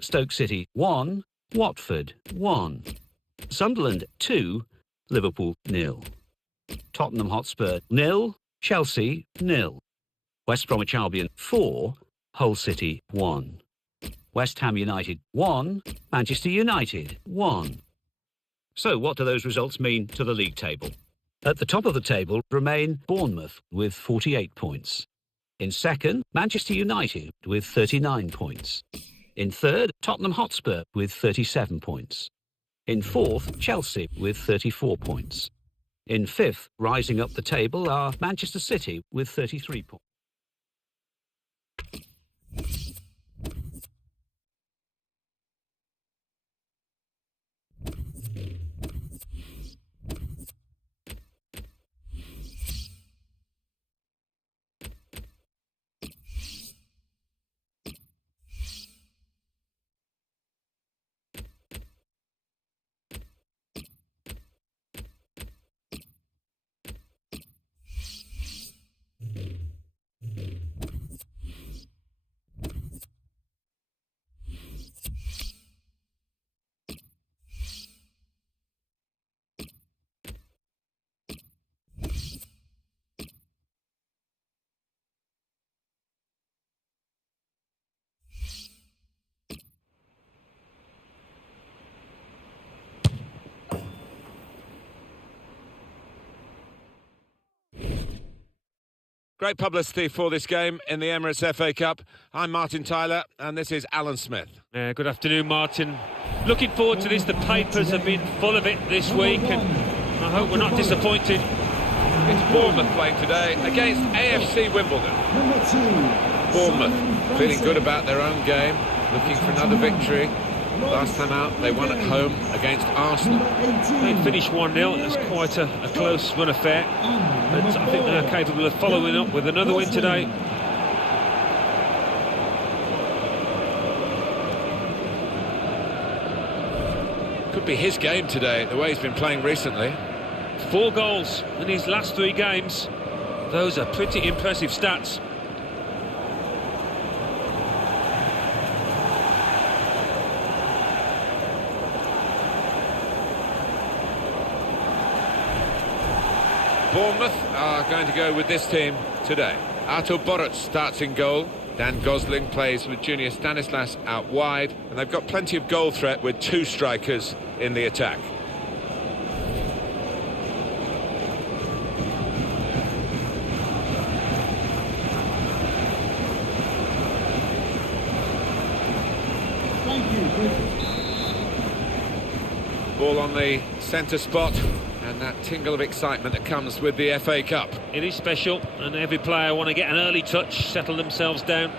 Stoke City 1, Watford 1. Sunderland 2, Liverpool 0. Tottenham Hotspur 0, Chelsea 0. West Bromwich Albion 4, Hull City 1. West Ham United 1, Manchester United 1. So what do those results mean to the league table? At the top of the table remain Bournemouth with 48 points. In second, Manchester United with 39 points. In third, Tottenham Hotspur with 37 points. In fourth, Chelsea with 34 points. In fifth, rising up the table, are Manchester City with 33 points. Great publicity for this game in the Emirates FA Cup. I'm Martin Tyler, and this is Alan Smith. Good afternoon, Martin. Looking forward to this. The papers have been full of it this week, and I hope we're not disappointed. It's Bournemouth playing today against AFC Wimbledon. Bournemouth feeling good about their own game, looking for another victory. Last time out, they won at home against Arsenal. They finished 1-0. It's quite a close run affair. But I think they're capable of following up with another win today. Could be his game today, the way he's been playing recently. 4 goals in his last 3 games. Those are pretty impressive stats. Bournemouth are going to go with this team today. Artur Boruc starts in goal. Dan Gosling plays with Junior Stanislas out wide. And they've got plenty of goal threat with 2 strikers in the attack. Ball on the centre spot. And that tingle of excitement that comes with the FA Cup. It is special, and every player want to get an early touch, settle themselves down.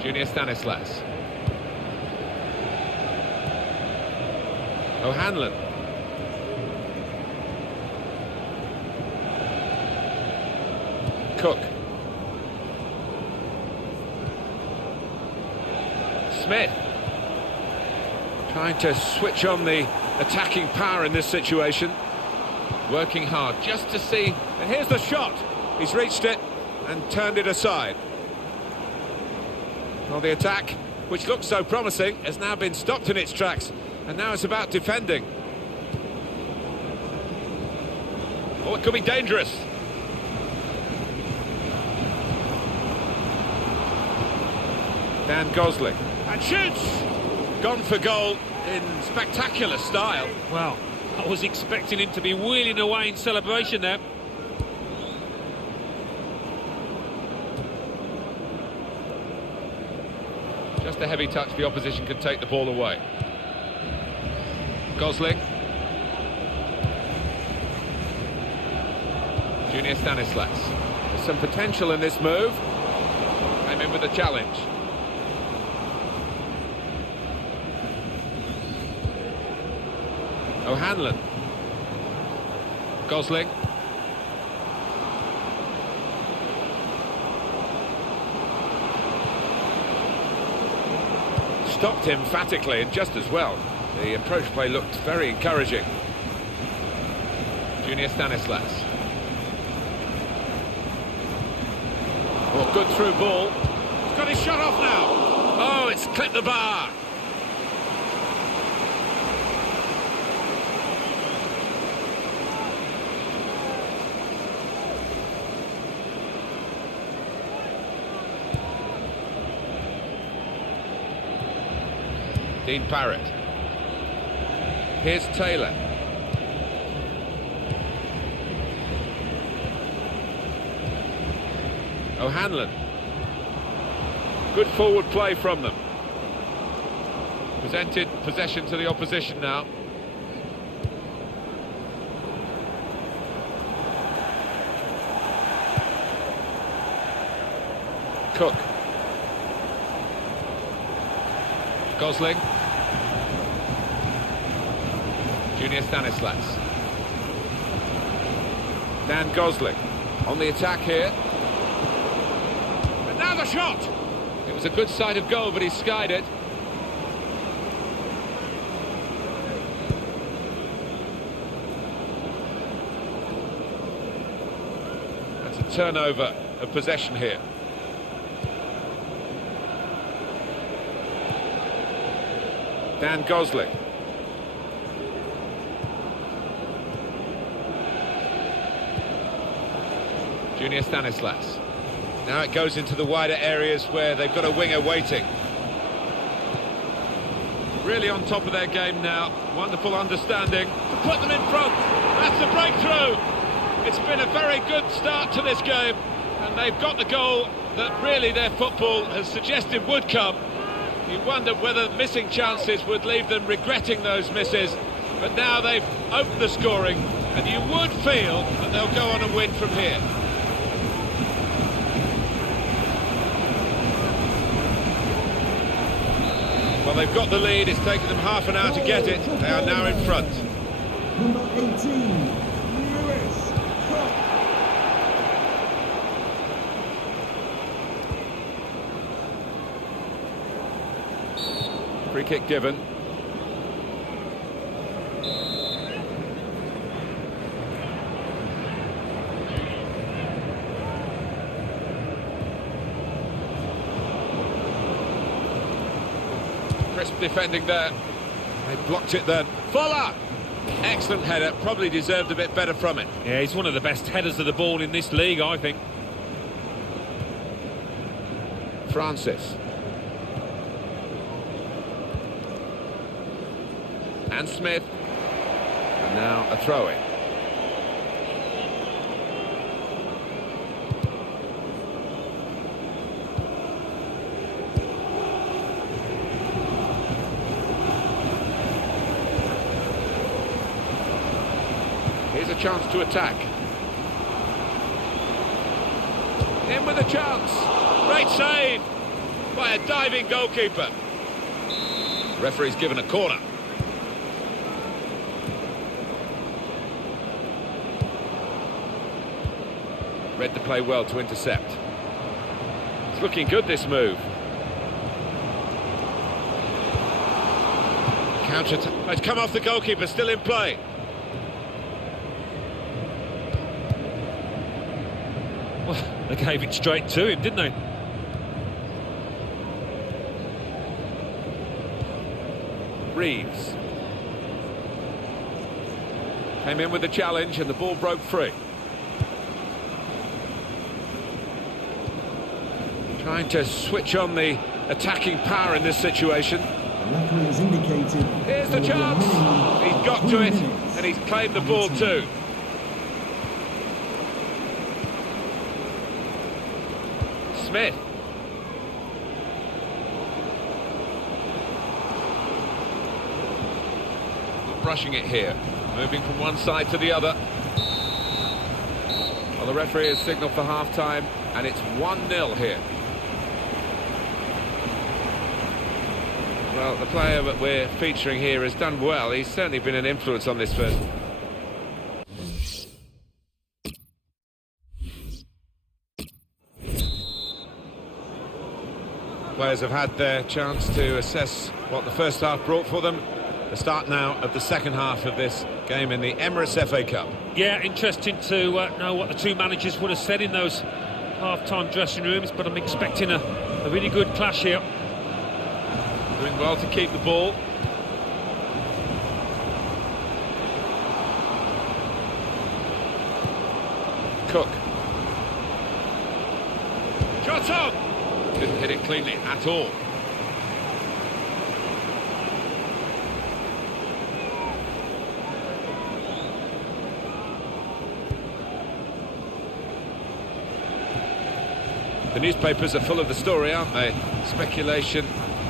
Junior Stanislas. O'Hanlon. Cook. Smith. Trying to switch on the attacking power in this situation. Working hard just to see. And here's the shot. He's reached it and turned it aside. Well, the attack, which looked so promising, has now been stopped in its tracks. And now it's about defending. Oh, it could be dangerous. Dan Gosling. And shoots! Gone for goal in spectacular style. Well, I was expecting him to be wheeling away in celebration there. Just a heavy touch, the opposition could take the ball away. Gosling. Junior Stanislas. There's some potential in this move. Came in with a challenge. O'Hanlon. Gosling. Stopped emphatically and just as well. The approach play looked very encouraging. Junior Stanislas. Oh, good through ball. He's got his shot off now. Oh, it's clipped the bar. Dean Parrott. Here's Taylor. O'Hanlon. Good forward play from them. Presented possession to the opposition now. Cook. Gosling. Junior Stanislas. Dan Gosling on the attack here. And now the shot! It was a good sight of goal, but he skied it. That's a turnover of possession here. Dan Gosling. Junior Stanislas. Now it goes into the wider areas where they've got a winger waiting. Really on top of their game now. Wonderful understanding to put them in front. That's the breakthrough. It's been a very good start to this game, and they've got the goal that really their football has suggested would come. You wondered whether missing chances would leave them regretting those misses, but now they've opened the scoring, and you would feel that they'll go on and win from here. Well, they've got the lead. It's taken them half an hour to get it. They are now in front. Number 18, Lewis. Free kick given. Crisp defending there. They blocked it then. Fuller! Excellent header, probably deserved a bit better from it. Yeah, he's one of the best headers of the ball in this league, I think. Francis. And Smith. And now a throw-in. Here's a chance to attack. In with a chance. Great save by a diving goalkeeper. Referee's given a corner. Read the play well to intercept. It's looking good, this move. Counter. It's come off the goalkeeper, still in play. Well, they gave it straight to him, didn't they? Reeves. Came in with the challenge and the ball broke free. Trying to switch on the attacking power in this situation. The referee has indicated. Here's the chance. He's got to it and he's claimed the ball too. Smith. Not rushing it here. Moving from one side to the other. Well, the referee has signalled for half-time and it's 1-0 here. Well, the player that we're featuring here has done well. He's certainly been an influence on this first. Players have had their chance to assess what the first half brought for them. The start now of the second half of this game in the Emirates FA Cup. Yeah, interesting to know what the two managers would have said in those half-time dressing rooms, but I'm expecting a really good clash here. Doing well to keep the ball. Cook. Shot on! Didn't hit it cleanly at all. The newspapers are full of the story, aren't they? Speculation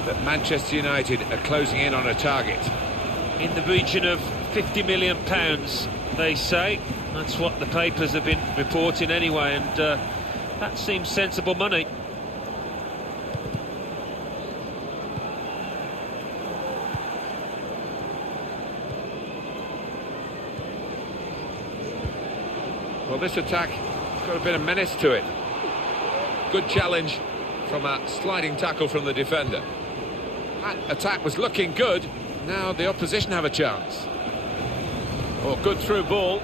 that Manchester United are closing in on a target. In the region of £50 million, they say. That's what the papers have been reporting anyway, and that seems sensible money. Well, this attack has got a bit of menace to it. Good challenge from a sliding tackle from the defender. That attack was looking good. Now the opposition have a chance. Oh, good through ball.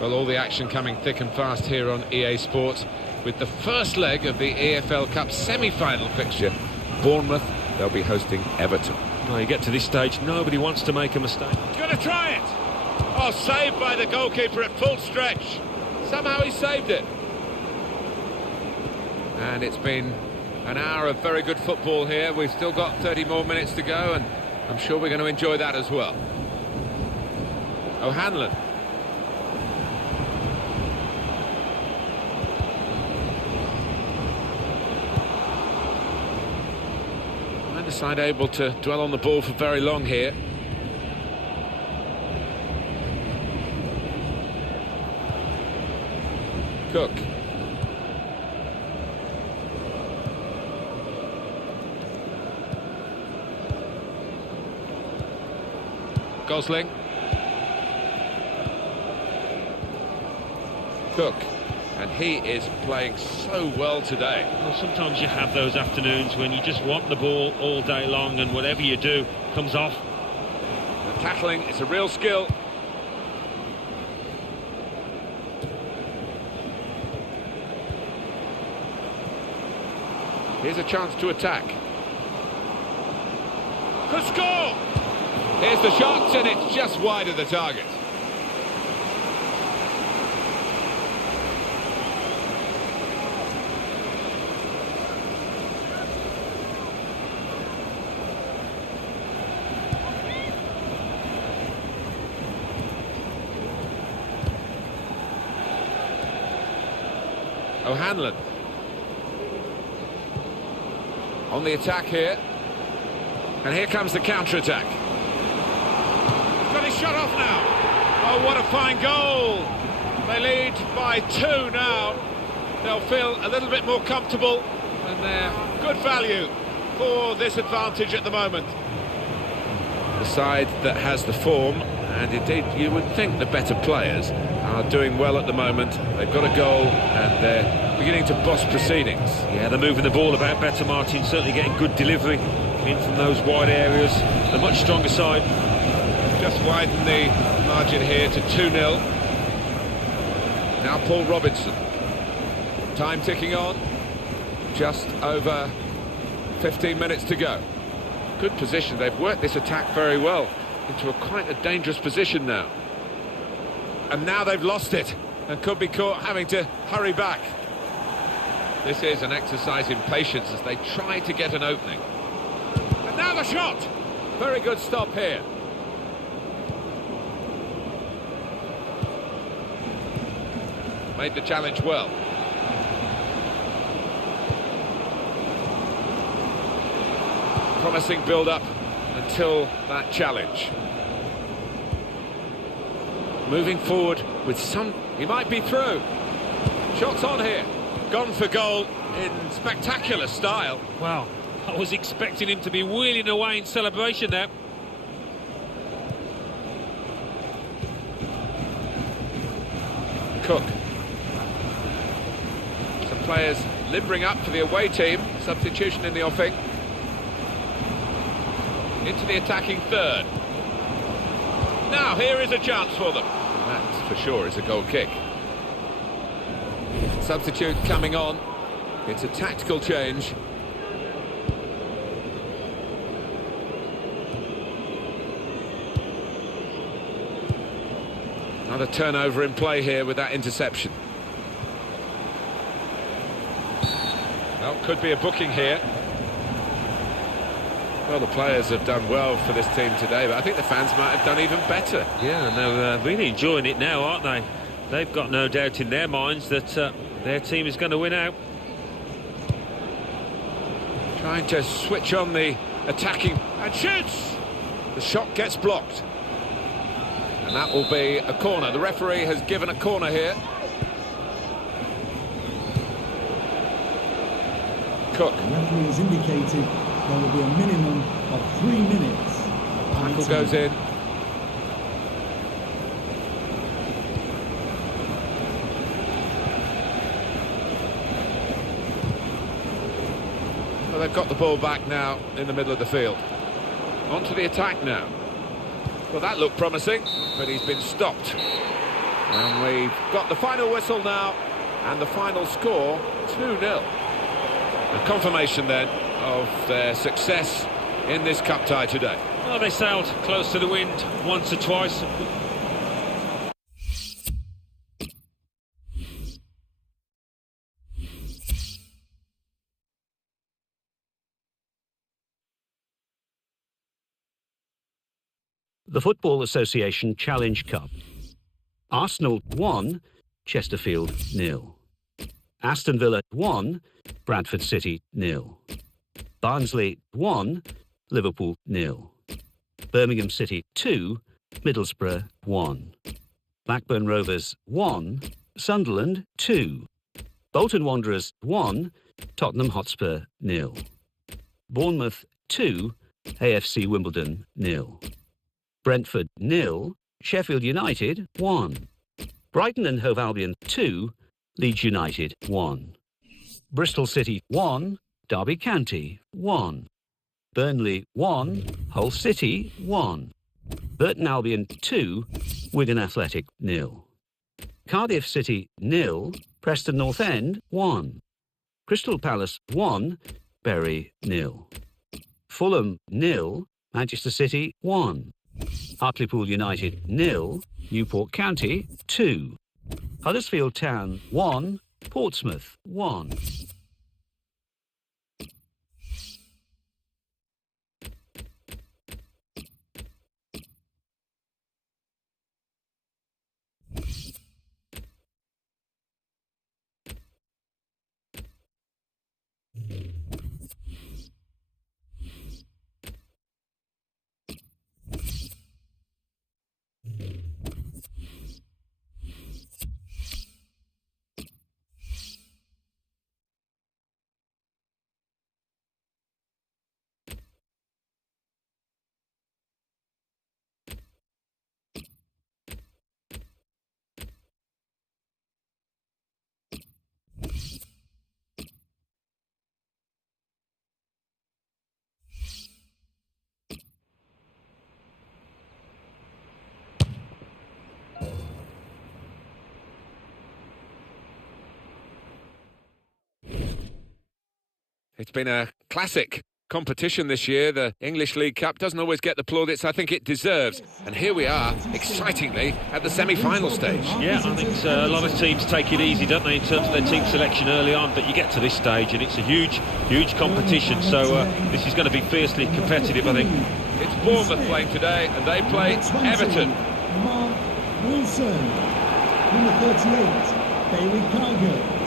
Well, all the action coming thick and fast here on EA Sports with the first leg of the EFL Cup semi-final fixture. Bournemouth, they'll be hosting Everton. Well, you get to this stage, nobody wants to make a mistake. He's going to try it! Oh, saved by the goalkeeper at full stretch. Somehow he saved it. And it's been An hour of very good football here. We've still got 30 more minutes to go, and I'm sure we're going to enjoy that as well. O'Hanlon. Neither side able to dwell on the ball for very long here. Cook. Gosling. Cook. And he is playing so well today. Well, sometimes you have those afternoons when you just want the ball all day long and whatever you do comes off. The tackling is a real skill. Here's a chance to attack. Could score! Here's the shot, and it's just wide of the target. O'Hanlon. On the attack here. And here comes the counter-attack. Got his shot off now. Oh, what a fine goal. They lead by 2 now. They'll feel a little bit more comfortable, and they're good value for this advantage at the moment. The side that has the form, and indeed you would think the better players, are doing well at the moment. They've got a goal and they're beginning to boss proceedings. Yeah, they're moving the ball about better, Martin, certainly getting good delivery in from those wide areas. The much stronger side. Just widen the margin here to 2-0. Now Paul Robinson. Time ticking on. Just over 15 minutes to go. Good position. They've worked this attack very well into quite a dangerous position now. And now they've lost it and could be caught having to hurry back. This is an exercise in patience as they try to get an opening. And now the shot! Very good stop here. Made the challenge well. Promising build-up until that challenge. Moving forward with some... He might be through. Shots on here. Gone for goal in spectacular style. Wow, I was expecting him to be wheeling away in celebration there. Cook. Some players limbering up for the away team. Substitution in the offing. Into the attacking third. Now here is a chance for them. That for sure is a goal kick. Substitute coming on. It's a tactical change. Another turnover in play here with that interception. Well, could be a booking here. Well, the players have done well for this team today, but I think the fans might have done even better. Yeah, and they're really enjoying it now, aren't they? They've got no doubt in their minds that their team is going to win out. Trying to switch on the attacking and shoots! The shot gets blocked. And that will be a corner. The referee has given a corner here. Cook. The referee has indicated there will be a minimum of 3 minutes. Tackle goes in. Well, they've got the ball back now in the middle of the field. On to the attack now. Well, that looked promising, but he's been stopped. And we've got the final whistle now, and the final score, 2-0. A confirmation then of their success in this cup tie today. Well, they sailed close to the wind once or twice. The Football Association Challenge Cup. Arsenal 1, Chesterfield 0. Aston Villa 1, Bradford City 0. Barnsley 1, Liverpool 0. Birmingham City 2, Middlesbrough 1. Blackburn Rovers 1, Sunderland 2. Bolton Wanderers 1, Tottenham Hotspur 0. Bournemouth 2, AFC Wimbledon 0. Brentford 0, Sheffield United 1. Brighton and Hove Albion 2, Leeds United 1. Bristol City 1, Derby County 1. Burnley 1, Hull City 1. Burton Albion 2, Wigan Athletic 0. Cardiff City 0, Preston North End 1. Crystal Palace 1, Bury 0. Fulham 0, Manchester City 1. Hartlepool United 0, Newport County 2. Huddersfield Town 1, Portsmouth 1. It's been a classic competition this year. The English League Cup doesn't always get the plaudits I think it deserves. And here we are, excitingly, at the semi-final stage. Yeah, I think a lot of teams take it easy, don't they, in terms of their team selection early on. But you get to this stage and it's a huge, huge competition. So this is going to be fiercely competitive, I think. It's Bournemouth playing today, and they play Everton. Mark Wilson. Number 38, Bailey Cargo.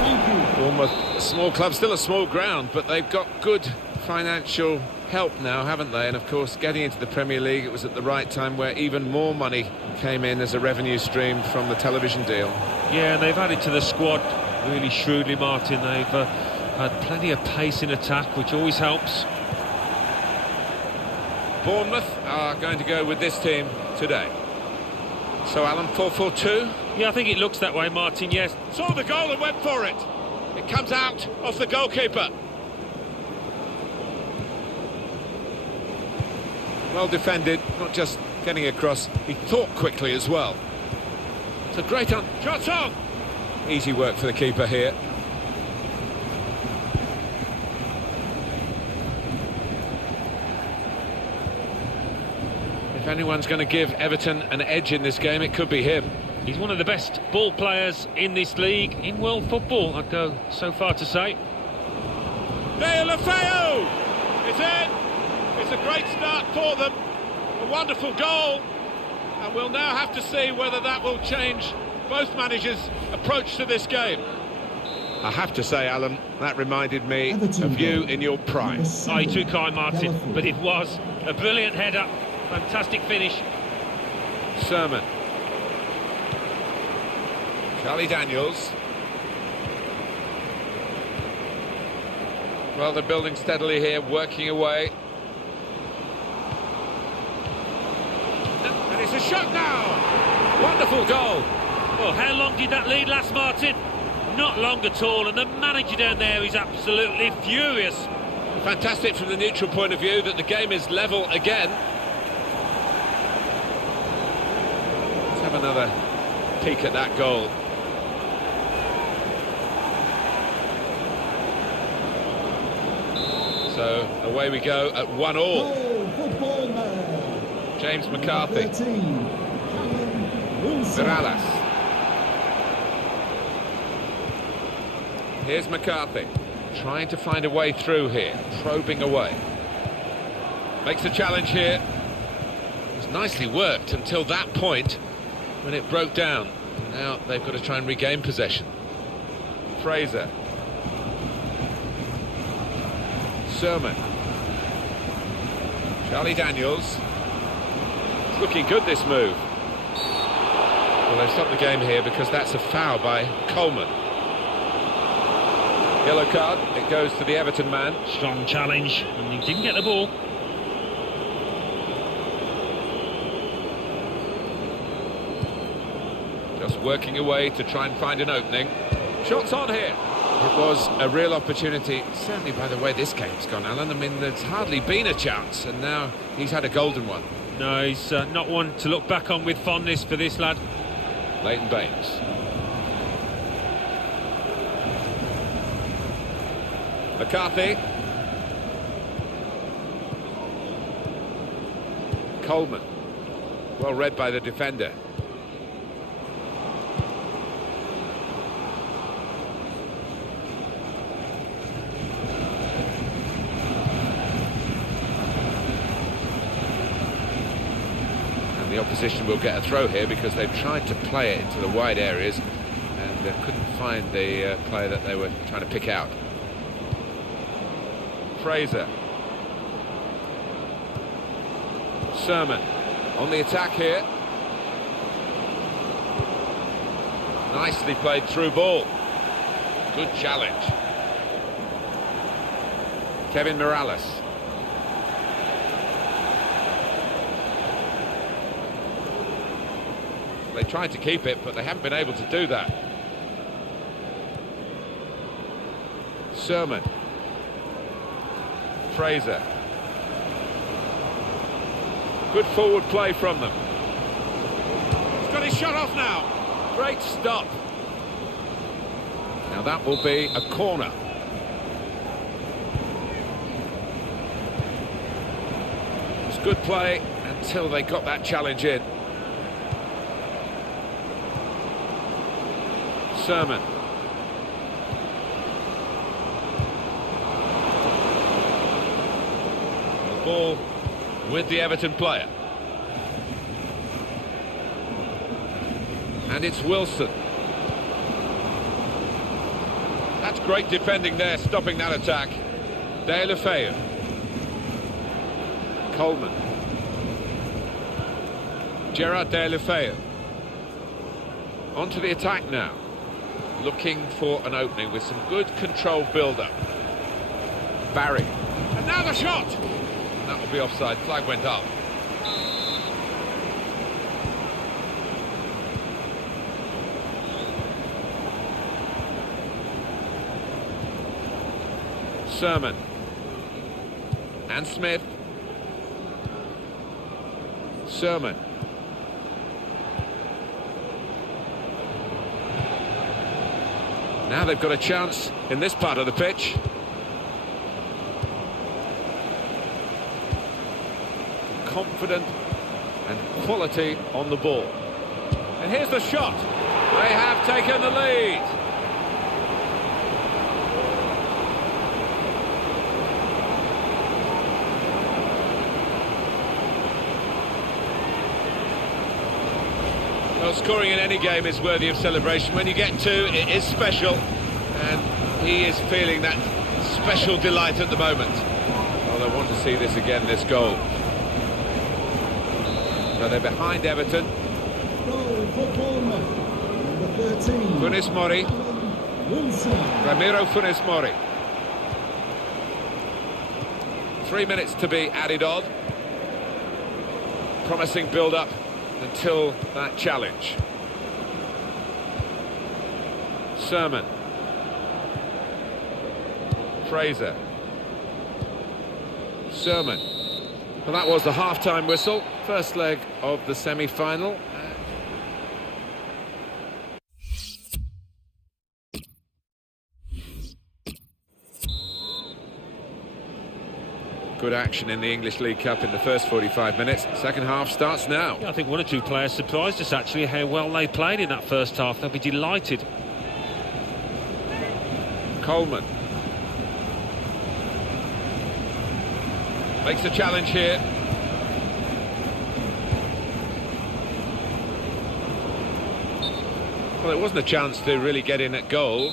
Thank you. Bournemouth, a small club, still a small ground, but they've got good financial help now, haven't they? And of course, getting into the Premier League, it was at the right time where even more money came in as a revenue stream from the television deal. Yeah, and they've added to the squad really shrewdly, Martin. They've had plenty of pace in attack, which always helps. Bournemouth are going to go with this team today. So, Alan, 4-4-2? Yeah, I think it looks that way, Martin, yes. Saw the goal and went for it. It comes out off the goalkeeper. Well defended, not just getting across, he thought quickly as well. It's a great Shots on! easy work for the keeper here. If anyone's going to give Everton an edge in this game, it could be him. He's one of the best ball players in this league, in world football, I'd go so far to say. Deulofeu is in. It's a great start for them. A wonderful goal. And we'll now have to see whether that will change both managers' approach to this game. I have to say, Alan, that reminded me of you in your prime. Oh, you're too kind, Martin, but it was a brilliant header. Fantastic finish. Sermon. Charlie Daniels. Well, they're building steadily here, working away. And it's a shot now! Wonderful goal! Well, how long did that lead last, Martin? Not long at all, and the manager down there is absolutely furious. Fantastic from the neutral point of view that the game is level again. Let's have another peek at that goal. So away we go at 1-1. James McCarthy. Viralas. Here's McCarthy, trying to find a way through here, probing away. Makes a challenge here. nicely worked until that point when it broke down. Now they've got to try and regain possession. Fraser. Sermon. Charlie Daniels. It's looking good, this move. Well, they've stopped the game here because that's a foul by Coleman. Yellow card, it goes to the Everton man. Strong challenge, and he didn't get the ball. Just working away to try and find an opening. Shots on here. It was a real opportunity, certainly by the way this game's gone, Alan. I mean, there's hardly been a chance, and now he's had a golden one. No, he's not one to look back on with fondness for this lad. Leighton Baines. McCarthy. Coleman. Well read by the defender. And the opposition will get a throw here because they've tried to play it into the wide areas and couldn't find the player that they were trying to pick out. Fraser. Sermon on the attack here. Nicely played through ball. Good challenge. Kevin Morales. They tried to keep it, but they haven't been able to do that. Sermon. Fraser. Good forward play from them. He's got his shot off now. Great stop. Now that will be a corner. It was good play until they got that challenge in. Sermon. Ball with the Everton player. And it's Wilson. That's great defending there, stopping that attack. Deulofeu. Coleman. Gerard Deulofeu. Onto the attack now. Looking for an opening with some good controlled build-up. Barry. And now the shot! That will be offside. Flag went up. Sermon. And Smith. Sermon. Now they've got a chance in this part of the pitch. Confident and quality on the ball. And here's the shot. They have taken the lead. Well, scoring in any game is worthy of celebration. When you get two, it is special, and he is feeling that special delight at the moment. Well, I want to see this again, this goal. So they're behind Everton. Goal for Bournemouth, number 13. Funes Mori. Wilson. Ramiro Funes Mori. 3 minutes to be added on. Promising build-up until that challenge. Sermon. Fraser. Sermon. Well, that was the half-time whistle. First leg of the semi-final. Good action in the English League Cup in the first 45 minutes. Second half starts now. Yeah, I think one or two players surprised us actually how well they played in that first half. They'll be delighted. Coleman. Makes a challenge here. Well, it wasn't a chance to really get in at goal,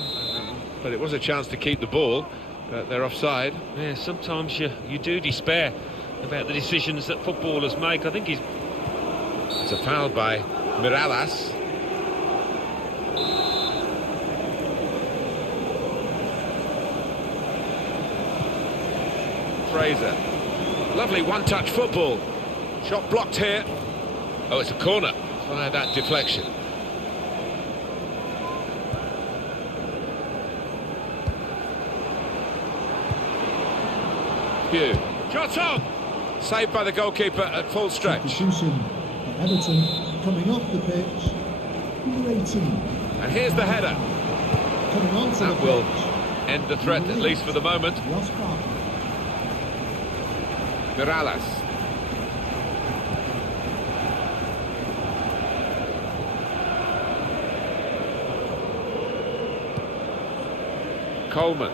but it was a chance to keep the ball. But they're offside. Yeah, sometimes you do despair about the decisions that footballers make. I think he's... It's a foul by Mirallas. Fraser. Lovely one-touch football. Shot blocked here. Oh, it's a corner via that deflection. Hugh. Shot on! Saved by the goalkeeper at full stretch. Substitution for Everton coming off the pitch. Number 18. And here's the header. Coming on to the That will pitch. end the threat, at least for the moment. Frostbite. Mirallas. Coleman.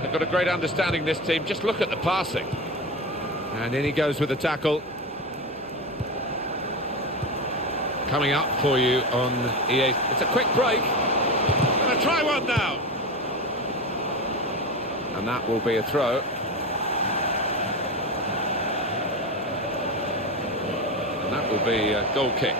They've got a great understanding, this team. Just look at the passing. And in he goes with the tackle. Coming up for you on EA. It's a quick break. Gonna try one now. And that will be a throw. And that will be a goal kick.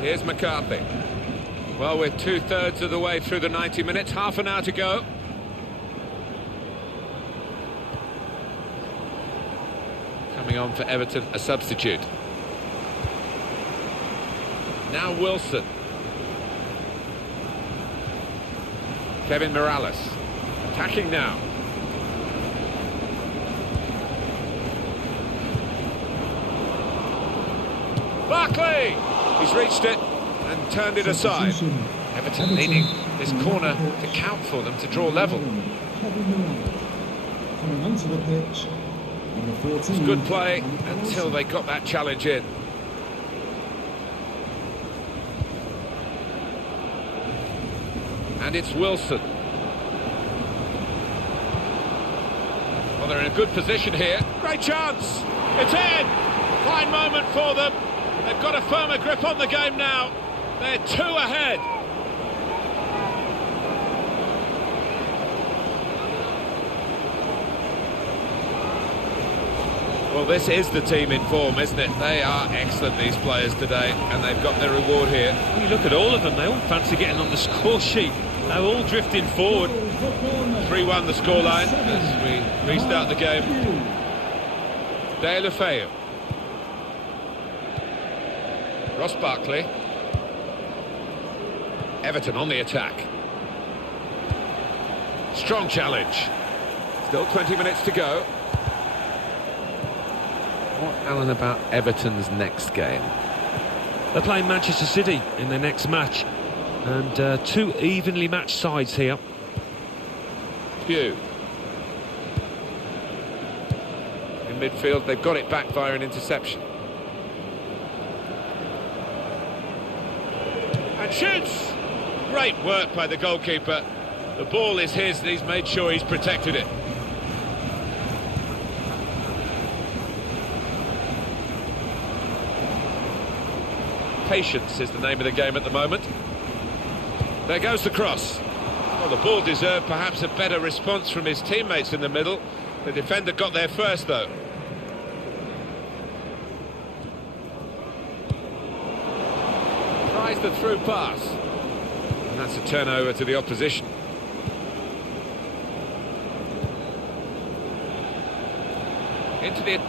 Here's McCarthy. Well, we're 2/3 of the way through the 90 minutes, half an hour to go. Coming on for Everton, a substitute. Now Wilson. Kevin Mirallas. Attacking now. Barkley! He's reached it and turned it aside. Everton needing this corner to count for them to draw level. Coming onto the pitch. Number 14. It's good play until they got that challenge in. And it's Wilson. Well, they're in a good position here. Great chance! It's in! Fine moment for them. They've got a firmer grip on the game now. They're 2 ahead. Well, this is the team in form, isn't it? They are excellent, these players today, and they've got their reward here. You look at all of them, they all fancy getting on the score sheet. They're all drifting forward. 3-1 the scoreline as we restart the game. Deulofeu. Ross Barkley. Everton on the attack. Strong challenge. Still 20 minutes to go. What, Alan, about Everton's next game? They're playing Manchester City in their next match. And 2 evenly matched sides here. Hugh. In midfield, they've got it back via an interception. And shoots! Great work by the goalkeeper. The ball is his and he's made sure he's protected it. Patience is the name of the game at the moment. There goes the cross. Well, the ball deserved perhaps a better response from his teammates in the middle. The defender got there first, though. Tries the through pass. And that's a turnover to the opposition.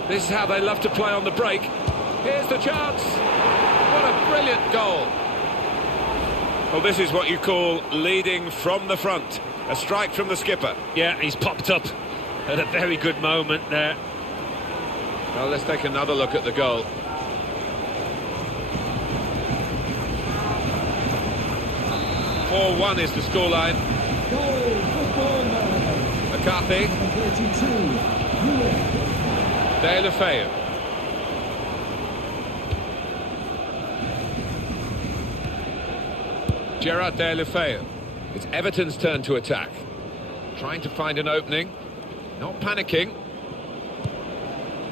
This is how they love to play on the break. Here's the chance. What a brilliant goal. Well, this is what you call leading from the front. A strike from the skipper. Yeah, he's popped up at a very good moment there. Well, let's take another look at the goal. (4-1) is the scoreline. Goal for Bournemouth. McCarthy. Number 32. Deulofeu. Gerard Deulofeu. It's Everton's turn to attack. Trying to find an opening. Not panicking.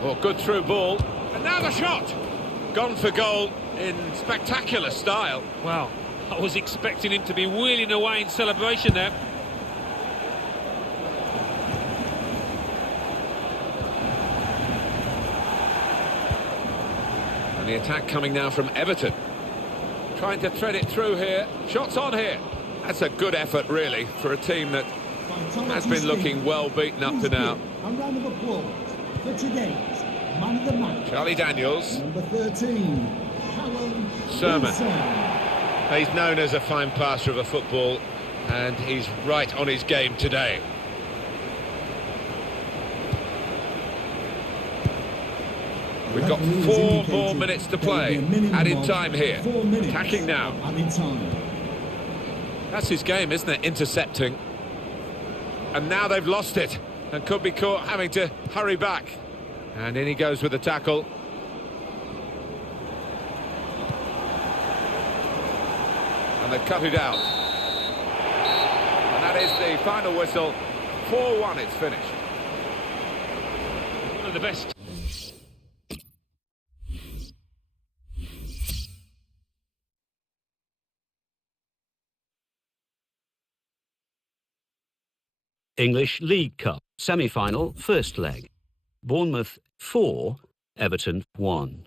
Oh, good through ball. And now the shot! Gone for goal in spectacular style. Wow, I was expecting him to be wheeling away in celebration there. And the attack coming now from Everton. Trying to thread it through here. Shots on here. That's a good effort, really, for a team that has been looking well beaten up to now. A round of applause for today's man of the match. Charlie Daniels. Number 13, Callum Sermon. Wilson. He's known as a fine passer of a football, and he's right on his game today. We've got 4 more minutes to play. Added time here. 4 minutes. Attacking now. Added time. That's his game, isn't it? Intercepting. And now they've lost it and could be caught having to hurry back. And in he goes with the tackle. And they've cut it out. And that is the final whistle. 4-1, it's finished. One of the best. English League Cup semi-final first leg. Bournemouth 4, Everton 1.